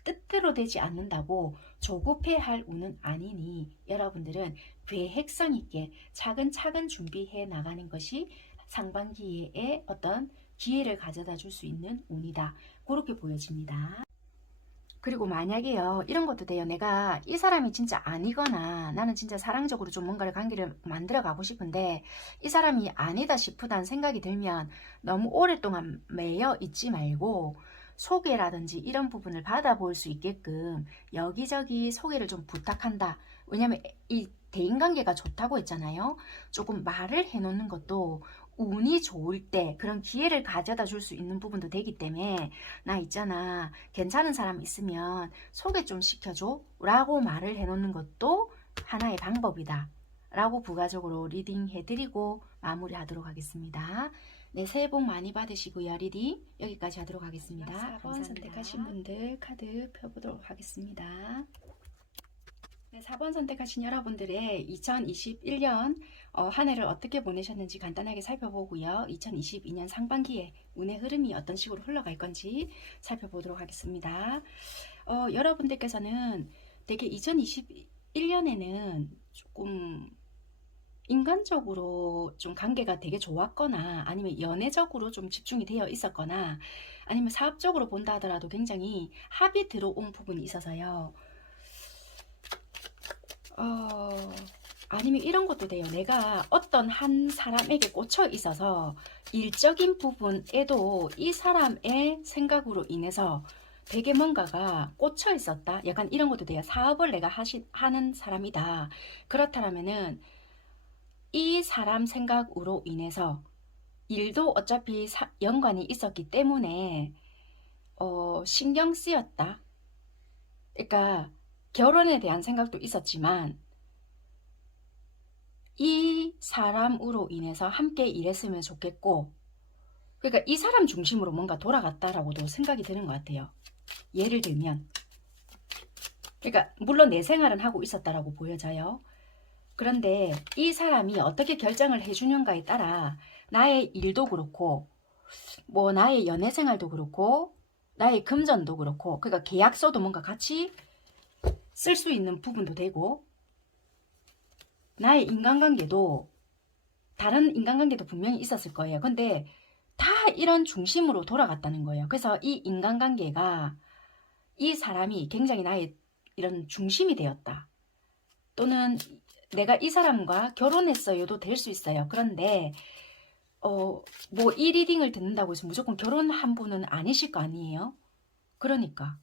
뜻대로 되지 않는다고 조급해 할 운은 아니니 여러분들은 계획성 있게 차근차근 준비해 나가는 것이 상반기에 어떤 기회를 가져다 줄 수 있는 운이다. 그렇게 보여집니다. 그리고 만약에요 이런 것도 돼요. 내가 이 사람이 진짜 아니거나 나는 진짜 사랑적으로 좀 뭔가를 관계를 만들어 가고 싶은데 이 사람이 아니다 싶다는 생각이 들면 너무 오랫동안 매여 있지 말고 소개라든지 이런 부분을 받아볼 수 있게끔 여기저기 소개를 좀 부탁한다. 왜냐면 이 대인관계가 좋다고 했잖아요. 조금 말을 해놓는 것도 운이 좋을 때 그런 기회를 가져다 줄 수 있는 부분도 되기 때문에 나 있잖아 괜찮은 사람 있으면 소개 좀 시켜줘 라고 말을 해놓는 것도 하나의 방법이다 라고 부가적으로 리딩 해드리고 마무리하도록 하겠습니다. 네, 새해 복 많이 받으시고요. 리딩 여기까지 하도록 하겠습니다. 4번 선택하신 분들 카드 펴보도록 하겠습니다. 네, 4번 선택하신 여러분들의 2021년 한 해를 어떻게 보내셨는지 간단하게 살펴보고요. 2022년 상반기에 운의 흐름이 어떤 식으로 흘러갈 건지 살펴보도록 하겠습니다. 여러분들께서는 되게 2021년에는 조금 인간적으로 좀 관계가 되게 좋았거나 아니면 연애적으로 좀 집중이 되어 있었거나 아니면 사업적으로 본다 하더라도 굉장히 합이 들어온 부분이 있어서요. 아니면 이런 것도 돼요. 내가 어떤 한 사람에게 꽂혀 있어서 일적인 부분에도 이 사람의 생각으로 인해서 되게 뭔가가 꽂혀 있었다. 약간 이런 것도 돼요. 사업을 내가 하는 사람이다. 그렇다면은 이 사람 생각으로 인해서 일도 어차피 연관이 있었기 때문에 신경 쓰였다. 그러니까 결혼에 대한 생각도 있었지만 이 사람으로 인해서 함께 일했으면 좋겠고 그러니까 이 사람 중심으로 뭔가 돌아갔다라고도 생각이 드는 것 같아요. 예를 들면 그러니까 물론 내 생활은 하고 있었다라고 보여져요. 그런데 이 사람이 어떻게 결정을 해주는가에 따라 나의 일도 그렇고 뭐 나의 연애 생활도 그렇고 나의 금전도 그렇고 그러니까 계약서도 뭔가 같이 쓸 수 있는 부분도 되고 나의 인간관계도 다른 인간관계도 분명히 있었을 거예요. 근데 다 이런 중심으로 돌아갔다는 거예요. 그래서 이 인간관계가 이 사람이 굉장히 나의 이런 중심이 되었다. 또는 내가 이 사람과 결혼했어요도 될 수 있어요. 그런데 뭐 이 리딩을 듣는다고 해서 무조건 결혼한 분은 아니실 거 아니에요. 그러니까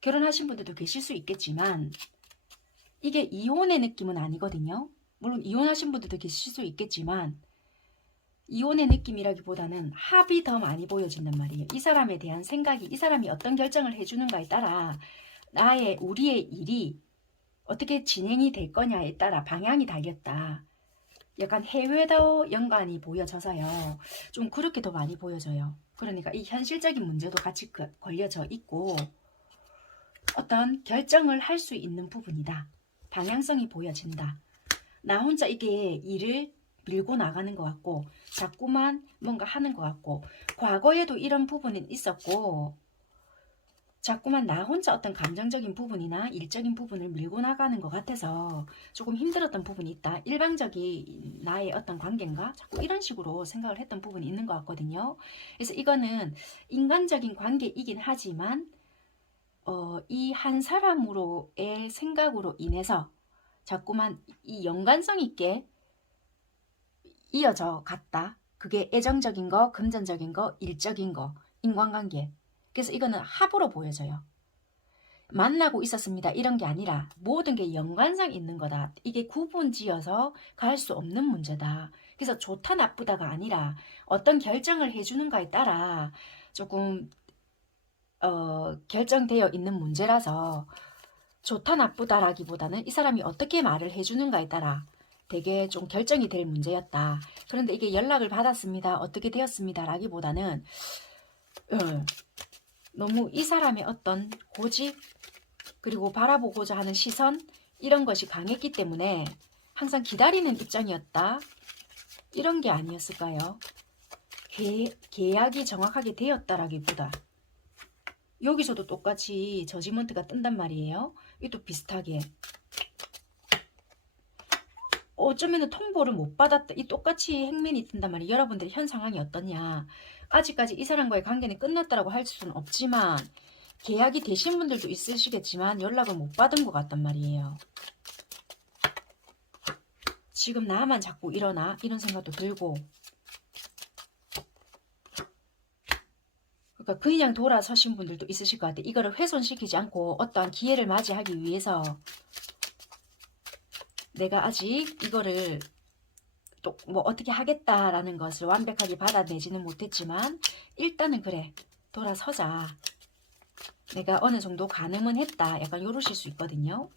결혼하신 분들도 계실 수 있겠지만 이게 이혼의 느낌은 아니거든요. 물론 이혼하신 분들도 계실 수 있겠지만 이혼의 느낌이라기보다는 합이 더 많이 보여진단 말이에요. 이 사람에 대한 생각이 이 사람이 어떤 결정을 해주는가에 따라 우리의 일이 어떻게 진행이 될 거냐에 따라 방향이 달렸다. 약간 해외도 연관이 보여져서요. 좀 그렇게 더 많이 보여져요. 그러니까 이 현실적인 문제도 같이 걸려져 있고 어떤 결정을 할 수 있는 부분이다. 방향성이 보여진다. 나 혼자 이게 일을 밀고 나가는 것 같고 자꾸만 뭔가 하는 것 같고 과거에도 이런 부분은 있었고 자꾸만 나 혼자 어떤 감정적인 부분이나 일적인 부분을 밀고 나가는 것 같아서 조금 힘들었던 부분이 있다. 일방적인 나의 어떤 관계인가? 자꾸 이런 식으로 생각을 했던 부분이 있는 것 같거든요. 그래서 이거는 인간적인 관계이긴 하지만 이 한 사람으로의 생각으로 인해서 자꾸만 이 연관성 있게 이어져 갔다. 그게 애정적인 거, 금전적인 거, 일적인 거, 인간관계. 그래서 이거는 합으로 보여져요. 만나고 있었습니다. 이런 게 아니라 모든 게 연관성 있는 거다. 이게 구분지어서 갈 수 없는 문제다. 그래서 좋다 나쁘다가 아니라 어떤 결정을 해주는가에 따라 조금 결정되어 있는 문제라서 좋다 나쁘다라기보다는 이 사람이 어떻게 말을 해주는가에 따라 되게 좀 결정이 될 문제였다. 그런데 이게 연락을 받았습니다. 어떻게 되었습니다. 라기보다는 너무 이 사람의 어떤 고집 그리고 바라보고자 하는 시선 이런 것이 강했기 때문에 항상 기다리는 입장이었다. 이런 게 아니었을까요? 계약이 정확하게 되었다라기보다 여기서도 똑같이 저지먼트가 뜬단 말이에요. 이것도 비슷하게 어쩌면 통보를 못 받았다. 이 똑같이 행맨이 뜬단 말이에요. 여러분들 현 상황이 어떠냐. 아직까지 이 사람과의 관계는 끝났다라고 할 수는 없지만 계약이 되신 분들도 있으시겠지만 연락을 못 받은 것 같단 말이에요. 지금 나만 자꾸 일어나 이런 생각도 들고 그러니까 그냥 돌아서신 분들도 있으실 것 같아요. 이거를 훼손시키지 않고 어떠한 기회를 맞이하기 위해서 내가 아직 이거를 또 뭐 어떻게 하겠다라는 것을 완벽하게 받아내지는 못했지만 일단은 그래 돌아서자. 내가 어느 정도 가늠은 했다. 약간 이러실 수 있거든요.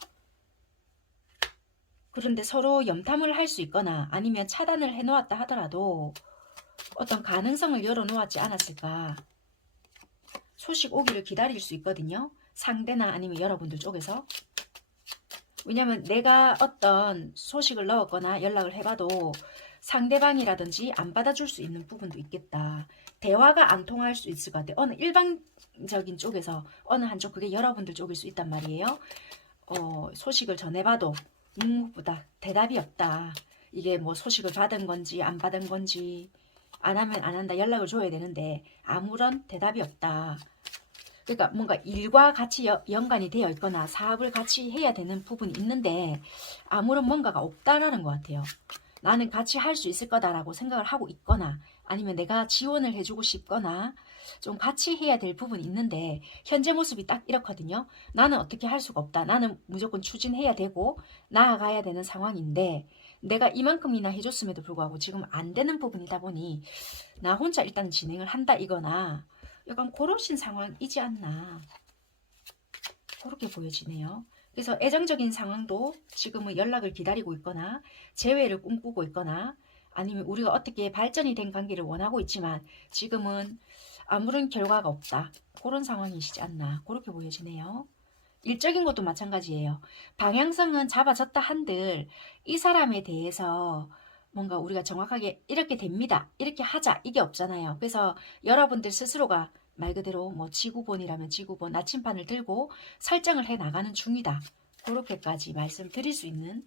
그런데 서로 염탐을 할 수 있거나 아니면 차단을 해놓았다 하더라도 어떤 가능성을 열어놓았지 않았을까. 소식 오기를 기다릴 수 있거든요. 상대나 아니면 여러분들 쪽에서. 왜냐면 내가 어떤 소식을 넣었거나 연락을 해봐도 상대방이라든지 안 받아줄 수 있는 부분도 있겠다. 대화가 안 통할 수 있을 것 같아요. 어느 일방적인 쪽에서 어느 한쪽 그게 여러분들 쪽일 수 있단 말이에요. 소식을 전해봐도 묵묵부답 대답이 없다. 이게 뭐 소식을 받은 건지 안 받은 건지 안 하면 안 한다. 연락을 줘야 되는데 아무런 대답이 없다. 그러니까 뭔가 일과 같이 연관이 되어 있거나 사업을 같이 해야 되는 부분이 있는데 아무런 뭔가가 없다라는 것 같아요. 나는 같이 할 수 있을 거다라고 생각을 하고 있거나 아니면 내가 지원을 해주고 싶거나 좀 같이 해야 될 부분이 있는데 현재 모습이 딱 이렇거든요. 나는 어떻게 할 수가 없다. 나는 무조건 추진해야 되고 나아가야 되는 상황인데 내가 이만큼이나 해줬음에도 불구하고 지금 안 되는 부분이다 보니 나 혼자 일단 진행을 한다 이거나 약간 그러신 상황이지 않나 그렇게 보여지네요. 그래서 애정적인 상황도 지금은 연락을 기다리고 있거나 재회를 꿈꾸고 있거나 아니면 우리가 어떻게 발전이 된 관계를 원하고 있지만 지금은 아무런 결과가 없다. 그런 상황이시지 않나 그렇게 보여지네요. 일적인 것도 마찬가지예요. 방향성은 잡아졌다 한들 이 사람에 대해서 뭔가 우리가 정확하게 이렇게 됩니다. 이렇게 하자. 이게 없잖아요. 그래서 여러분들 스스로가 말 그대로 뭐 지구본이라면 지구본 나침판을 들고 설정을 해 나가는 중이다. 그렇게까지 말씀드릴 수 있는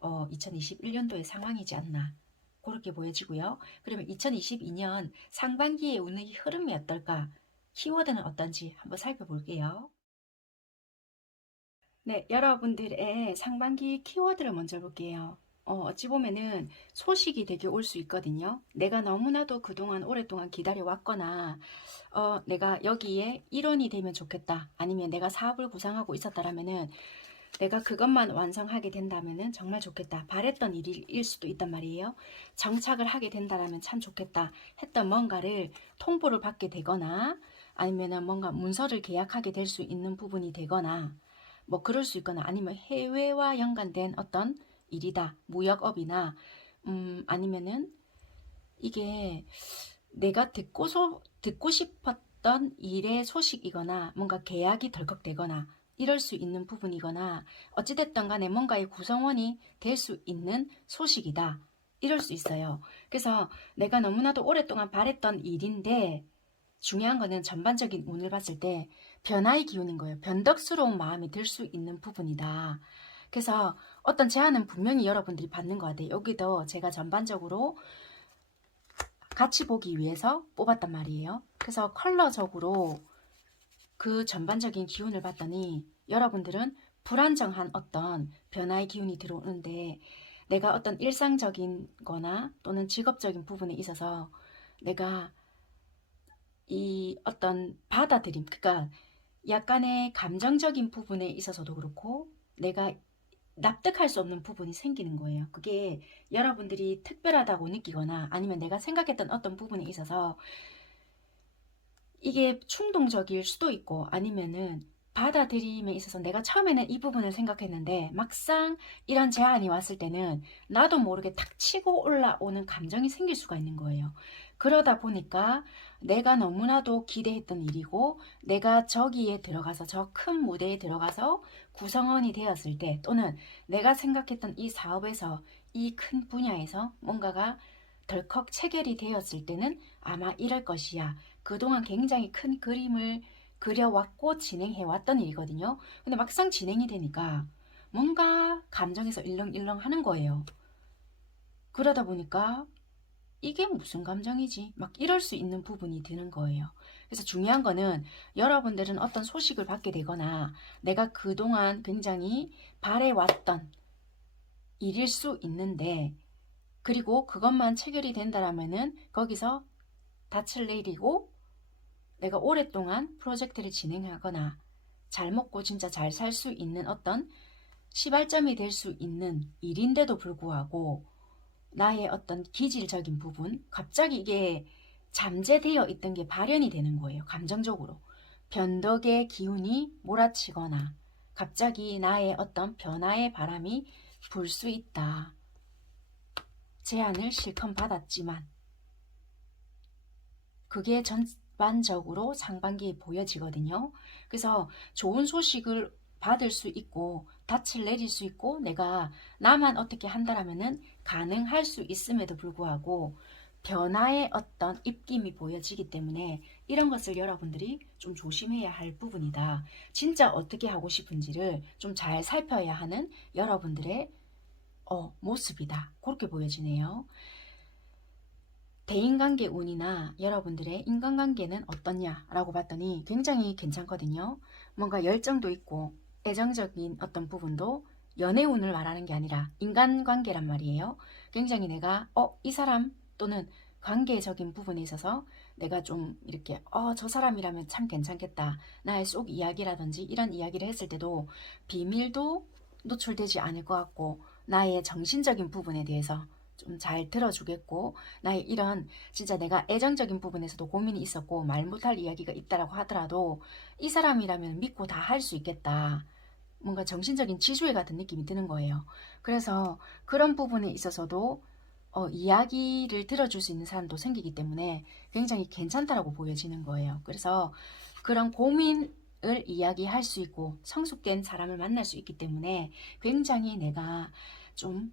2021년도의 상황이지 않나. 그렇게 보여지고요. 그러면 2022년 상반기에 오는 흐름이 어떨까? 키워드는 어떤지 한번 살펴볼게요. 네, 여러분들의 상반기 키워드를 먼저 볼게요. 어찌 보면은 소식이 되게 올 수 있거든요. 내가 너무나도 그동안 오랫동안 기다려왔거나 내가 여기에 일원이 되면 좋겠다. 아니면 내가 사업을 구상하고 있었다라면은 내가 그것만 완성하게 된다면은 정말 좋겠다. 바랬던 일일 수도 있단 말이에요. 정착을 하게 된다라면 참 좋겠다. 했던 뭔가를 통보를 받게 되거나 아니면은 뭔가 문서를 계약하게 될 수 있는 부분이 되거나 뭐 그럴 수 있거나 아니면 해외와 연관된 어떤 일이다. 무역업이나 아니면은 이게 내가 듣고 싶었던 일의 소식이거나 뭔가 계약이 덜컥되거나 이럴 수 있는 부분이거나 어찌됐든 간에 뭔가의 구성원이 될 수 있는 소식이다. 이럴 수 있어요. 그래서 내가 너무나도 오랫동안 바랬던 일인데 중요한 거는 전반적인 운을 봤을 때 변화의 기운인 거예요. 변덕스러운 마음이 들 수 있는 부분이다. 그래서 어떤 제안은 분명히 여러분들이 받는 것 같아요. 여기도 제가 전반적으로 같이 보기 위해서 뽑았단 말이에요. 그래서 컬러적으로 그 전반적인 기운을 봤더니 여러분들은 불안정한 어떤 변화의 기운이 들어오는데 내가 어떤 일상적인 거나 또는 직업적인 부분에 있어서 내가 이 어떤 받아들임, 그러니까 약간의 감정적인 부분에 있어서도 그렇고 내가 납득할 수 없는 부분이 생기는 거예요. 그게 여러분들이 특별하다고 느끼거나 아니면 내가 생각했던 어떤 부분에 있어서 이게 충동적일 수도 있고 아니면은 받아들임에 있어서 내가 처음에는 이 부분을 생각했는데 막상 이런 제안이 왔을 때는 나도 모르게 탁 치고 올라오는 감정이 생길 수가 있는 거예요. 그러다 보니까 내가 너무나도 기대했던 일이고 내가 저기에 들어가서 저 큰 무대에 들어가서 구성원이 되었을 때 또는 내가 생각했던 이 사업에서 이 큰 분야에서 뭔가가 덜컥 체결이 되었을 때는 아마 이럴 것이야. 그동안 굉장히 큰 그림을 그려왔고 진행해왔던 일이거든요. 근데 막상 진행이 되니까 뭔가 감정에서 일렁일렁 하는 거예요. 그러다 보니까 이게 무슨 감정이지? 막 이럴 수 있는 부분이 드는 거예요. 그래서 중요한 거는 여러분들은 어떤 소식을 받게 되거나 내가 그동안 굉장히 바래왔던 일일 수 있는데 그리고 그것만 체결이 된다라면은 거기서 닻을 내리고 내가 오랫동안 프로젝트를 진행하거나 잘 먹고 진짜 잘 살 수 있는 어떤 시발점이 될 수 있는 일인데도 불구하고 나의 어떤 기질적인 부분, 갑자기 이게 잠재되어 있던 게 발현이 되는 거예요. 감정적으로. 변덕의 기운이 몰아치거나 갑자기 나의 어떤 변화의 바람이 불 수 있다. 제안을 실컷 받았지만 그게 전반적으로 상반기에 보여지거든요. 그래서 좋은 소식을 받을 수 있고 닻을 내릴 수 있고 내가 나만 어떻게 한다라면은 가능할 수 있음에도 불구하고 변화의 어떤 입김이 보여지기 때문에 이런 것을 여러분들이 좀 조심해야 할 부분이다. 진짜 어떻게 하고 싶은지를 좀 잘 살펴야 하는 여러분들의 모습이다. 그렇게 보여지네요. 대인관계 운이나 여러분들의 인간관계는 어떻냐라고 봤더니 굉장히 괜찮거든요. 뭔가 열정도 있고 애정적인 어떤 부분도 연애 운을 말하는 게 아니라 인간관계란 말이에요. 굉장히 내가 이 사람 또는 관계적인 부분에 있어서 내가 좀 이렇게 저 사람이라면 참 괜찮겠다. 나의 속 이야기라든지 이런 이야기를 했을 때도 비밀도 노출되지 않을 것 같고 나의 정신적인 부분에 대해서 좀 잘 들어주겠고 나의 이런 진짜 내가 애정적인 부분에서도 고민이 있었고 말 못할 이야기가 있다라고 하더라도 이 사람이라면 믿고 다 할 수 있겠다. 뭔가 정신적인 지주회 같은 느낌이 드는 거예요. 그래서 그런 부분에 있어서도 이야기를 들어줄 수 있는 사람도 생기기 때문에 굉장히 괜찮다라고 보여지는 거예요. 그래서 그런 고민을 이야기할 수 있고 성숙된 사람을 만날 수 있기 때문에 굉장히 내가 좀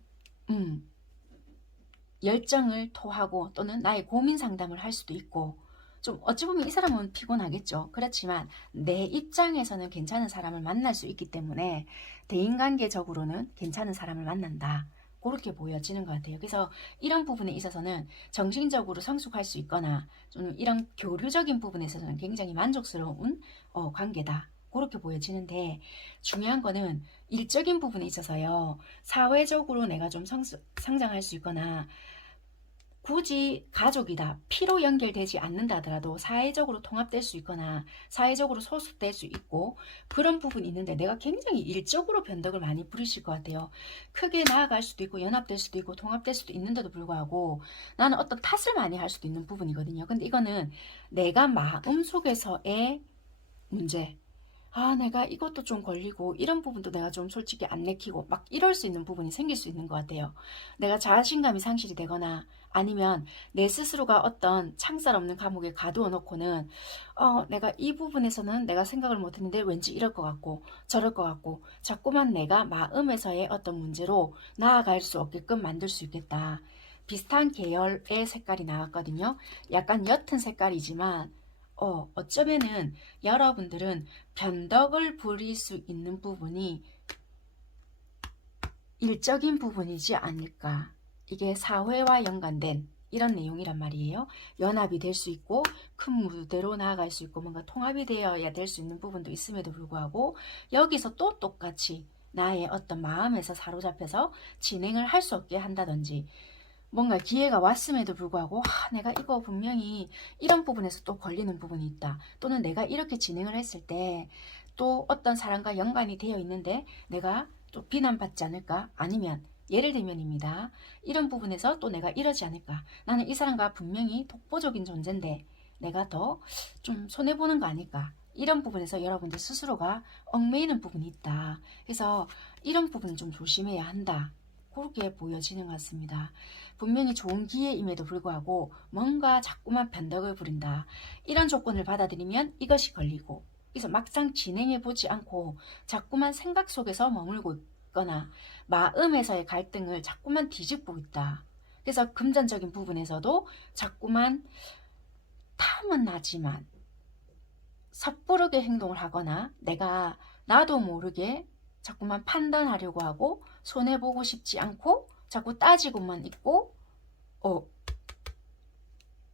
열정을 토하고 또는 나의 고민 상담을 할 수도 있고 좀 어찌 보면 이 사람은 피곤하겠죠. 그렇지만 내 입장에서는 괜찮은 사람을 만날 수 있기 때문에 대인관계적으로는 괜찮은 사람을 만난다. 그렇게 보여지는 것 같아요. 그래서 이런 부분에 있어서는 정신적으로 성숙할 수 있거나 좀 이런 교류적인 부분에 있어서는 굉장히 만족스러운 관계다. 그렇게 보여지는데 중요한 거는 일적인 부분에 있어서요. 사회적으로 내가 좀 성장할 수 있거나 굳이 가족이다, 피로 연결되지 않는다 하더라도 사회적으로 통합될 수 있거나 사회적으로 소속될 수 있고 그런 부분이 있는데 내가 굉장히 일적으로 변덕을 많이 부리실 것 같아요. 크게 나아갈 수도 있고 연합될 수도 있고 통합될 수도 있는데도 불구하고 나는 어떤 탓을 많이 할 수도 있는 부분이거든요. 근데 이거는 내가 마음속에서의 문제, 내가 이것도 좀 걸리고 이런 부분도 내가 좀 솔직히 안 내키고 막 이럴 수 있는 부분이 생길 수 있는 것 같아요. 내가 자신감이 상실이 되거나 아니면 내 스스로가 어떤 창살 없는 감옥에 가두어 놓고는 내가 이 부분에서는 내가 생각을 못했는데 왠지 이럴 것 같고 저럴 것 같고 자꾸만 내가 마음에서의 어떤 문제로 나아갈 수 없게끔 만들 수 있겠다. 비슷한 계열의 색깔이 나왔거든요. 약간 옅은 색깔이지만 어쩌면은 여러분들은 변덕을 부릴 수 있는 부분이 일적인 부분이지 않을까. 이게 사회와 연관된 이런 내용이란 말이에요. 연합이 될 수 있고 큰 무대로 나아갈 수 있고 뭔가 통합이 되어야 될 수 있는 부분도 있음에도 불구하고 여기서 또 똑같이 나의 어떤 마음에서 사로잡혀서 진행을 할 수 없게 한다든지 뭔가 기회가 왔음에도 불구하고 내가 이거 분명히 이런 부분에서 또 걸리는 부분이 있다. 또는 내가 이렇게 진행을 했을 때 또 어떤 사람과 연관이 되어 있는데 내가 또 비난받지 않을까? 아니면 예를 들면입니다. 이런 부분에서 또 내가 이러지 않을까? 나는 이 사람과 분명히 독보적인 존재인데 내가 더 좀 손해보는 거 아닐까? 이런 부분에서 여러분들 스스로가 얽매이는 부분이 있다. 그래서 이런 부분은 좀 조심해야 한다. 그렇게 보여지는 것 같습니다. 분명히 좋은 기회임에도 불구하고 뭔가 자꾸만 변덕을 부린다. 이런 조건을 받아들이면 이것이 걸리고 그래서 막상 진행해 보지 않고 자꾸만 생각 속에서 머물고 있거나 마음에서의 갈등을 자꾸만 뒤집고 있다. 그래서 금전적인 부분에서도 자꾸만 탐은 나지만 섣부르게 행동을 하거나 내가 나도 모르게 자꾸만 판단하려고 하고 손해보고 싶지 않고 자꾸 따지고만 있고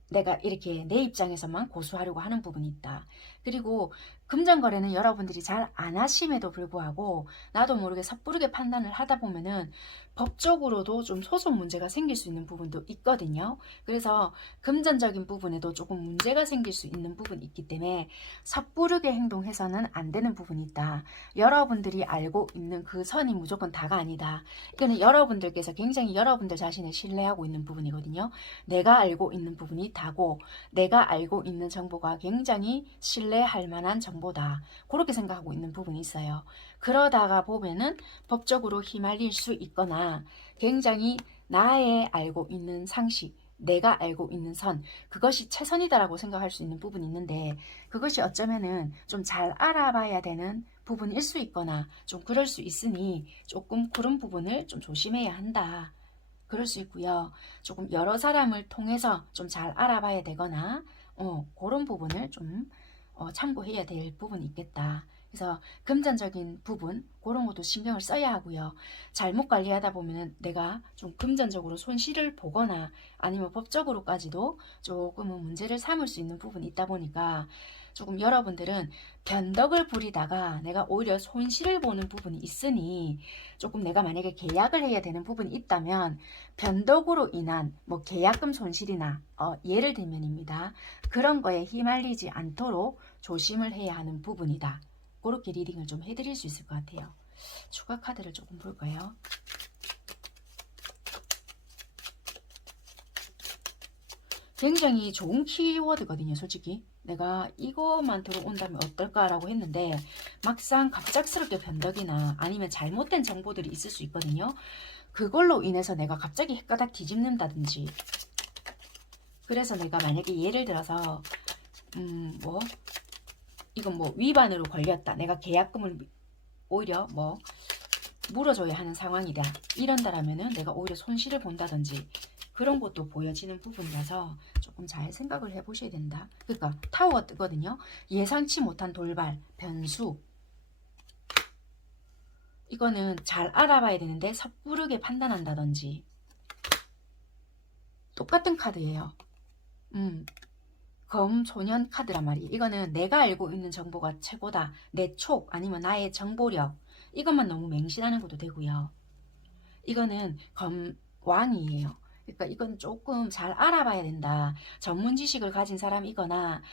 내가 이렇게 내 입장에서만 고수하려고 하는 부분이 있다. 그리고 금전거래는 여러분들이 잘 안 하심에도 불구하고 나도 모르게 섣부르게 판단을 하다 보면은 법적으로도 좀 소송 문제가 생길 수 있는 부분도 있거든요. 그래서 금전적인 부분에도 조금 문제가 생길 수 있는 부분이 있기 때문에 섣부르게 행동해서는 안 되는 부분이 있다. 여러분들이 알고 있는 그 선이 무조건 다가 아니다. 이거는 여러분들께서 굉장히 여러분들 자신을 신뢰하고 있는 부분이거든요. 내가 알고 있는 부분이 다고 내가 알고 있는 정보가 굉장히 신뢰할 만한 정보다. 그렇게 생각하고 있는 부분이 있어요. 그러다가 보면은 법적으로 휘말릴 수 있거나 굉장히 나의 알고 있는 상식, 내가 알고 있는 선, 그것이 최선이다라고 생각할 수 있는 부분이 있는데 그것이 어쩌면은 좀 잘 알아봐야 되는 부분일 수 있거나 좀 그럴 수 있으니 조금 그런 부분을 좀 조심해야 한다. 그럴 수 있고요. 조금 여러 사람을 통해서 좀 잘 알아봐야 되거나 그런 부분을 좀 참고해야 될 부분이 있겠다. 그래서 금전적인 부분 그런 것도 신경을 써야 하고요. 잘못 관리하다 보면 내가 좀 금전적으로 손실을 보거나 아니면 법적으로까지도 조금은 문제를 삼을 수 있는 부분이 있다 보니까 조금 여러분들은 변덕을 부리다가 내가 오히려 손실을 보는 부분이 있으니 조금 내가 만약에 계약을 해야 되는 부분이 있다면 변덕으로 인한 뭐 계약금 손실이나 예를 들면입니다. 그런 거에 휘말리지 않도록 조심을 해야 하는 부분이다. 그렇게 리딩을 좀 해드릴 수 있을 것 같아요. 추가 카드를 조금 볼까요? 굉장히 좋은 키워드거든요. 솔직히 내가 이것만 들어온다면 어떨까라고 했는데 막상 갑작스럽게 변덕이나 아니면 잘못된 정보들이 있을 수 있거든요. 그걸로 인해서 내가 갑자기 헷가닥 뒤집는다든지 그래서 내가 만약에 예를 들어서 뭐 이건 뭐 위반으로 걸렸다. 내가 계약금을 오히려 뭐 물어줘야 하는 상황이다. 이런다라면은 내가 오히려 손실을 본다든지 그런 것도 보여지는 부분이라서 조금 잘 생각을 해보셔야 된다. 그러니까 타워가 뜨거든요. 예상치 못한 돌발, 변수. 이거는 잘 알아봐야 되는데 섣부르게 판단한다든지. 똑같은 카드예요. 검소년 카드란 말이에요. 이거는 내가 알고 있는 정보가 최고다. 내 촉 아니면 나의 정보력 이것만 너무 맹신하는 것도 되고요. 이거는 검왕이에요. 그러니까 이건 조금 잘 알아봐야 된다. 전문 지식을 가진 사람이거나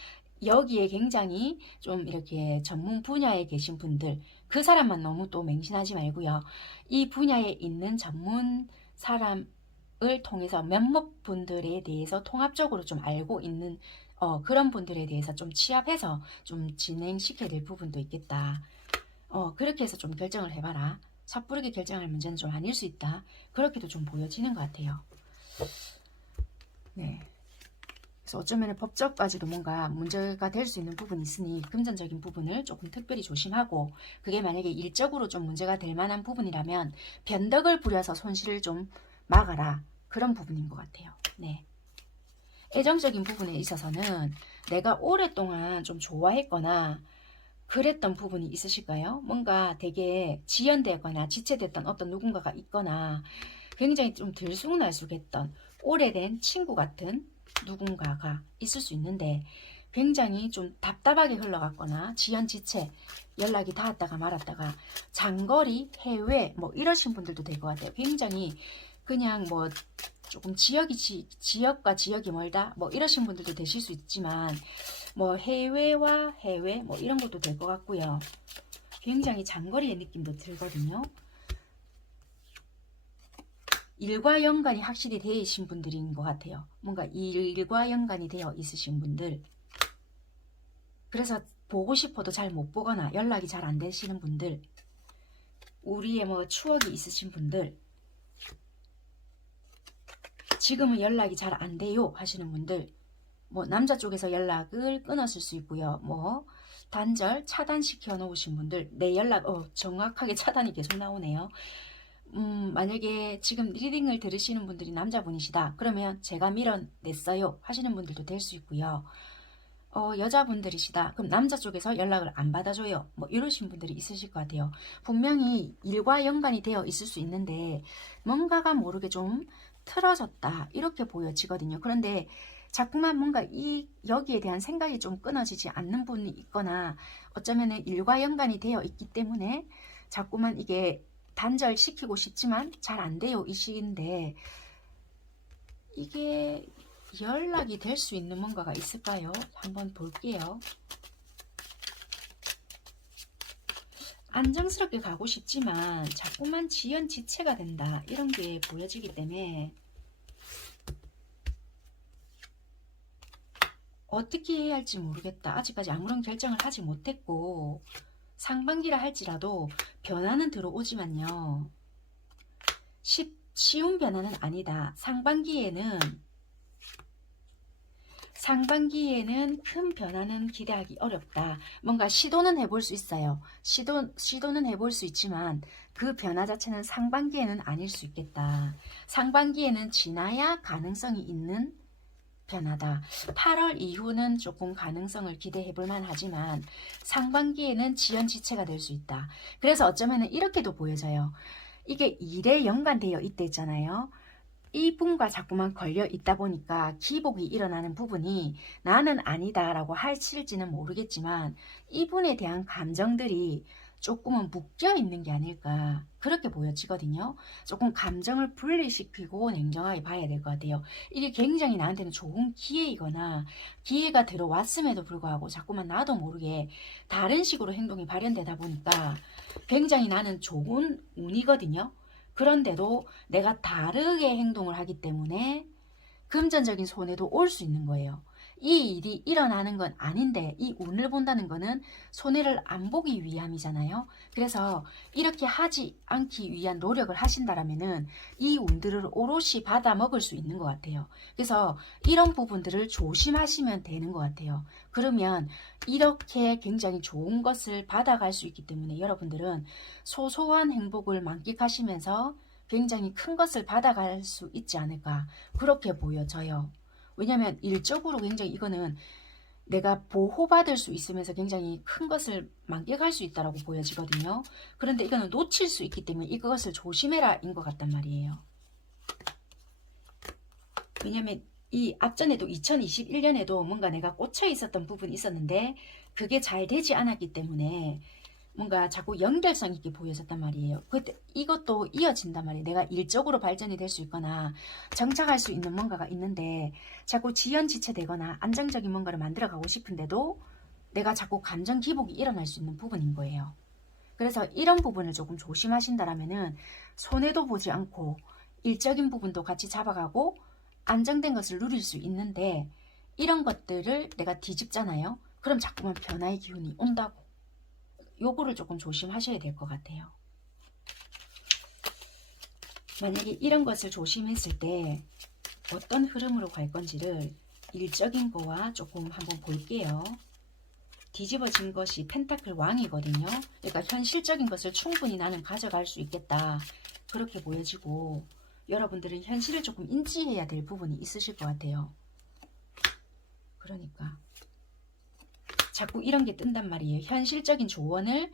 여기에 굉장히 좀 이렇게 전문 분야에 계신 분들 그 사람만 너무 또 맹신하지 말고요. 이 분야에 있는 전문 사람을 통해서 몇몇 분들에 대해서 통합적으로 좀 알고 있는 그런 분들에 대해서 좀 취합해서 좀 진행시켜야 될 부분도 있겠다. 그렇게 해서 좀 결정을 해봐라. 섣부르게 결정할 문제는 좀 아닐 수 있다. 그렇게도 좀 보여지는 것 같아요. 네. 그래서 어쩌면 법적까지도 뭔가 문제가 될 수 있는 부분이 있으니 금전적인 부분을 조금 특별히 조심하고 그게 만약에 일적으로 좀 문제가 될 만한 부분이라면 변덕을 부려서 손실을 좀 막아라. 그런 부분인 것 같아요. 네. 애정적인 부분에 있어서는 내가 오랫동안 좀 좋아했거나 그랬던 부분이 있으실까요? 뭔가 되게 지연되거나 지체됐던 어떤 누군가가 있거나 굉장히 좀 들쑥날쑥했던 오래된 친구 같은 누군가가 있을 수 있는데 굉장히 좀 답답하게 흘러갔거나 지연지체 연락이 닿았다가 말았다가 장거리 해외 뭐 이러신 분들도 될 것 같아요. 굉장히 그냥 뭐 조금 지역과 지역이 멀다 뭐 이러신 분들도 되실 수 있지만 뭐 해외와 해외 뭐 이런 것도 될 것 같고요. 굉장히 장거리의 느낌도 들거든요. 일과 연관이 확실히 되어 있으신 분들인 것 같아요. 뭔가 일과 연관이 되어 있으신 분들. 그래서 보고 싶어도 잘 못 보거나 연락이 잘 안 되시는 분들. 우리의 뭐 추억이 있으신 분들. 지금은 연락이 잘 안 돼요 하시는 분들. 뭐 남자 쪽에서 연락을 끊었을 수 있고요. 뭐 단절 차단시켜 놓으신 분들. 내 연락 정확하게 차단이 계속 나오네요. 만약에 지금 리딩을 들으시는 분들이 남자분이시다. 그러면 제가 밀어냈어요 하시는 분들도 될 수 있고요. 여자분들이시다. 그럼 남자 쪽에서 연락을 안 받아줘요. 뭐 이러신 분들이 있으실 것 같아요. 분명히 일과 연관이 되어 있을 수 있는데 뭔가가 모르게 좀 틀어졌다. 이렇게 보여지거든요. 그런데 자꾸만 뭔가 여기에 대한 생각이 좀 끊어지지 않는 분이 있거나 어쩌면 일과 연관이 되어 있기 때문에 자꾸만 이게 단절시키고 싶지만 잘 안 돼요 이 시기인데 이게 연락이 될 수 있는 뭔가가 있을까요? 한번 볼게요. 안정스럽게 가고 싶지만 자꾸만 지연지체가 된다 이런 게 보여지기 때문에 어떻게 해야 할지 모르겠다. 아직까지 아무런 결정을 하지 못했고 상반기라 할지라도 변화는 들어오지만요. 쉬운 변화는 아니다. 상반기에는 큰 변화는 기대하기 어렵다. 뭔가 시도는 해볼 수 있어요. 시도는 해볼 수 있지만 그 변화 자체는 상반기에는 아닐 수 있겠다. 상반기에는 지나야 가능성이 있는 변화다. 8월 이후는 조금 가능성을 기대해 볼 만하지만 상반기에는 지연지체가 될 수 있다. 그래서 어쩌면 이렇게도 보여져요. 이게 일에 연관되어 있댔잖아요. 이분과 자꾸만 걸려 있다 보니까 기복이 일어나는 부분이 나는 아니다 라고 하실지는 모르겠지만 이분에 대한 감정들이 조금은 묶여 있는 게 아닐까 그렇게 보여지거든요. 조금 감정을 분리시키고 냉정하게 봐야 될 것 같아요. 이게 굉장히 나한테는 좋은 기회이거나 기회가 들어왔음에도 불구하고 자꾸만 나도 모르게 다른 식으로 행동이 발현되다 보니까 굉장히 나는 좋은 운이거든요. 그런데도 내가 다르게 행동을 하기 때문에 금전적인 손해도 올 수 있는 거예요. 이 일이 일어나는 건 아닌데 이 운을 본다는 거는 손해를 안 보기 위함이잖아요. 그래서 이렇게 하지 않기 위한 노력을 하신다라면은 이 운들을 오롯이 받아 먹을 수 있는 것 같아요. 그래서 이런 부분들을 조심하시면 되는 것 같아요. 그러면 이렇게 굉장히 좋은 것을 받아갈 수 있기 때문에 여러분들은 소소한 행복을 만끽하시면서 굉장히 큰 것을 받아갈 수 있지 않을까 그렇게 보여져요. 왜냐하면 일적으로 굉장히 이거는 내가 보호받을 수 있으면서 굉장히 큰 것을 만끽할 수 있다고 보여지거든요. 그런데 이거는 놓칠 수 있기 때문에 이것을 조심해라 인 것 같단 말이에요. 왜냐하면 이 앞전에도 2021년에도 뭔가 내가 꽂혀 있었던 부분이 있었는데 그게 잘 되지 않았기 때문에 뭔가 자꾸 연결성 있게 보여졌단 말이에요. 그때 이것도 이어진단 말이에요. 내가 일적으로 발전이 될 수 있거나 정착할 수 있는 뭔가가 있는데 자꾸 지연지체되거나 안정적인 뭔가를 만들어 가고 싶은데도 내가 자꾸 감정 기복이 일어날 수 있는 부분인 거예요. 그래서 이런 부분을 조금 조심하신다라면은 손해도 보지 않고 일적인 부분도 같이 잡아가고 안정된 것을 누릴 수 있는데 이런 것들을 내가 뒤집잖아요. 그럼 자꾸만 변화의 기운이 온다고. 요거를 조금 조심하셔야 될 것 같아요. 만약에 이런 것을 조심했을 때 어떤 흐름으로 갈 건지를 일적인 거와 조금 한번 볼게요. 뒤집어진 것이 펜타클 왕이거든요. 그러니까 현실적인 것을 충분히 나는 가져갈 수 있겠다. 그렇게 보여지고 여러분들은 현실을 조금 인지해야 될 부분이 있으실 것 같아요. 그러니까 자꾸 이런 게 뜬단 말이에요. 현실적인 조언을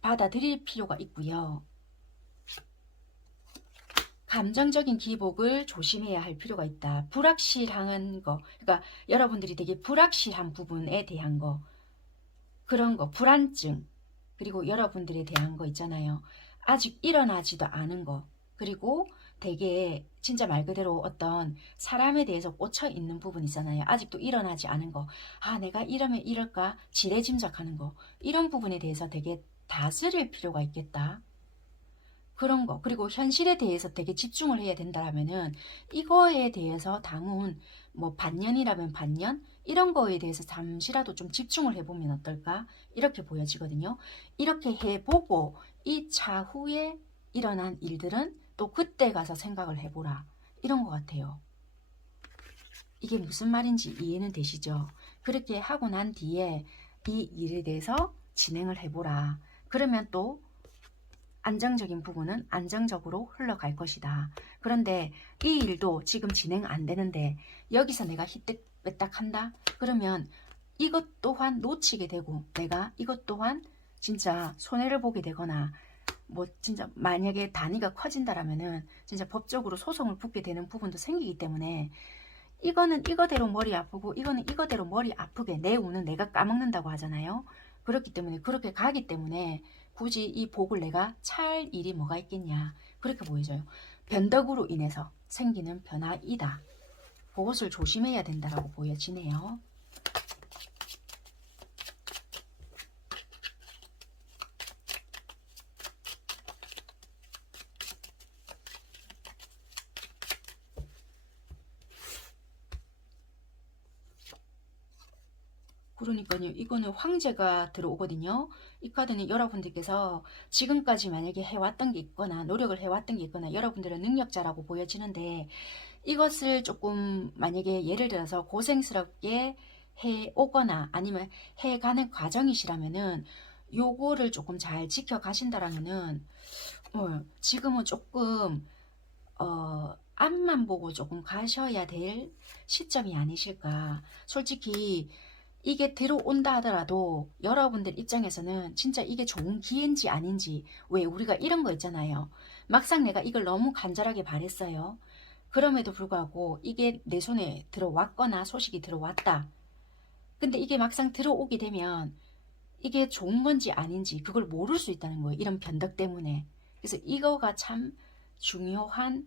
받아들일 필요가 있고요. 감정적인 기복을 조심해야 할 필요가 있다. 불확실한 거, 그러니까 여러분들이 되게 불확실한 부분에 대한 거, 그런 거, 불안증, 그리고 여러분들에 대한 거 있잖아요. 아직 일어나지도 않은 거, 그리고 되게 진짜 말 그대로 어떤 사람에 대해서 꽂혀 있는 부분 있잖아요. 아직도 일어나지 않은 거, 아 내가 이러면 이럴까 지레짐작하는 거, 이런 부분에 대해서 되게 다스릴 필요가 있겠다. 그런 거, 그리고 현실에 대해서 되게 집중을 해야 된다면은 이거에 대해서 담은 뭐 반년이라면 반년 이런 거에 대해서 잠시라도 좀 집중을 해보면 어떨까, 이렇게 보여지거든요. 이렇게 해보고 이 차후에 일어난 일들은 또 그때 가서 생각을 해보라, 이런 것 같아요. 이게 무슨 말인지 이해는 되시죠? 그렇게 하고 난 뒤에 이 일에 대해서 진행을 해보라. 그러면 또 안정적인 부분은 안정적으로 흘러갈 것이다. 그런데 이 일도 지금 진행 안 되는데 여기서 내가 히뜩빼딱 한다? 그러면 이것 또한 놓치게 되고 내가 이것 또한 진짜 손해를 보게 되거나 뭐 진짜 만약에 단위가 커진다라면은 진짜 법적으로 소송을 붙게 되는 부분도 생기기 때문에 이거는 이거대로 머리 아프고 이거는 이거대로 머리 아프게 내 운은 내가 까먹는다고 하잖아요. 그렇기 때문에 그렇게 가기 때문에 굳이 이 복을 내가 찰 일이 뭐가 있겠냐, 그렇게 보여져요. 변덕으로 인해서 생기는 변화이다. 그것을 조심해야 된다라고 보여지네요. 그러니까요. 이거는 황제가 들어오거든요. 이 카드는 여러분들께서 지금까지 만약에 해왔던 게 있거나 노력을 해왔던 게 있거나 여러분들은 능력자라고 보여지는데 이것을 조금 만약에 예를 들어서 고생스럽게 해오거나 아니면 해가는 과정이시라면은 요거를 조금 잘 지켜가신다라면은 지금은 조금 앞만 보고 조금 가셔야 될 시점이 아니실까. 솔직히 이게 들어온다 하더라도 여러분들 입장에서는 진짜 이게 좋은 기회인지 아닌지, 왜 우리가 이런 거 있잖아요. 막상 내가 이걸 너무 간절하게 바랬어요. 그럼에도 불구하고 이게 내 손에 들어왔거나 소식이 들어왔다. 근데 이게 막상 들어오게 되면 이게 좋은 건지 아닌지 그걸 모를 수 있다는 거예요. 이런 변덕 때문에. 그래서 이거가 참 중요한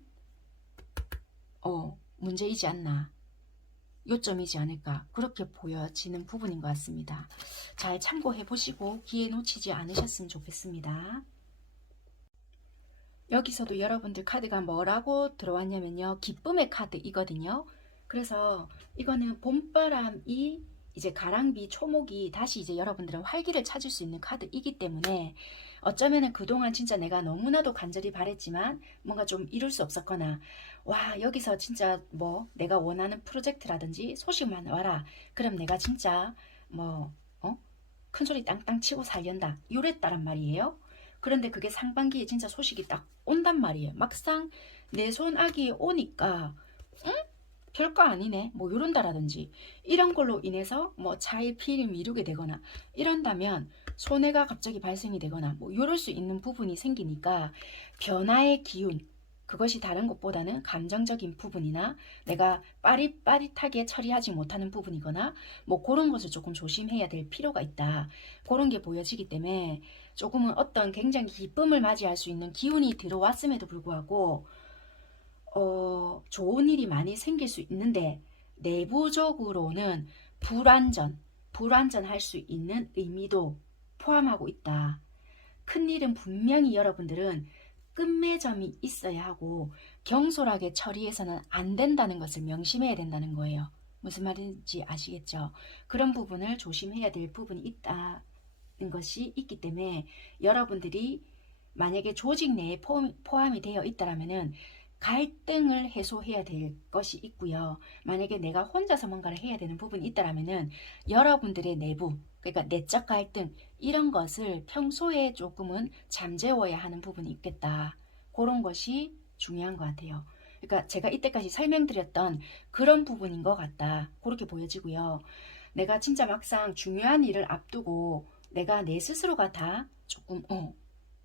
문제이지 않나, 요점이지 않을까, 그렇게 보여지는 부분인 것 같습니다. 잘 참고해 보시고 기회 놓치지 않으셨으면 좋겠습니다. 여기서도 여러분들 카드가 뭐라고 들어왔냐면요, 기쁨의 카드이거든요. 그래서 이거는 봄바람이 이제 가랑비 초목이 다시 이제 여러분들은 활기를 찾을 수 있는 카드이기 때문에 어쩌면은 그동안 진짜 내가 너무나도 간절히 바랬지만 뭔가 좀 이룰 수 없었거나, 와 여기서 진짜 뭐 내가 원하는 프로젝트라든지 소식만 와라, 그럼 내가 진짜 뭐 큰소리 땅땅 치고 살련다 요랬다란 말이에요. 그런데 그게 상반기에 진짜 소식이 딱 온단 말이에요. 막상 내 손아귀에 오니까 별거 아니네 뭐 이런다라든지 이런 걸로 인해서 뭐 차일피일 미루게 되거나 이런다면 손해가 갑자기 발생이 되거나 뭐 이럴 수 있는 부분이 생기니까 변화의 기운, 그것이 다른 것보다는 감정적인 부분이나 내가 빠릿빠릿하게 처리하지 못하는 부분이거나 뭐 그런 것을 조금 조심해야 될 필요가 있다. 그런 게 보여지기 때문에 조금은 어떤 굉장히 기쁨을 맞이할 수 있는 기운이 들어왔음에도 불구하고 좋은 일이 많이 생길 수 있는데 내부적으로는 불완전할 수 있는 의미도 포함하고 있다. 큰일은 분명히 여러분들은 끝맺음이 있어야 하고 경솔하게 처리해서는 안 된다는 것을 명심해야 된다는 거예요. 무슨 말인지 아시겠죠? 그런 부분을 조심해야 될 부분이 있다는 것이 있기 때문에 여러분들이 만약에 조직 내에 포함이 되어 있다면 갈등을 해소해야 될 것이 있고요. 만약에 내가 혼자서 뭔가를 해야 되는 부분이 있다면 여러분들의 내부, 그러니까 내적 갈등 이런 것을 평소에 조금은 잠재워야 하는 부분이 있겠다. 그런 것이 중요한 것 같아요. 그러니까 제가 이때까지 설명드렸던 그런 부분인 것 같다. 그렇게 보여지고요. 내가 진짜 막상 중요한 일을 앞두고 내가 내 스스로가 다 조금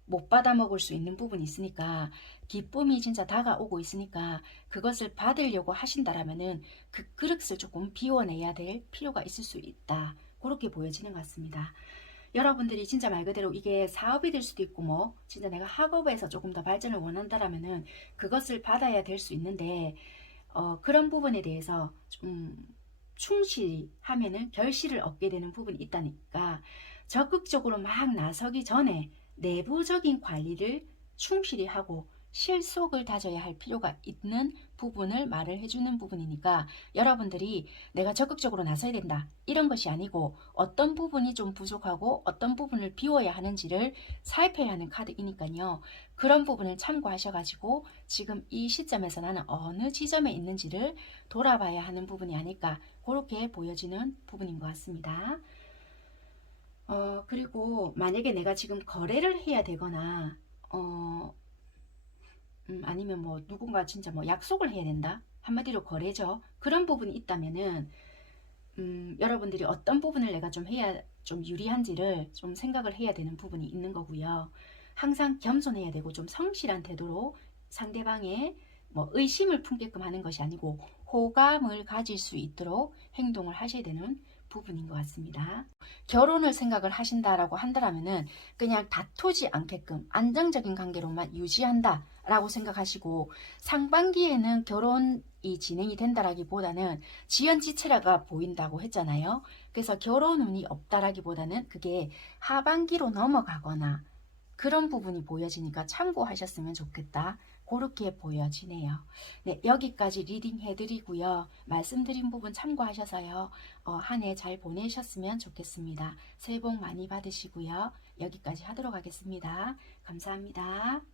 못 받아 먹을 수 있는 부분이 있으니까 기쁨이 진짜 다가오고 있으니까 그것을 받으려고 하신다라면은 그 그릇을 조금 비워내야 될 필요가 있을 수 있다. 그렇게 보여지는 것 같습니다. 여러분들이 진짜 말 그대로 이게 사업이 될 수도 있고 뭐 진짜 내가 학업에서 조금 더 발전을 원한다라면은 그것을 받아야 될 수 있는데 그런 부분에 대해서 좀 충실히 하면은 결실을 얻게 되는 부분이 있다니까 적극적으로 막 나서기 전에 내부적인 관리를 충실히 하고 실속을 다져야 할 필요가 있는 부분을 말을 해주는 부분이니까 여러분들이 내가 적극적으로 나서야 된다 이런 것이 아니고 어떤 부분이 좀 부족하고 어떤 부분을 비워야 하는지를 살펴야 하는 카드이니까요. 그런 부분을 참고하셔가지고 지금 이 시점에서 나는 어느 지점에 있는지를 돌아봐야 하는 부분이 아닐까 그렇게 보여지는 부분인 것 같습니다. 그리고 만약에 내가 지금 거래를 해야 되거나 아니면 뭐 누군가 진짜 뭐 약속을 해야 된다. 한마디로 거래죠. 그런 부분이 있다면은 여러분들이 어떤 부분을 내가 좀 해야 좀 유리한지를 좀 생각을 해야 되는 부분이 있는 거고요. 항상 겸손해야 되고 좀 성실한 태도로 상대방의 뭐 의심을 품게끔 하는 것이 아니고 호감을 가질 수 있도록 행동을 하셔야 되는 부분인 것 같습니다. 결혼을 생각을 하신다라고 한다면은 그냥 다투지 않게끔 안정적인 관계로만 유지한다 라고 생각하시고 상반기에는 결혼이 진행이 된다라기보다는 지연지체가 보인다고 했잖아요. 그래서 결혼 운이 없다라기보다는 그게 하반기로 넘어가거나 그런 부분이 보여지니까 참고하셨으면 좋겠다. 그렇게 보여지네요. 네, 여기까지 리딩 해드리고요. 말씀드린 부분 참고하셔서요. 한 해 잘 보내셨으면 좋겠습니다. 새해 복 많이 받으시고요. 여기까지 하도록 하겠습니다. 감사합니다.